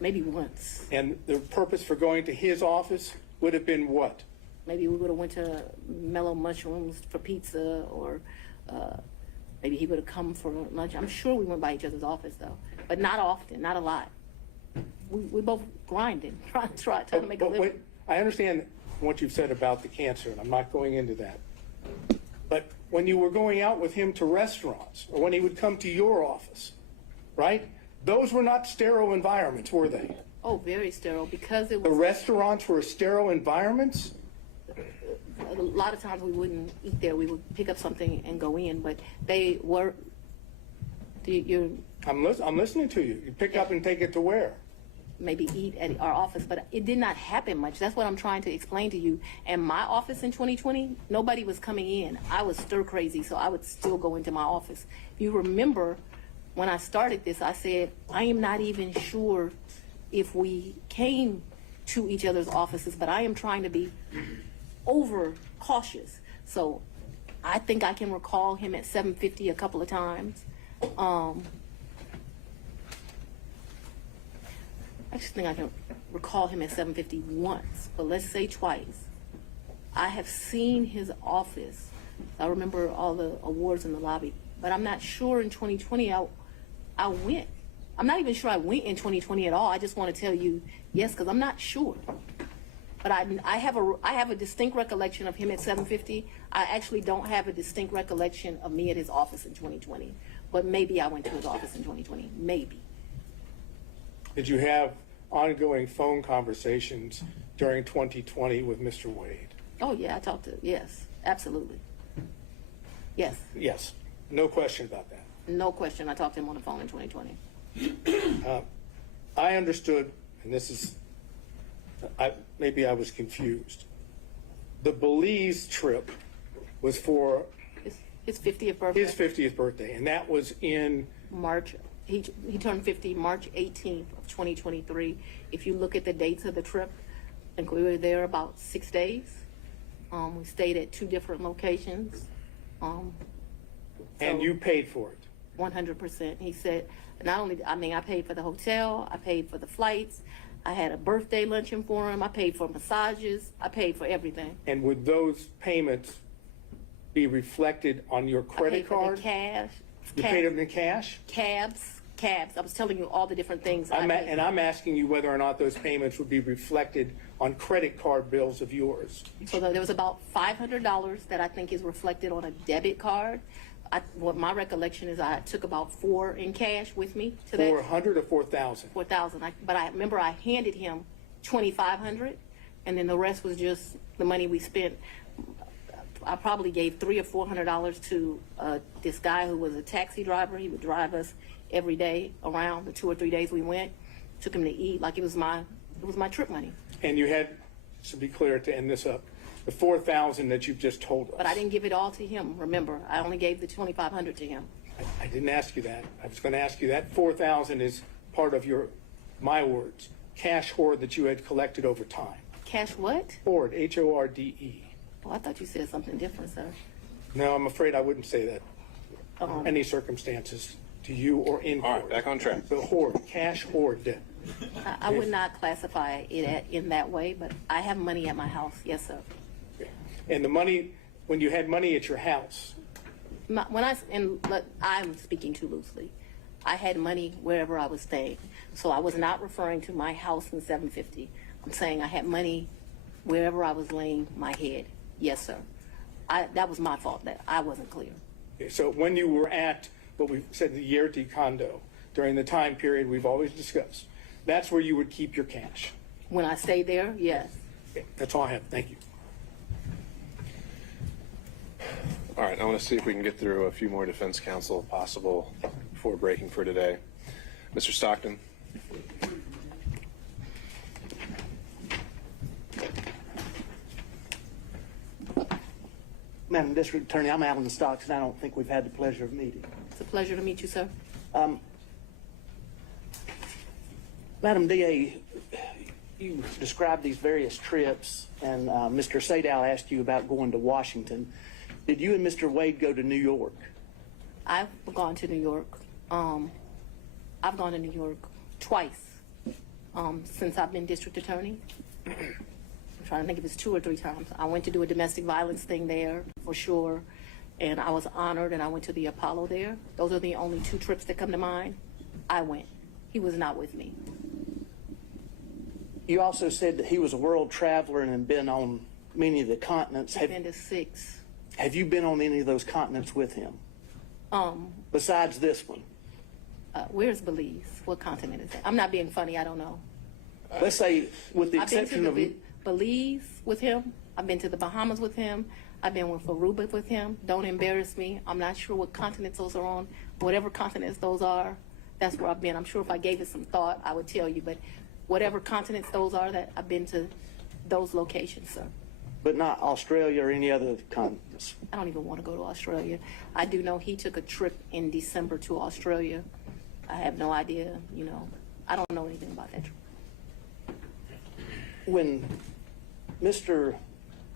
maybe once. And the purpose for going to his office would have been what? Maybe we would have went to Mellow Mushrooms for pizza, or maybe he would have come for lunch. I'm sure we went by each other's office though, but not often, not a lot. We both grinding, trying to make a But living. wait, I understand what you've said about the cancer, and I'm not going into that. But when you were going out with him to restaurants, or when he would come to your office, right? Those were not sterile environments, were they? Oh, very sterile, because it The was restaurants were sterile environments? a lot of times we wouldn't eat there. We would pick up something and go in, but they were. You I'm listening to you. You pick up and take it to where? maybe eat at our office, but it did not happen much. That's what I'm trying to explain to you. And my office in 2020, nobody was coming in. I was stir crazy, so I would still go into my office. If you remember, when I started this, I said, I am not even sure if we came to each other's offices, but I am trying to be over cautious. So I think I can recall him at 750 a couple of times. I just think I can recall him at 750 once, but let's say twice. I have seen his office. I remember all the awards in the lobby, but I'm not sure in 2020 I went. I'm not even sure I went in 2020 at all. I just want to tell you yes, because I'm not sure. But I have a distinct recollection of him at 750. I actually don't have a distinct recollection of me at his office in 2020. But maybe I went to his office in 2020. Maybe. Did you have ongoing phone conversations during 2020 with Mr. Wade? Oh yeah, I talked to. Yes, absolutely. Yes, Yes, no question about that. no question. I talked to him on the phone in 2020. I understood, and this is, maybe I was confused. The Belize trip was for His 50th birthday. his 50th birthday, and that was in March. He turned 50 March 18th of 2023. If you look at the dates of the trip, I think we were there about 6 days. We stayed at 2 different locations. And you paid for it? 100%. He said, not only, I paid for the hotel, I paid for the flights, I had a birthday luncheon for him, I paid for massages, I paid for everything. And would those payments be reflected on your I paid credit for card? the cash. You paid them in cash? Cabs. I was telling you all the different things. I paid. And I'm asking you whether or not those payments would be reflected on credit card bills of yours. So there was about $500 that I think is reflected on a debit card. What my recollection is, I took about 4 in cash with me to that. 400 or 4,000? 4,000. But I remember I handed him 2,500, and then the rest was just the money we spent. I probably gave $300 or $400 to this guy who was a taxi driver. He would drive us every day around the 2 or 3 days we went. Took him to eat like it was my trip money. And you had, to be clear, to end this up, the 4,000 that you've just told us. But I didn't give it all to him. Remember, I only gave the 2,500 to him. I didn't ask you that. I was going to ask you that 4,000 is part of your, my words, cash hoard that you had collected over time. Cash what? Hoard, H-O-R-D-E. Oh, I thought you said something different, sir. No, I'm afraid I wouldn't say that under any circumstances to you or in All right, court. back on track. The hoard, cash hoard. I would not classify it in that way, but I have money at my house. Yes, sir. And the money, when you had money at your house, I'm speaking too loosely. I had money wherever I was staying. So I was not referring to my house in 750. I'm saying I had money wherever I was laying my head. Yes, sir. That was my fault that I wasn't clear. so when you were at what we said the Yerty condo during the time period we've always discussed, that's where you would keep your cash. When I stayed there, yes. Okay, that's all I have. Thank you. All right, I want to see if we can get through a few more defense counsel if possible before breaking for today. Mr. Stockton. Madam District Attorney, I'm Alan Stockton. I don't think we've had the pleasure of meeting. It's a pleasure to meet you, sir. Madam DA, you described these various trips, and Mr. Sadow asked you about going to Washington. Did you and Mr. Wade go to New York? I've gone to New York. I've gone to New York twice since I've been district attorney. I'm trying to think if it's 2 or 3 times. I went to do a domestic violence thing there, for sure, and I was honored, and I went to the Apollo there. Those are the only 2 trips that come to mind. I went. He was not with me. You also said that he was a world traveler and had been on many of the continents. I've been to 6. Have you been on any of those continents with him? Besides this one? Where's Belize? What continent is that? I'm not being funny. I don't know. Let's say, with the I've been exception to of... Belize with him. I've been to the Bahamas with him. I've been with Aruba with him. Don't embarrass me. I'm not sure what continents those are on. Whatever continents those are, that's where I've been. I'm sure if I gave it some thought, I would tell you. But whatever continents those are, that I've been to those locations, sir. But not Australia or any other continents? I don't even want to go to Australia. I do know he took a trip in December to Australia. I have no idea, I don't know anything about that trip. When Mr.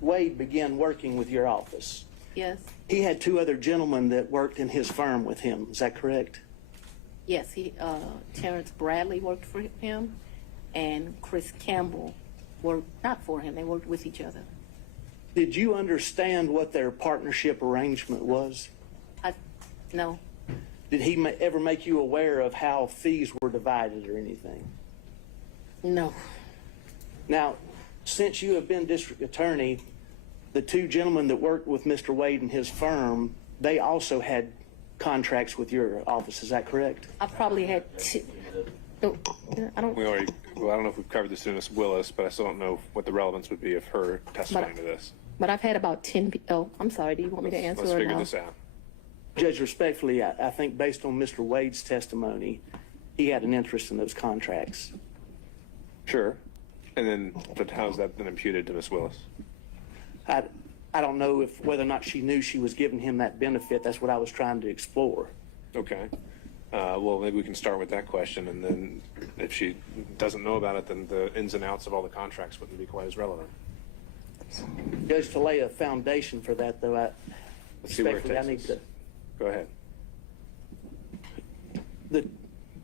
Wade began working with your office, Yes, he had 2 other gentlemen that worked in his firm with him. Is that correct? yes. Terrence Bradley worked for him, and Chris Campbell worked not for him. They worked with each other. Did you understand what their partnership arrangement was? No, Did he ever make you aware of how fees were divided or anything? no. Now, since you have been district attorney, the 2 gentlemen that worked with Mr. Wade and his firm, they also had contracts with your office. Is that correct? I probably had two. I don't. I don't know if we've covered this in Ms. Willis, but I still don't know what the relevance would be of her testifying to this. But I've had about 10 people. Oh, I'm sorry. Do you want me to answer Let's or figure no? this out. Judge, respectfully, I think based on Mr. Wade's testimony, he had an interest in those contracts. Sure. And then, but how's that been imputed to Ms. Willis? I don't know whether or not she knew she was giving him that benefit. That's what I was trying to explore. Okay. Well, maybe we can start with that question, and then if she doesn't know about it, then the ins and outs of all the contracts wouldn't be quite as relevant. Judge, to lay a foundation for that, though, Let's see where it respectfully, I need takes us. to. Go ahead.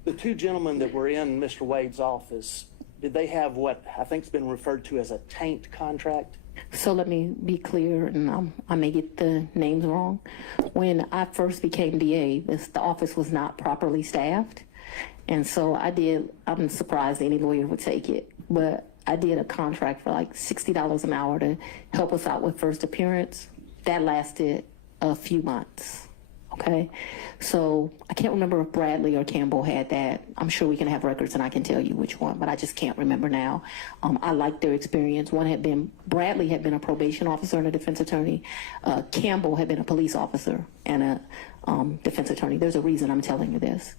The two gentlemen that were in Mr. Wade's office, did they have what I think's been referred to as a taint contract? So let me be clear, and I may get the names wrong. When I first became DA, the office was not properly staffed. And so I'm surprised any lawyer would take it, but I did a contract for like $60 an hour to help us out with first appearance. That lasted a few months. Okay, so I can't remember if Bradley or Campbell had that. I'm sure we can have records and I can tell you which one, but I just can't remember now. I liked their experience. Bradley had been a probation officer and a defense attorney. Campbell had been a police officer and a defense attorney. There's a reason I'm telling you this.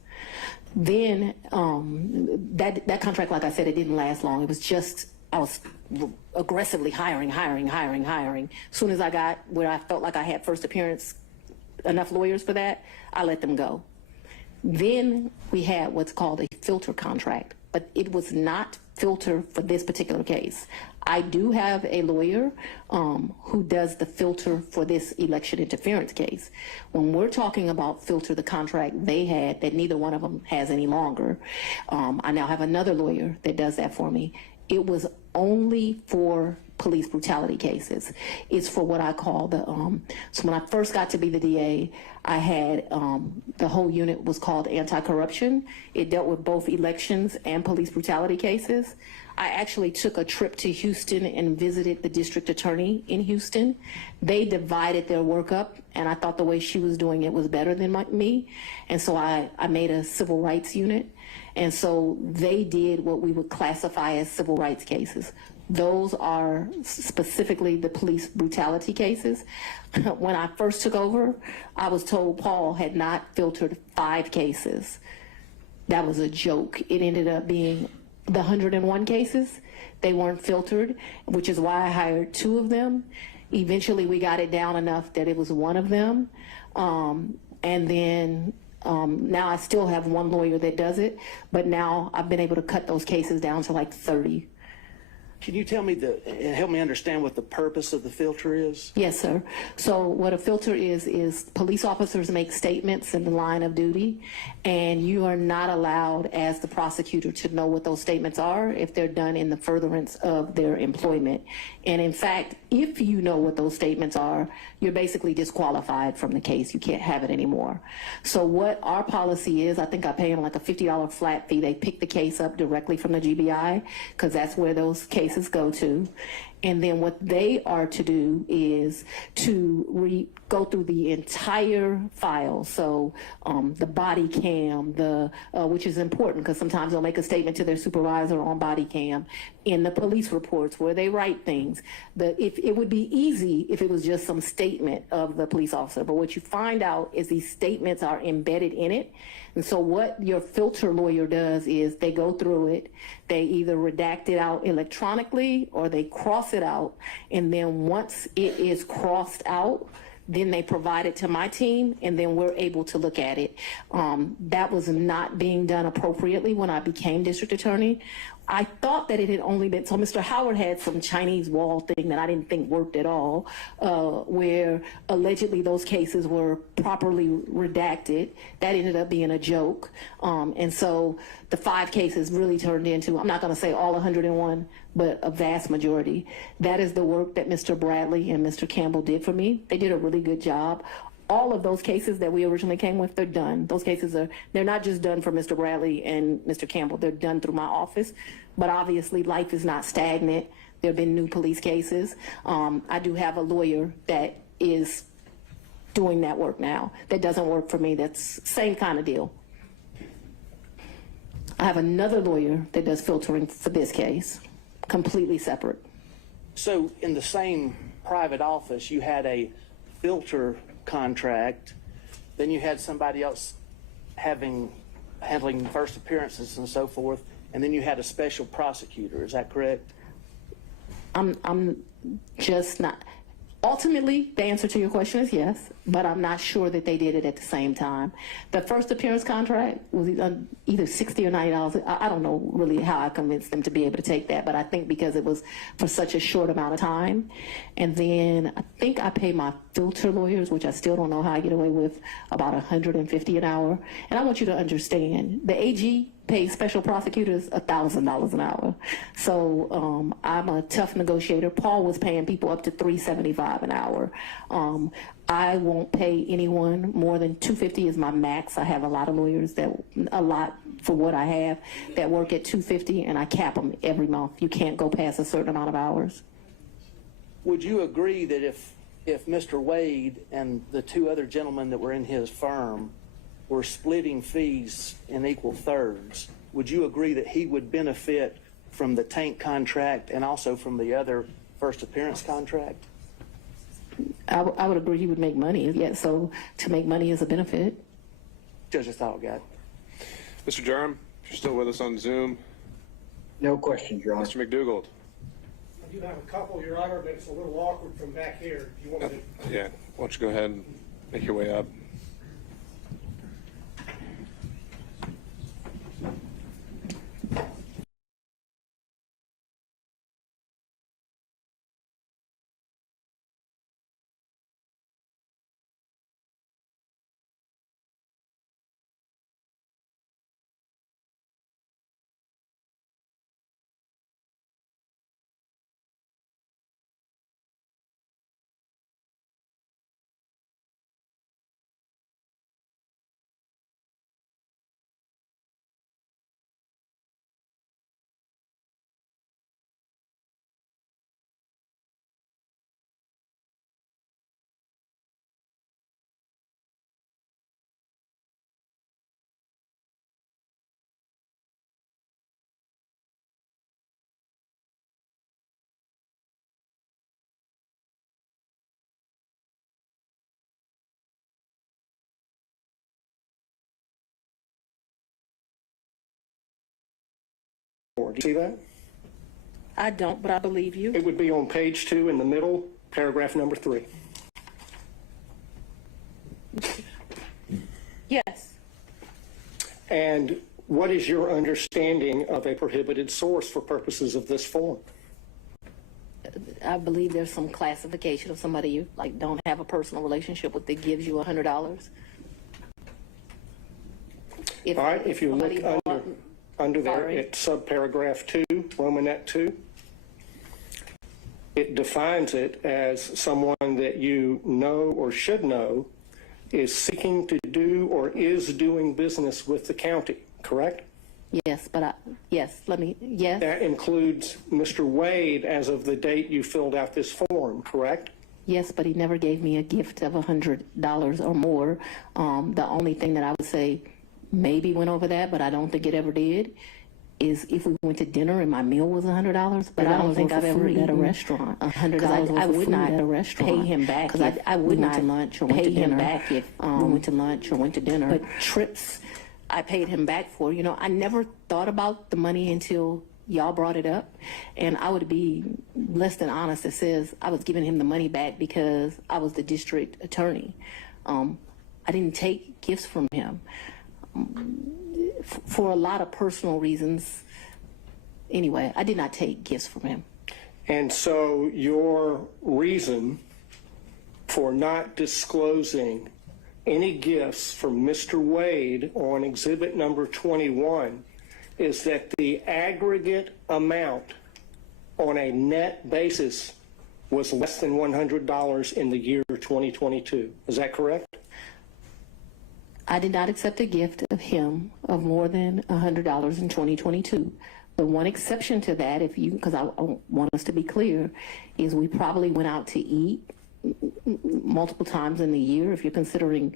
Then that contract, like I said, it didn't last long. It was just, I was aggressively hiring. As soon as I got where I felt like I had first appearance, enough lawyers for that, I let them go. Then we had what's called a filter contract, but it was not filter for this particular case. I do have a lawyer who does the filter for this election interference case. When we're talking about filter, the contract they had that neither one of them has any longer, I now have another lawyer that does that for me. It was only for police brutality cases. It's for what I call so when I first got to be the DA, I had, the whole unit was called anti-corruption. It dealt with both elections and police brutality cases. I actually took a trip to Houston and visited the district attorney in Houston. They divided their work up, and I thought the way she was doing it was better than me. And so I made a civil rights unit. And so they did what we would classify as civil rights cases. Those are specifically the police brutality cases. When I first took over, I was told Paul had not filtered 5 cases. That was a joke. It ended up being the 101 cases. They weren't filtered, which is why I hired 2 of them. Eventually, we got it down enough that it was 1 of them. And then now I still have 1 lawyer that does it, but now I've been able to cut those cases down to like 30. Can you tell me help me understand what the purpose of the filter is? Yes, sir. So what a filter is police officers make statements in the line of duty, and you are not allowed as the prosecutor to know what those statements are if they're done in the furtherance of their employment. And in fact, if you know what those statements are, you're basically disqualified from the case. You can't have it anymore. So what our policy is, I think I pay them like a $50 flat fee. They pick the case up directly from the GBI because that's where those cases go to. And then what they are to do is to go through the entire file. So the body cam, which is important because sometimes they'll make a statement to their supervisor on body cam, in the police reports where they write things. If it would be easy if it was just some statement of the police officer, but what you find out is these statements are embedded in it. And so what your filter lawyer does is they go through it, they either redact it out electronically or they cross it out, and then once it is crossed out, then they provide it to my team, and then we're able to look at it. That was not being done appropriately when I became district attorney. I thought that it had only been, so Mr. Howard had some Chinese wall thing that I didn't think worked at all, where allegedly those cases were properly redacted. That ended up being a joke. And so the 5 cases really turned into, I'm not going to say all 101, but a vast majority. That is the work that Mr. Bradley and Mr. Campbell did for me. They did a really good job. All of those cases that we originally came with, they're done. Those cases they're not just done for Mr. Bradley and Mr. Campbell, they're done through my office. But obviously life is not stagnant. There have been new police cases. I do have a lawyer that is doing that work now. That doesn't work for me. That's same kind of deal. I have another lawyer that does filtering for this case, completely separate. So in the same private office, you had a filter contract, then you had somebody else handling first appearances and so forth, and then you had a special prosecutor. Is that correct? I'm just not. Ultimately, the answer to your question is yes. but I'm not sure that they did it at the same time. The first appearance contract was either $60 or $90. I don't know really how I convinced them to be able to take that, but I think because it was for such a short amount of time. And then I think I pay my filter lawyers, which I still don't know how I get away with, about $150 an hour. And I want you to understand, the AG pays special prosecutors $1,000 an hour. So I'm a tough negotiator. Paul was paying people up to $375 an hour. I won't pay anyone more than $250 is my max. I have a lot of lawyers for what I have that work at $250, and I cap them every month. You can't go past a certain amount of hours. Would you agree that if Mr. Wade and the two other gentlemen that were in his firm were splitting fees in equal thirds, would you agree that he would benefit from the tank contract and also from the other first appearance contract? I would agree he would make money. Yeah, so to make money is a benefit. Just a thought, guy. Mr. Durham, if you're still with us on Zoom. No questions, Your Honor. Mr. McDougald. I do have a couple, Your Honor, but it's a little awkward from back here. Do you want me to? Yeah, why don't you go ahead and make your way up. Do you see that? I don't, but I believe you. It would be on page 2 in the middle, paragraph number 3. Yes. And what is your understanding of a prohibited source for purposes of this form? I believe there's some classification of somebody you don't have a personal relationship with that gives you $100. All right, if you look under there at subparagraph 2, Romanet 2, it defines it as someone that you know or should know is seeking to do or is doing business with the county, correct? Yes, but yes. That includes Mr. Wade as of the date you filled out this form, correct? Yes, but he never gave me a gift of $100 or more. The only thing that I would say maybe went over that, but I don't think it ever did, is if we went to dinner and my meal was $100, but I don't think I've ever eaten at a restaurant $100. I would not at a restaurant pay him back because I would not lunch or went to dinner back if we went to lunch or went to dinner. But trips, I paid him back for. You know, I never thought about the money until y'all brought it up, and I would be less than honest that says I was giving him the money back because I was the district attorney. I didn't take gifts from him. For a lot of personal reasons. Anyway, I did not take gifts from him. And so your reason for not disclosing any gifts from Mr. Wade on exhibit number 21 is that the aggregate amount on a net basis was less than $100 in the year 2022. Is that correct? I did not accept a gift of him of more than $100 in 2022. The one exception to that, because I want us to be clear, is we probably went out to eat multiple times in the year. If you're considering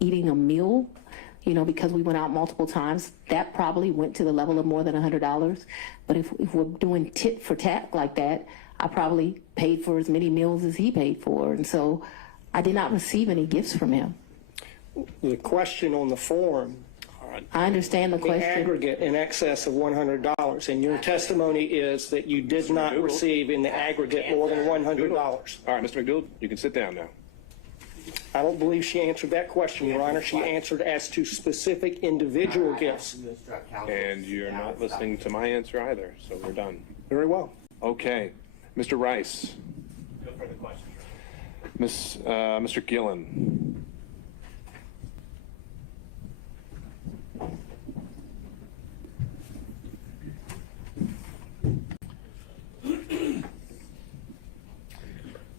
eating a meal, because we went out multiple times, that probably went to the level of more than $100. But if we're doing tit for tat like that, I probably paid for as many meals as he paid for. And so I did not receive any gifts from him. The question on the form, I understand the question. The aggregate in excess of $100, and your testimony is that you did not receive in the aggregate more than $100. All right, Mr. McDougald, you can sit down now. I don't believe she answered that question, Your Honor. She answered as to specific individual gifts. And you're not listening to my answer either, so we're done. Very well. Okay. Mr. Rice. No further questions. Mr. Gillen.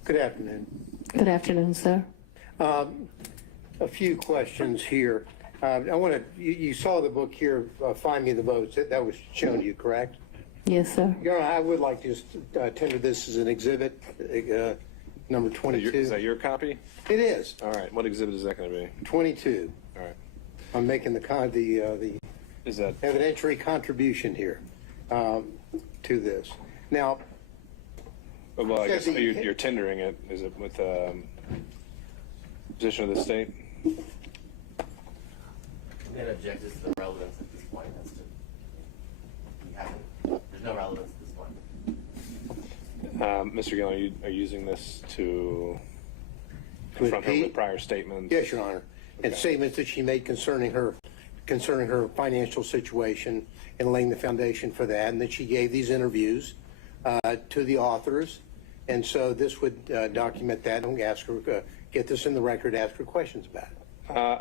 Good afternoon. Good afternoon, sir. A few questions here. I want to, you saw the book here, Find Me the Votes, that was shown to you, correct? Yes, sir. Your Honor, I would like to just tender this as an exhibit, number 22. Is that your copy? It is. All right. What exhibit is that going to be? 22. All right. I'm making the Is that evidentiary contribution here to this. Now, well, I guess you're tendering it. Is it with position of the state? I'm going to object to the relevance at this point. There's no relevance at this point. Mr. Gillen, are you using this to confront her with prior statements? yes, Your Honor, and statements that she made concerning her financial situation and laying the foundation for that, and that she gave these interviews to the authors, and so this would document that and ask her, get this in the record, ask her questions about it.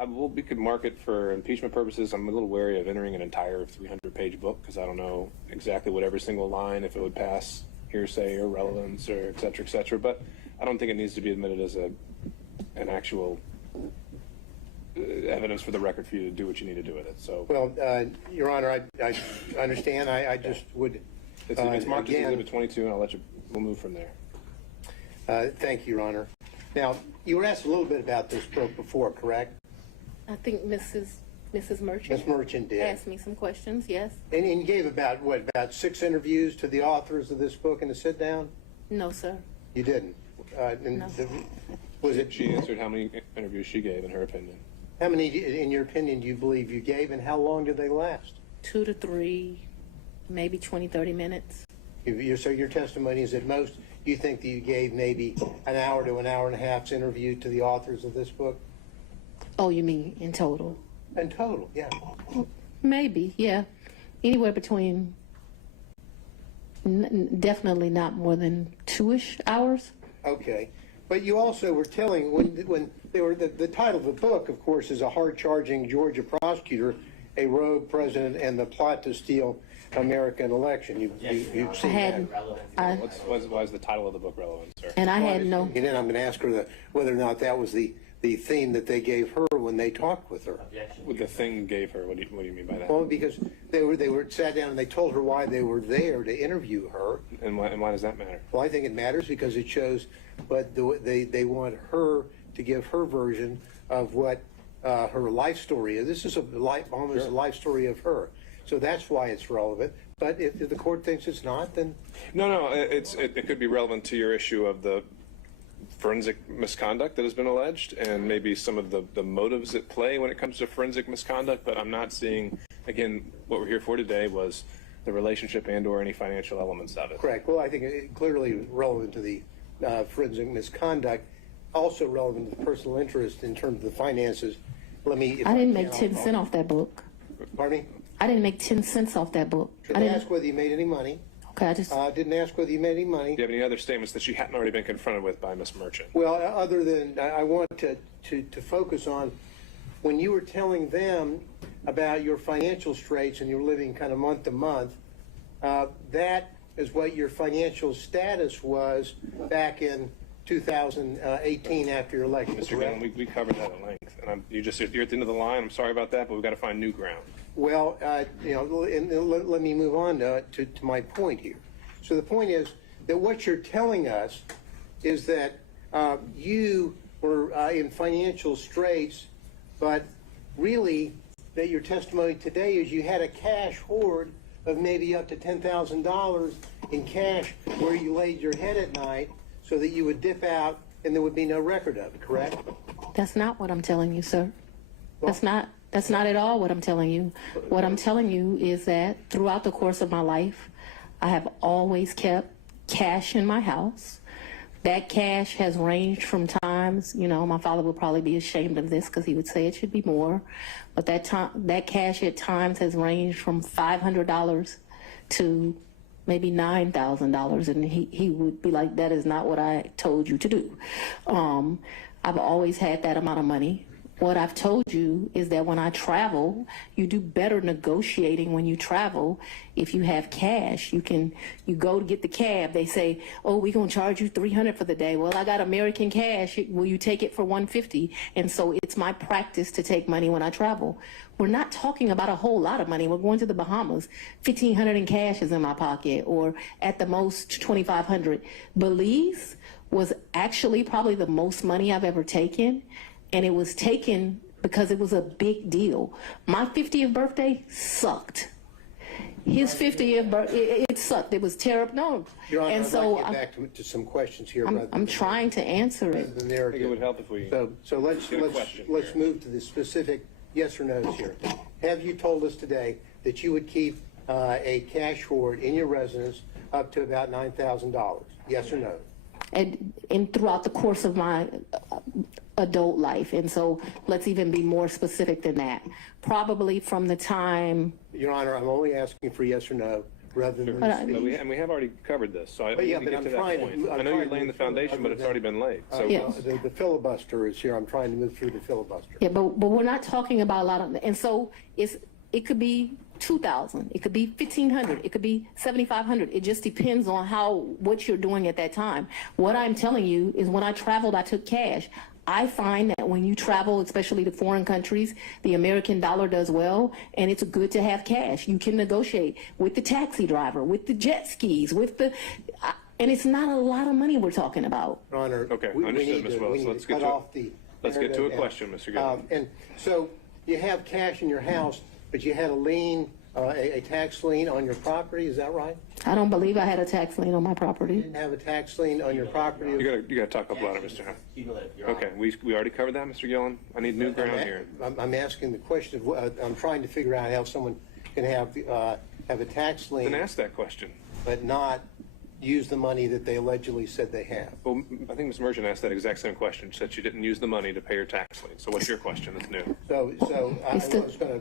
Well, we could mark it for impeachment purposes. I'm a little wary of entering an entire 300-page book because I don't know exactly what every single line, if it would pass hearsay or relevance or et cetera, et cetera. But I don't think it needs to be admitted as an actual evidence for the record for you to do what you need to do with it. So, Well, Your Honor, I understand. I just would. It's marked as again, Exhibit 22, and we'll move from there. Thank you, Your Honor. Now, you were asked a little bit about this book before, correct? I think Mrs. Merchant. Ms. Merchant did. Asked me some questions, yes. And you gave about 6 interviews to the authors of this book in a sit down? No, sir. You didn't. No. Was it? She answered how many interviews she gave, in her opinion. How many, in your opinion, do you believe you gave, and how long did they last? 2 to 3, maybe 20, 30 minutes. So your testimony is at most, you think that you gave maybe an hour to an hour and a half's interview to the authors of this book? Oh, you mean in total? In total, yeah. Maybe, yeah. Anywhere between, definitely not more than 2-ish hours. Okay. But you also were telling, when they were, the title of the book, of course, is A Hard-Charging Georgia Prosecutor, a Rogue President, and the Plot to Steal American Election. You've seen that. Why is the title of the book relevant, sir? And I had no. And then I'm going to ask her whether or not that was the theme that they gave her when they talked with her. What the thing gave her? What do you mean by that? Well, because they were sat down and they told her why they were there to interview her. And why does that matter? Well, I think it matters because it shows, but they want her to give her version of what her life story is. This is almost a life story of her. So that's why it's relevant. But if the court thinks it's not, then No. It could be relevant to your issue of the forensic misconduct that has been alleged, and maybe some of the motives at play when it comes to forensic misconduct. But I'm not seeing, again, what we're here for today was the relationship and/or any financial elements of it. correct. Well, I think it clearly relevant to the forensic misconduct, also relevant to the personal interest in terms of the finances. I didn't make 10 cents off that book. Pardon me? I didn't make 10 cents off that book. Didn't ask whether you made any money. Okay, I just. Didn't ask whether you made any money. Do you have any other statements that you hadn't already been confronted with by Ms. Merchant? Well, other than I want to focus on when you were telling them about your financial straits and you're living kind of month to month, that is what your financial status was back in 2018 after your election. Mr. Gillen, we covered that at length. And you're at the end of the line. I'm sorry about that, but we've got to find new ground. Well, let me move on to my point here. So the point is that what you're telling us is that you were in financial straits, but really that your testimony today is you had a cash hoard of maybe up to $10,000 in cash where you laid your head at night so that you would dip out and there would be no record of it, correct? That's not what I'm telling you, sir. That's not at all what I'm telling you. What I'm telling you is that throughout the course of my life, I have always kept cash in my house That cash has ranged from times, my father would probably be ashamed of this because he would say it should be more, but that cash at times has ranged from $500 to maybe $9,000, and he would be like, that is not what I told you to do. I've always had that amount of money. What I've told you is that when I travel, you do better negotiating when you travel. If you have cash, you go to get the cab. They say, oh, we're going to charge you $300 for the day. Well, I got American cash. Will you take it for $150? And so it's my practice to take money when I travel. We're not talking about a whole lot of money. We're going to the Bahamas. $1,500 in cash is in my pocket, or at the most $2,500. Belize was actually probably the most money I've ever taken. And it was taken because it was a big deal. My 50th birthday sucked. His 50th birthday, it sucked. It was terrible. No. Your Honor, and I'd so like to get back to some questions here. I'm trying to answer it. I think it would help if we. So let's move to the specific yes or no's here. Have you told us today that you would keep a cash hoard in your residence up to about $9,000? Yes or no? And throughout the course of my adult life. And so let's even be more specific than that. Probably from the time... Your Honor, I'm only asking for yes or no rather than speech. And we have already covered this, so I need to but get to that point. I know you're laying the foundation, but it's already been laid. So yes. The filibuster is here. I'm trying to move through the filibuster. Yeah, but we're not talking about a lot of... And so it could be $2,000, it could be $1,500, it could be $7,500. It just depends on what you're doing at that time. What I'm telling you is when I traveled, I took cash. I find that when you travel, especially to foreign countries, the American dollar does well, and it's good to have cash. You can negotiate with the taxi driver, with the jet skis, and it's not a lot of money we're talking about. Your Honor, okay, understood, Ms. Willis. Let's get to a question, Mr. Gillen. And so you have cash in your house, but you had a lien, a tax lien on your property. Is that right? I don't believe I had a tax lien on my property. You didn't have a tax lien on your property. You got to talk up louder, Mr. Hunt. Okay, we already covered that, Mr. Gillen. I need new ground here. I'm asking the question of I'm trying to figure out how someone can have a tax lien. Then ask that question. But not use the money that they allegedly said they have. Well, I think Ms. Merchant asked that exact same question. She said she didn't use the money to pay her tax lien. So what's your question that's new? So I was going to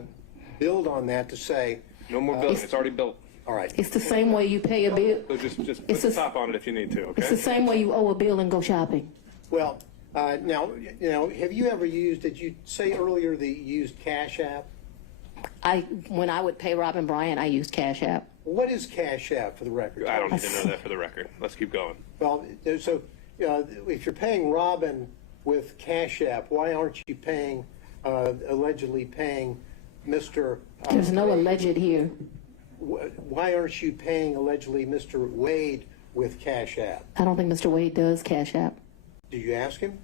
build on that to say... No more building. It's already built. All right. It's the same way you pay a bill. So just put the top on it if you need to, okay? It's the same way you owe a bill and go shopping. Well, now, have you ever used, did you say earlier that you used Cash App? When I would pay Robin Bryant, I used Cash App. What is Cash App for the record? I don't need to know that for the record. Let's keep going. Well, so if you're paying Robin with Cash App, why aren't you paying, allegedly paying Mr. There's no alleged here. Why aren't you paying allegedly Mr. Wade with Cash App? I don't think Mr. Wade does Cash App. Did you ask him?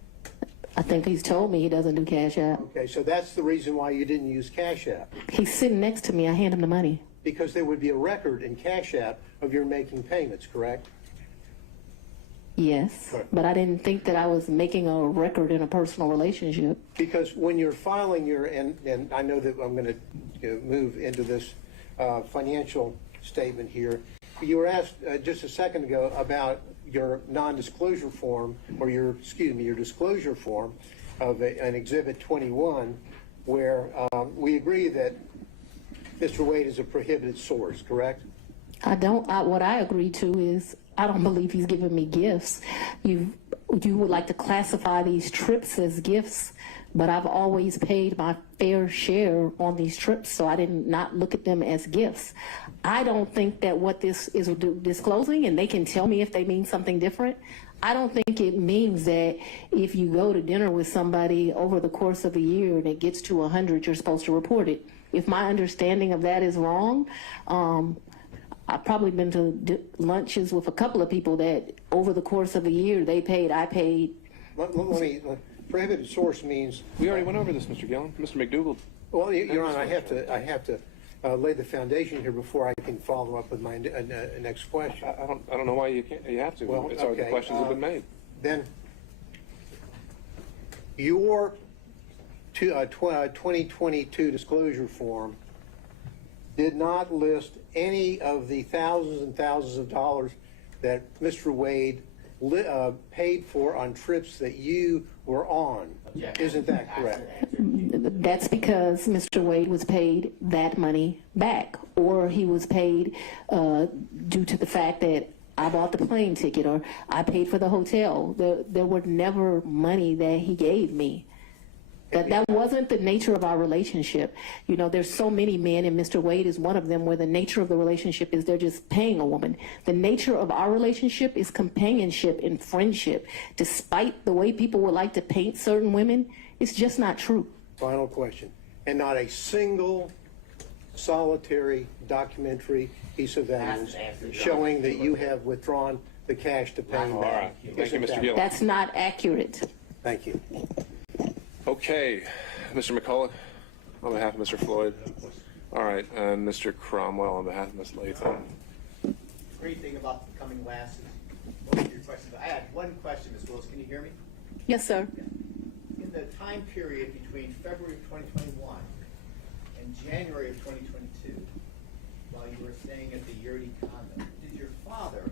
I think he's told me he doesn't do Cash App. Okay, so that's the reason why you didn't use Cash App. He's sitting next to me. I hand him the money. Because there would be a record in Cash App of your making payments, correct? Yes, right. But I didn't think that I was making a record in a personal relationship. Because when you're filing your, and I know that I'm going to move into this financial statement here, you were asked just a second ago about your non-disclosure form, or your disclosure form of an Exhibit 21, where we agree that Mr. Wade is a prohibited source, correct? What I agree to is I don't believe he's giving me gifts. You would like to classify these trips as gifts, but I've always paid my fair share on these trips, so I did not look at them as gifts. I don't think that what this is disclosing, and they can tell me if they mean something different, I don't think it means that if you go to dinner with somebody over the course of a year and it gets to 100, you're supposed to report it. If my understanding of that is wrong, I've probably been to lunches with a couple of people that over the course of a year they paid, I paid. Prohibited source means... We already went over this, Mr. Gillen. Mr. McDougall. Well, Your Honor, I have to lay the foundation here before I can follow up with my next question. I don't know why you have to. Well, it's already, the questions have been made. Then your 2022 disclosure form did not list any of the thousands and thousands of dollars that Mr. Wade paid for on trips that you were on. Isn't that correct? That's because Mr. Wade was paid that money back, or he was paid due to the fact that I bought the plane ticket or I paid for the hotel. There were never money that he gave me. That wasn't the nature of our relationship. You know, there's so many men, and Mr. Wade is one of them, where the nature of the relationship is they're just paying a woman. The nature of our relationship is companionship and friendship. Despite the way people would like to paint certain women, it's just not true. Final question. And not a single solitary documentary piece of evidence showing that you have withdrawn the cash to pay him back. Thank you, Mr. Gill. That's not accurate. Thank you. Okay, Mr. McCullough, on behalf of Mr. Floyd. All right, and Mr. Cromwell on behalf of Ms. Latham. Great thing about becoming last is most of your questions. I had one question, Ms. Willis. Can you hear me? Yes, sir. In the time period between February of 2021 and January of 2022, while you were staying at the Yurdi condo, did your father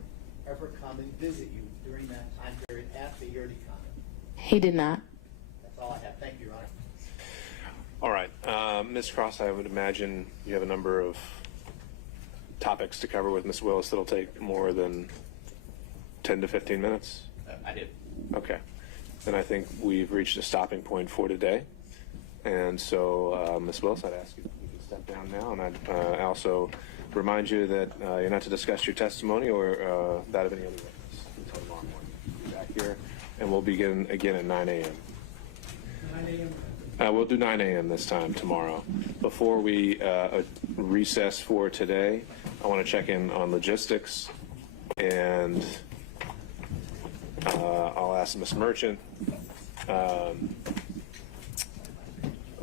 ever come and visit you during that time period at the Yurdi condo? He did not. That's all I have. Thank you, Your Honor. All right, Ms. Cross, I would imagine you have a number of topics to cover with Ms. Willis that'll take more than 10 to 15 minutes. I do. Okay. Then I think we've reached a stopping point for today. And so, Ms. Willis, I'd ask you if you could step down now. And I'd also remind you that you're not to discuss your testimony or that of any other witness until tomorrow morning. Be back here, and we'll begin again at 9 a.m. 9 a.m. We'll do 9 a.m. this time tomorrow. Before we recess for today, I want to check in on logistics, and I'll ask Ms. Merchant.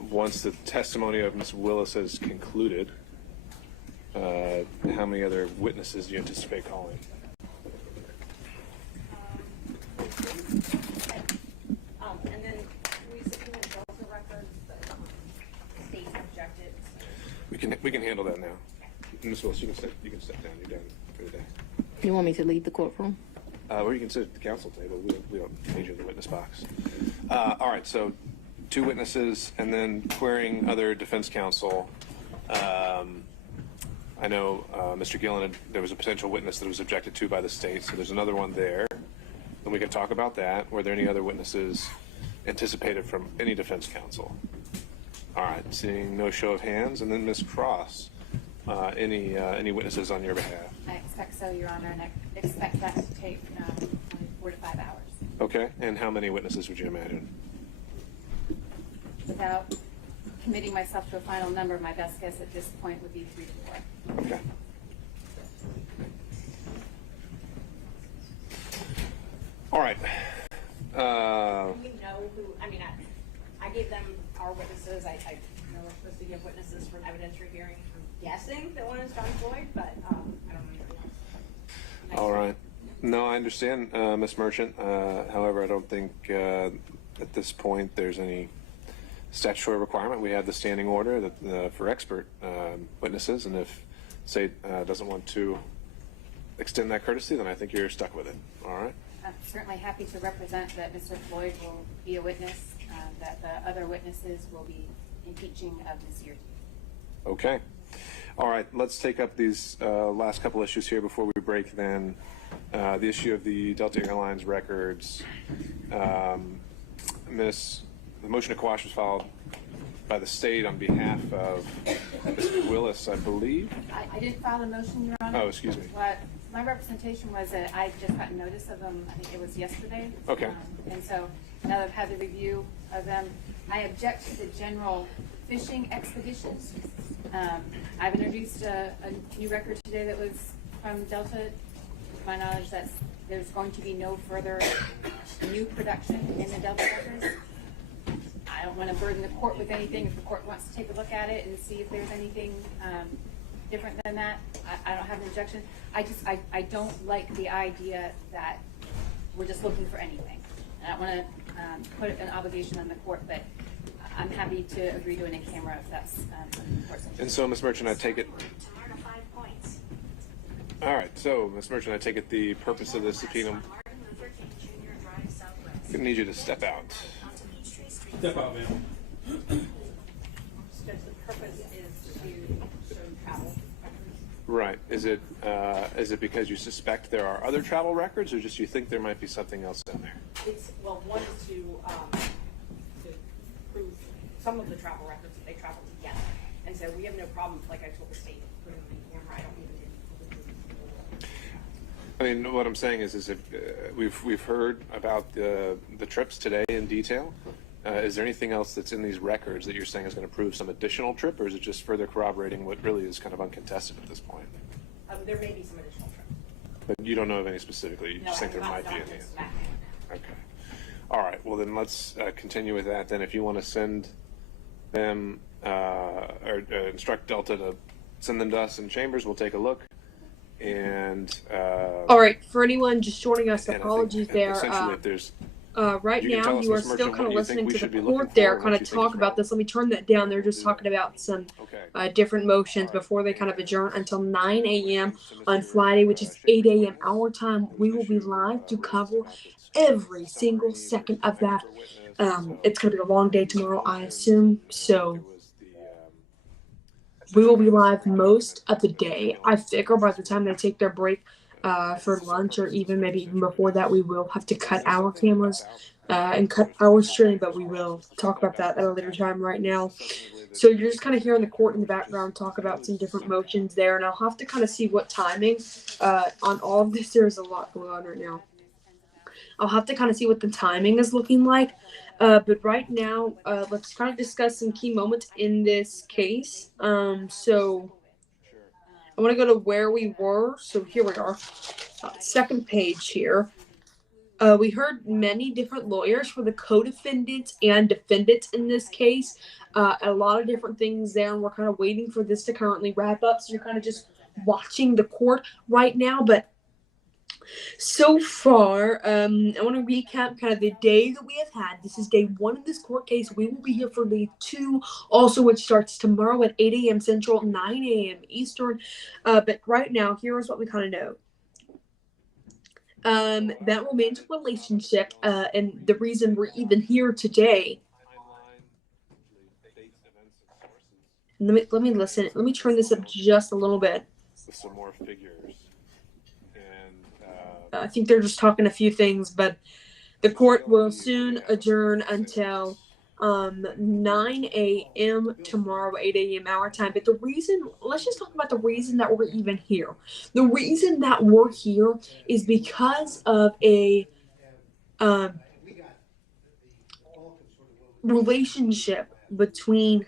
Once the testimony of Ms. Willis is concluded, how many other witnesses do you anticipate calling? And then we subpoenaed Delta records, but the state objected. We can handle that now. Ms. Willis, you can step down. You're done for the day. You want me to leave the courtroom? Or you can sit at the council table. We don't need you in the witness box. All right, so 2 witnesses, and then querying other defense counsel. I know Mr. Gillen, there was a potential witness that was objected to by the state, so there's another one there. And we can talk about that. Were there any other witnesses anticipated from any defense counsel? All right, seeing no show of hands, and then Ms. Cross, any witnesses on your behalf? I expect so, Your Honor, and I expect that to take 4 to 5 hours. Okay, and how many witnesses would you imagine? Without committing myself to a final number, my best guess at this point would be 3 to 4. Okay. All right. Do we know who, I mean, I gave them our witnesses. I know we're supposed to give witnesses from evidentiary hearing. I'm guessing that one is John Floyd, but I don't know anything else. All right. No, I understand, Ms. Merchant. However, I don't think at this point there's any statutory requirement. We have the standing order that, for expert witnesses, and if state doesn't want to extend that courtesy, then I think you're stuck with it. All right? I'm certainly happy to represent that Mr. Floyd will be a witness, that the other witnesses will be impeaching of Ms. Yurdi. Okay. All right, let's take up these last couple issues here before we break then. The issue of the Delta Airlines records. The motion to quash was filed by the state on behalf of Mr. Willis, I believe. I didn't file a motion, Your Honor. Oh, excuse me. What my representation was that I just got notice of them, I think it was yesterday. Okay. And so now that I've had the review of them, I object to the general fishing expeditions. I've introduced a new record today that was from Delta. To my knowledge, there's going to be no further new production in the Delta records. I don't want to burden the court with anything. If the court wants to take a look at it and see if there's anything different than that, I don't have an objection. I don't like the idea that we're just looking for anything. I don't want to put an obligation on the court, but I'm happy to agree to it in camera if that's something the court's interested in. And so, Ms. Merchant, I take it. All right, so, Ms. Merchant, I take it the purpose of this subpoena. Martin Luther I'm gonna need you to step out. Step out, man. The purpose is to show travel. Right. Is it because you suspect there are other travel records, or just you think there might be something else in there? It's, well, one is to prove some of the travel records that they traveled together. And so we have no problem, like I told the state, putting the camera. I don't even I mean, what I'm saying is if we've heard about the trips today in detail. Is there anything else that's in these records that you're saying is going to prove some additional trip, or is it just further corroborating what really is kind of uncontested at this point? there may be some additional trips. But you don't know of any specifically. You No, just think I there have might not be done any. this back. Okay. All right. Well, then let's continue with that. Then, if you want to send them or instruct Delta to send them to us in chambers, we'll take a look. And all right, for anyone just joining us, and I think apologies there. essentially, if there's Right you can now, tell us, you are Ms. still Merchant, kind of what you think listening we to should the be looking court for there and kind what of you think talk is about this. Let me turn that down. They're just talking about some different motions before they kind of adjourn until 9 a.m. on Friday, which is 8 a.m. our time. We will be live to cover every single second of that. It's going to be a long day tomorrow, I assume. So we will be live most of the day. I figure by the time they take their break for lunch, or even maybe even before that, we will have to cut our cameras and cut our stream, but we will talk about that at a later time. Right now, so you're just kind of hearing the court in the background talk about some different motions there, and I'll have to kind of see what timing on all of this. There's a lot going on right now. I'll have to kind of see what the timing is looking like. But right now, let's kind of discuss some key moments in this case. So I want to go to where we were. So here we are. Second page here. We heard many different lawyers for the co-defendants and defendants in this case. A lot of different things there, and we're kind of waiting for this to currently wrap up. So you're kind of just watching the court right now. But so far, I want to recap kind of the day that we have had. This is day one of this court case. We will be here for day two, also, which starts tomorrow at 8 a.m. Central, 9 a.m. Eastern. But right now, here's what we kind of know. That romantic relationship, and the reason we're even here today. Let me listen. Let me turn this up just a little bit. with some more figures. I think they're just talking a few things, but the court will soon adjourn until 9 a.m. tomorrow, 8 a.m. our time. But the reason, let's just talk about the reason that we're even here. The reason that we're here is because of a relationship between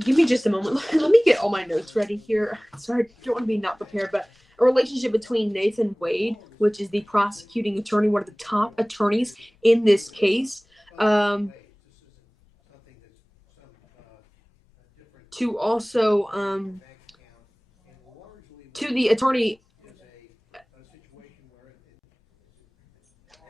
give me just a moment. Let me get all my notes ready here. Sorry, I don't want to be not prepared, but a relationship between Nathan Wade, which is the prosecuting attorney, one of the top attorneys in this case, to also to the attorney.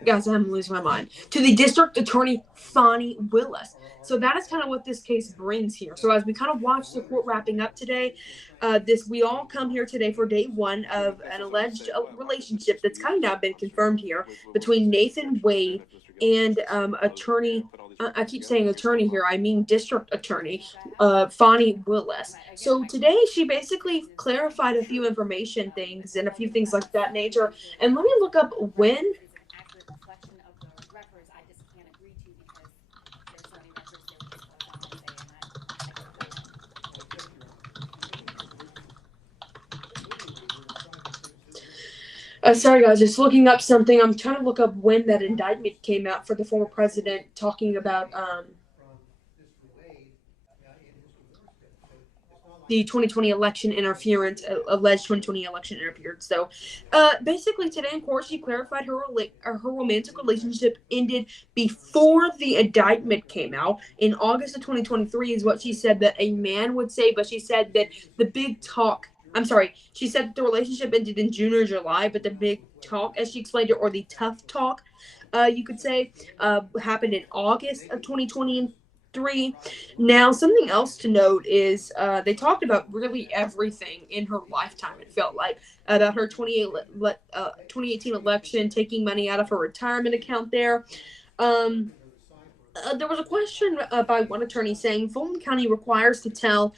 Guys, I'm losing my mind. To the district attorney, Fani Willis. So that is kind of what this case brings here. So as we kind of watch the court wrapping up today, we all come here today for day one of an alleged relationship that's kind of now been confirmed here between Nathan Wade and attorney. I keep saying attorney here. I mean district attorney, Fani Willis. So today she basically clarified a few information things and a few things like that nature. And let me look up when. Sorry, guys, just looking up something. I'm trying to look up when that indictment came out for the former president talking about the 2020 election interference, alleged 2020 election interference. So basically today in court, she clarified her romantic relationship ended before the indictment came out. In August of 2023 is what she said that a man would say, but she said that she said that the relationship ended in June or July, but the big talk, as she explained it, or the tough talk, you could say, happened in August of 2023. 2023. Now, something else to note is they talked about really everything in her lifetime, it felt like, about her 2018 election, taking money out of her retirement account there. There was a question by one attorney saying Fulton County requires to tell,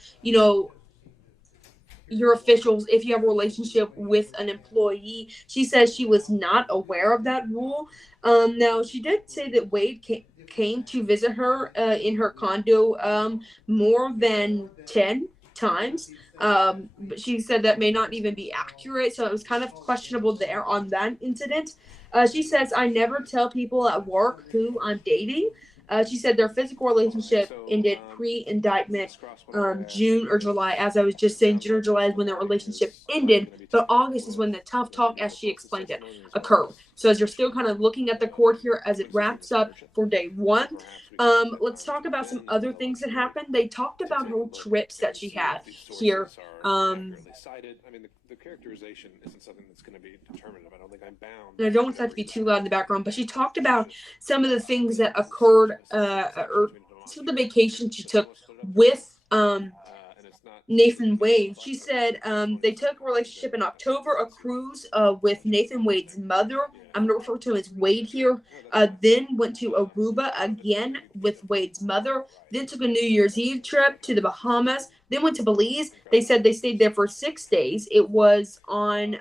your officials if you have a relationship with an employee. She says she was not aware of that rule. Now, she did say that Wade came to visit her in her condo more than 10 times. But she said that may not even be accurate, so it was kind of questionable there on that incident. She says, I never tell people at work who I'm dating. She said their physical relationship ended pre-indictment, June or July. As I was just saying, June or July is when their relationship ended, but August is when the tough talk, as she explained it, occurred. So as you're still kind of looking at the court here as it wraps up for day one, let's talk about some other things that happened. They talked about her trips that she had here. The characterization isn't something that's going to be determinative. I don't think I'm bound. And I don't want that to be too loud in the background, but she talked about some of the things that occurred, or some of the vacations she took with Nathan Wade. She said they took a relationship in October, a cruise with Nathan Wade's mother. I'm going to refer to him as Wade here. Then went to Aruba again with Wade's mother. Then took a New Year's Eve trip to the Bahamas. Then went to Belize. They said they stayed there for 6 days. It was on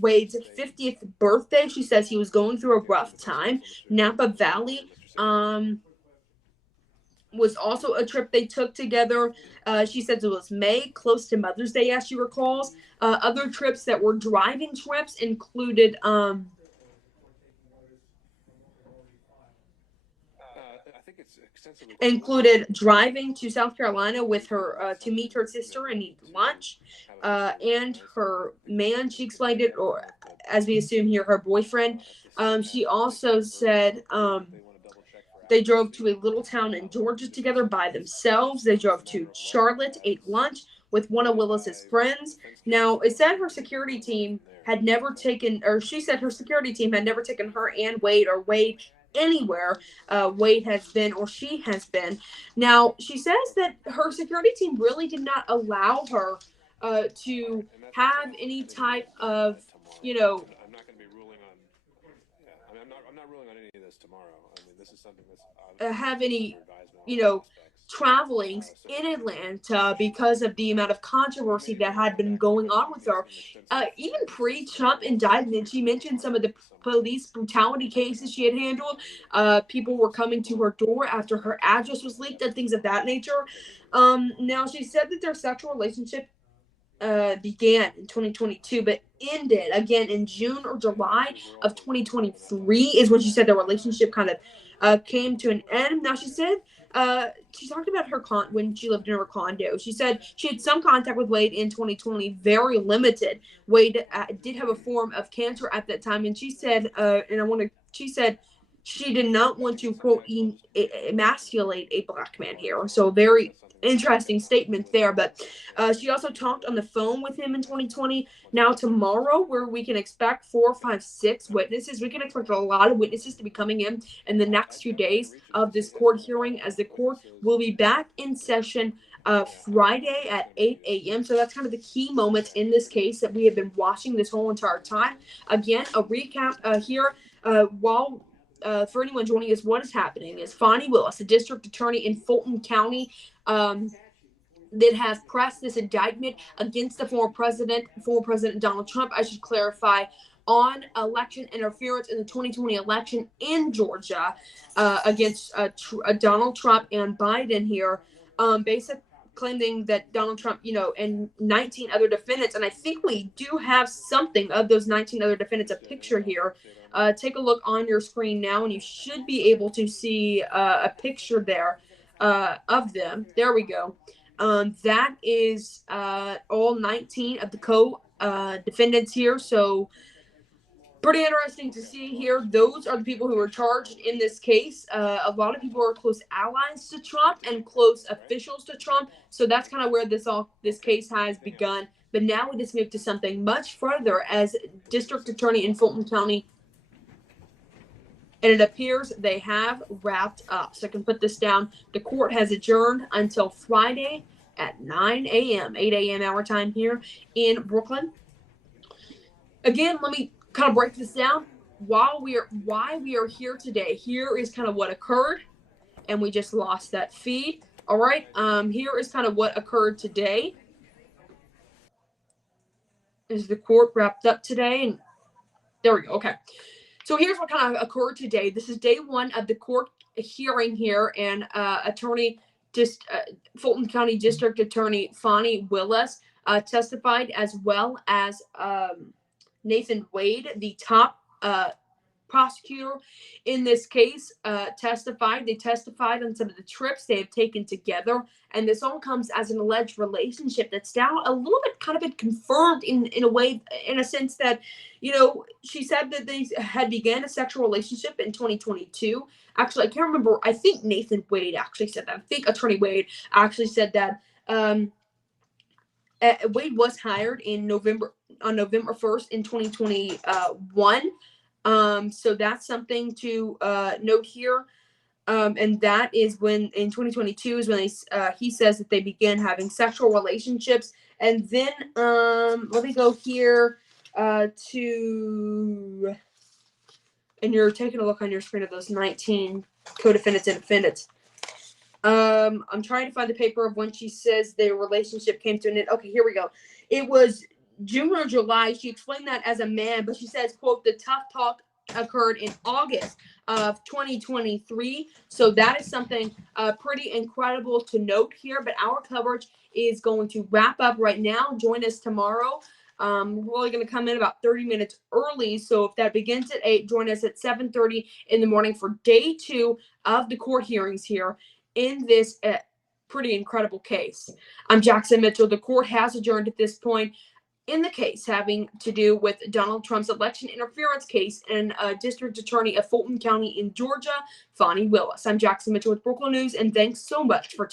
Wade's 50th birthday. She says he was going through a rough time. Napa Valley was also a trip they took together. She says it was May, close to Mother's Day, as she recalls. Other trips that were driving trips included driving to South Carolina with her to meet her sister and eat lunch, and her man, she explained it, or as we assume here, her boyfriend. She also said they drove to a little town in Georgia together by themselves. They drove to Charlotte, ate lunch with one of Willis's friends. Now, it said her security team had never taken, or she said her security team had never taken her and Wade or Wade anywhere Wade has been or she has been. Now, she says that her security team really did not allow her to have any type of, I'm not going to be ruling on. I'm not ruling on any of this tomorrow. I mean, this is something that's have any, travelings in Atlanta because of the amount of controversy that had been going on with her. Even pre-Trump indictment, she mentioned some of the police brutality cases she had handled. People were coming to her door after her address was leaked and things of that nature. Now, she said that their sexual relationship began in 2022, but ended again in June or July of 2023 is when she said the relationship kind of came to an end. Now, she said she talked about her when she lived in her condo. She said she had some contact with Wade in 2020, very limited. Wade did have a form of cancer at that time, and she said, she said she did not want to, quote, emasculate a black man here. So very interesting statement there. But she also talked on the phone with him in 2020. Now, tomorrow, where we can expect 4, 5, 6 witnesses, we can expect a lot of witnesses to be coming in the next few days of this court hearing, as the court will be back in session Friday at 8 a.m. So that's kind of the key moments in this case that we have been watching this whole entire time. Again, a recap here while for anyone joining us, what is happening is Fani Willis, a district attorney in Fulton County, that has pressed this indictment against the former President Donald Trump, I should clarify, on election interference in the 2020 election in Georgia against Donald Trump and Biden here, basically claiming that Donald Trump, and 19 other defendants, and I think we do have something of those 19 other defendants, a picture here. Take a look on your screen now, and you should be able to see a picture there of them. There we go. That is all 19 of the co-defendants here. So pretty interesting to see here. Those are the people who were charged in this case. A lot of people are close allies to Trump and close officials to Trump. So that's kind of where this case has begun. But now it has moved to something much further, as District Attorney in Fulton County and it appears they have wrapped up. So I can put this down. The court has adjourned until Friday at 9 a.m., 8 a.m. our time here in Brookland. Again, let me kind of break this down. Why we are here today. Here is kind of what occurred, and we just lost that feed. All right. Here is kind of what occurred today. Is the court wrapped up today? And there we go. Okay. So here's what kind of occurred today. This is day one of the court hearing here, and Fulton County District Attorney Fani Willis testified, as well as Nathan Wade, the top prosecutor in this case, testified. They testified on some of the trips they have taken together, and this all comes as an alleged relationship that's now a little bit kind of been confirmed in a way, in a sense that, she said that they had began a sexual relationship in 2022. Actually, I can't remember. I think Nathan Wade actually said that. I think Attorney Wade actually said that. Wade was hired on November 1st in 2021. So that's something to note here. And that is when, in 2022, is when he says that they began having sexual relationships. And then, let me go here to, and you're taking a look on your screen of those 19 co-defendants and defendants. I'm trying to find the paper of when she says their relationship came to an end. Okay, here we go. It was June or July. She explained that as a man, but she says, quote, the tough talk occurred in August of 2023. So that is something pretty incredible to note here. But our coverage is going to wrap up right now. Join us tomorrow. We're only going to come in about 30 minutes early. So if that begins at 8, join us at 7:30 in the morning for day 2 of the court hearings here in this pretty incredible case. I'm Jackson Mitchell. The court has adjourned at this point in the case having to do with Donald Trump's election interference case and District Attorney of Fulton County in Georgia, Fani Willis. I'm Jackson Mitchell with Brookland News, and thanks so much for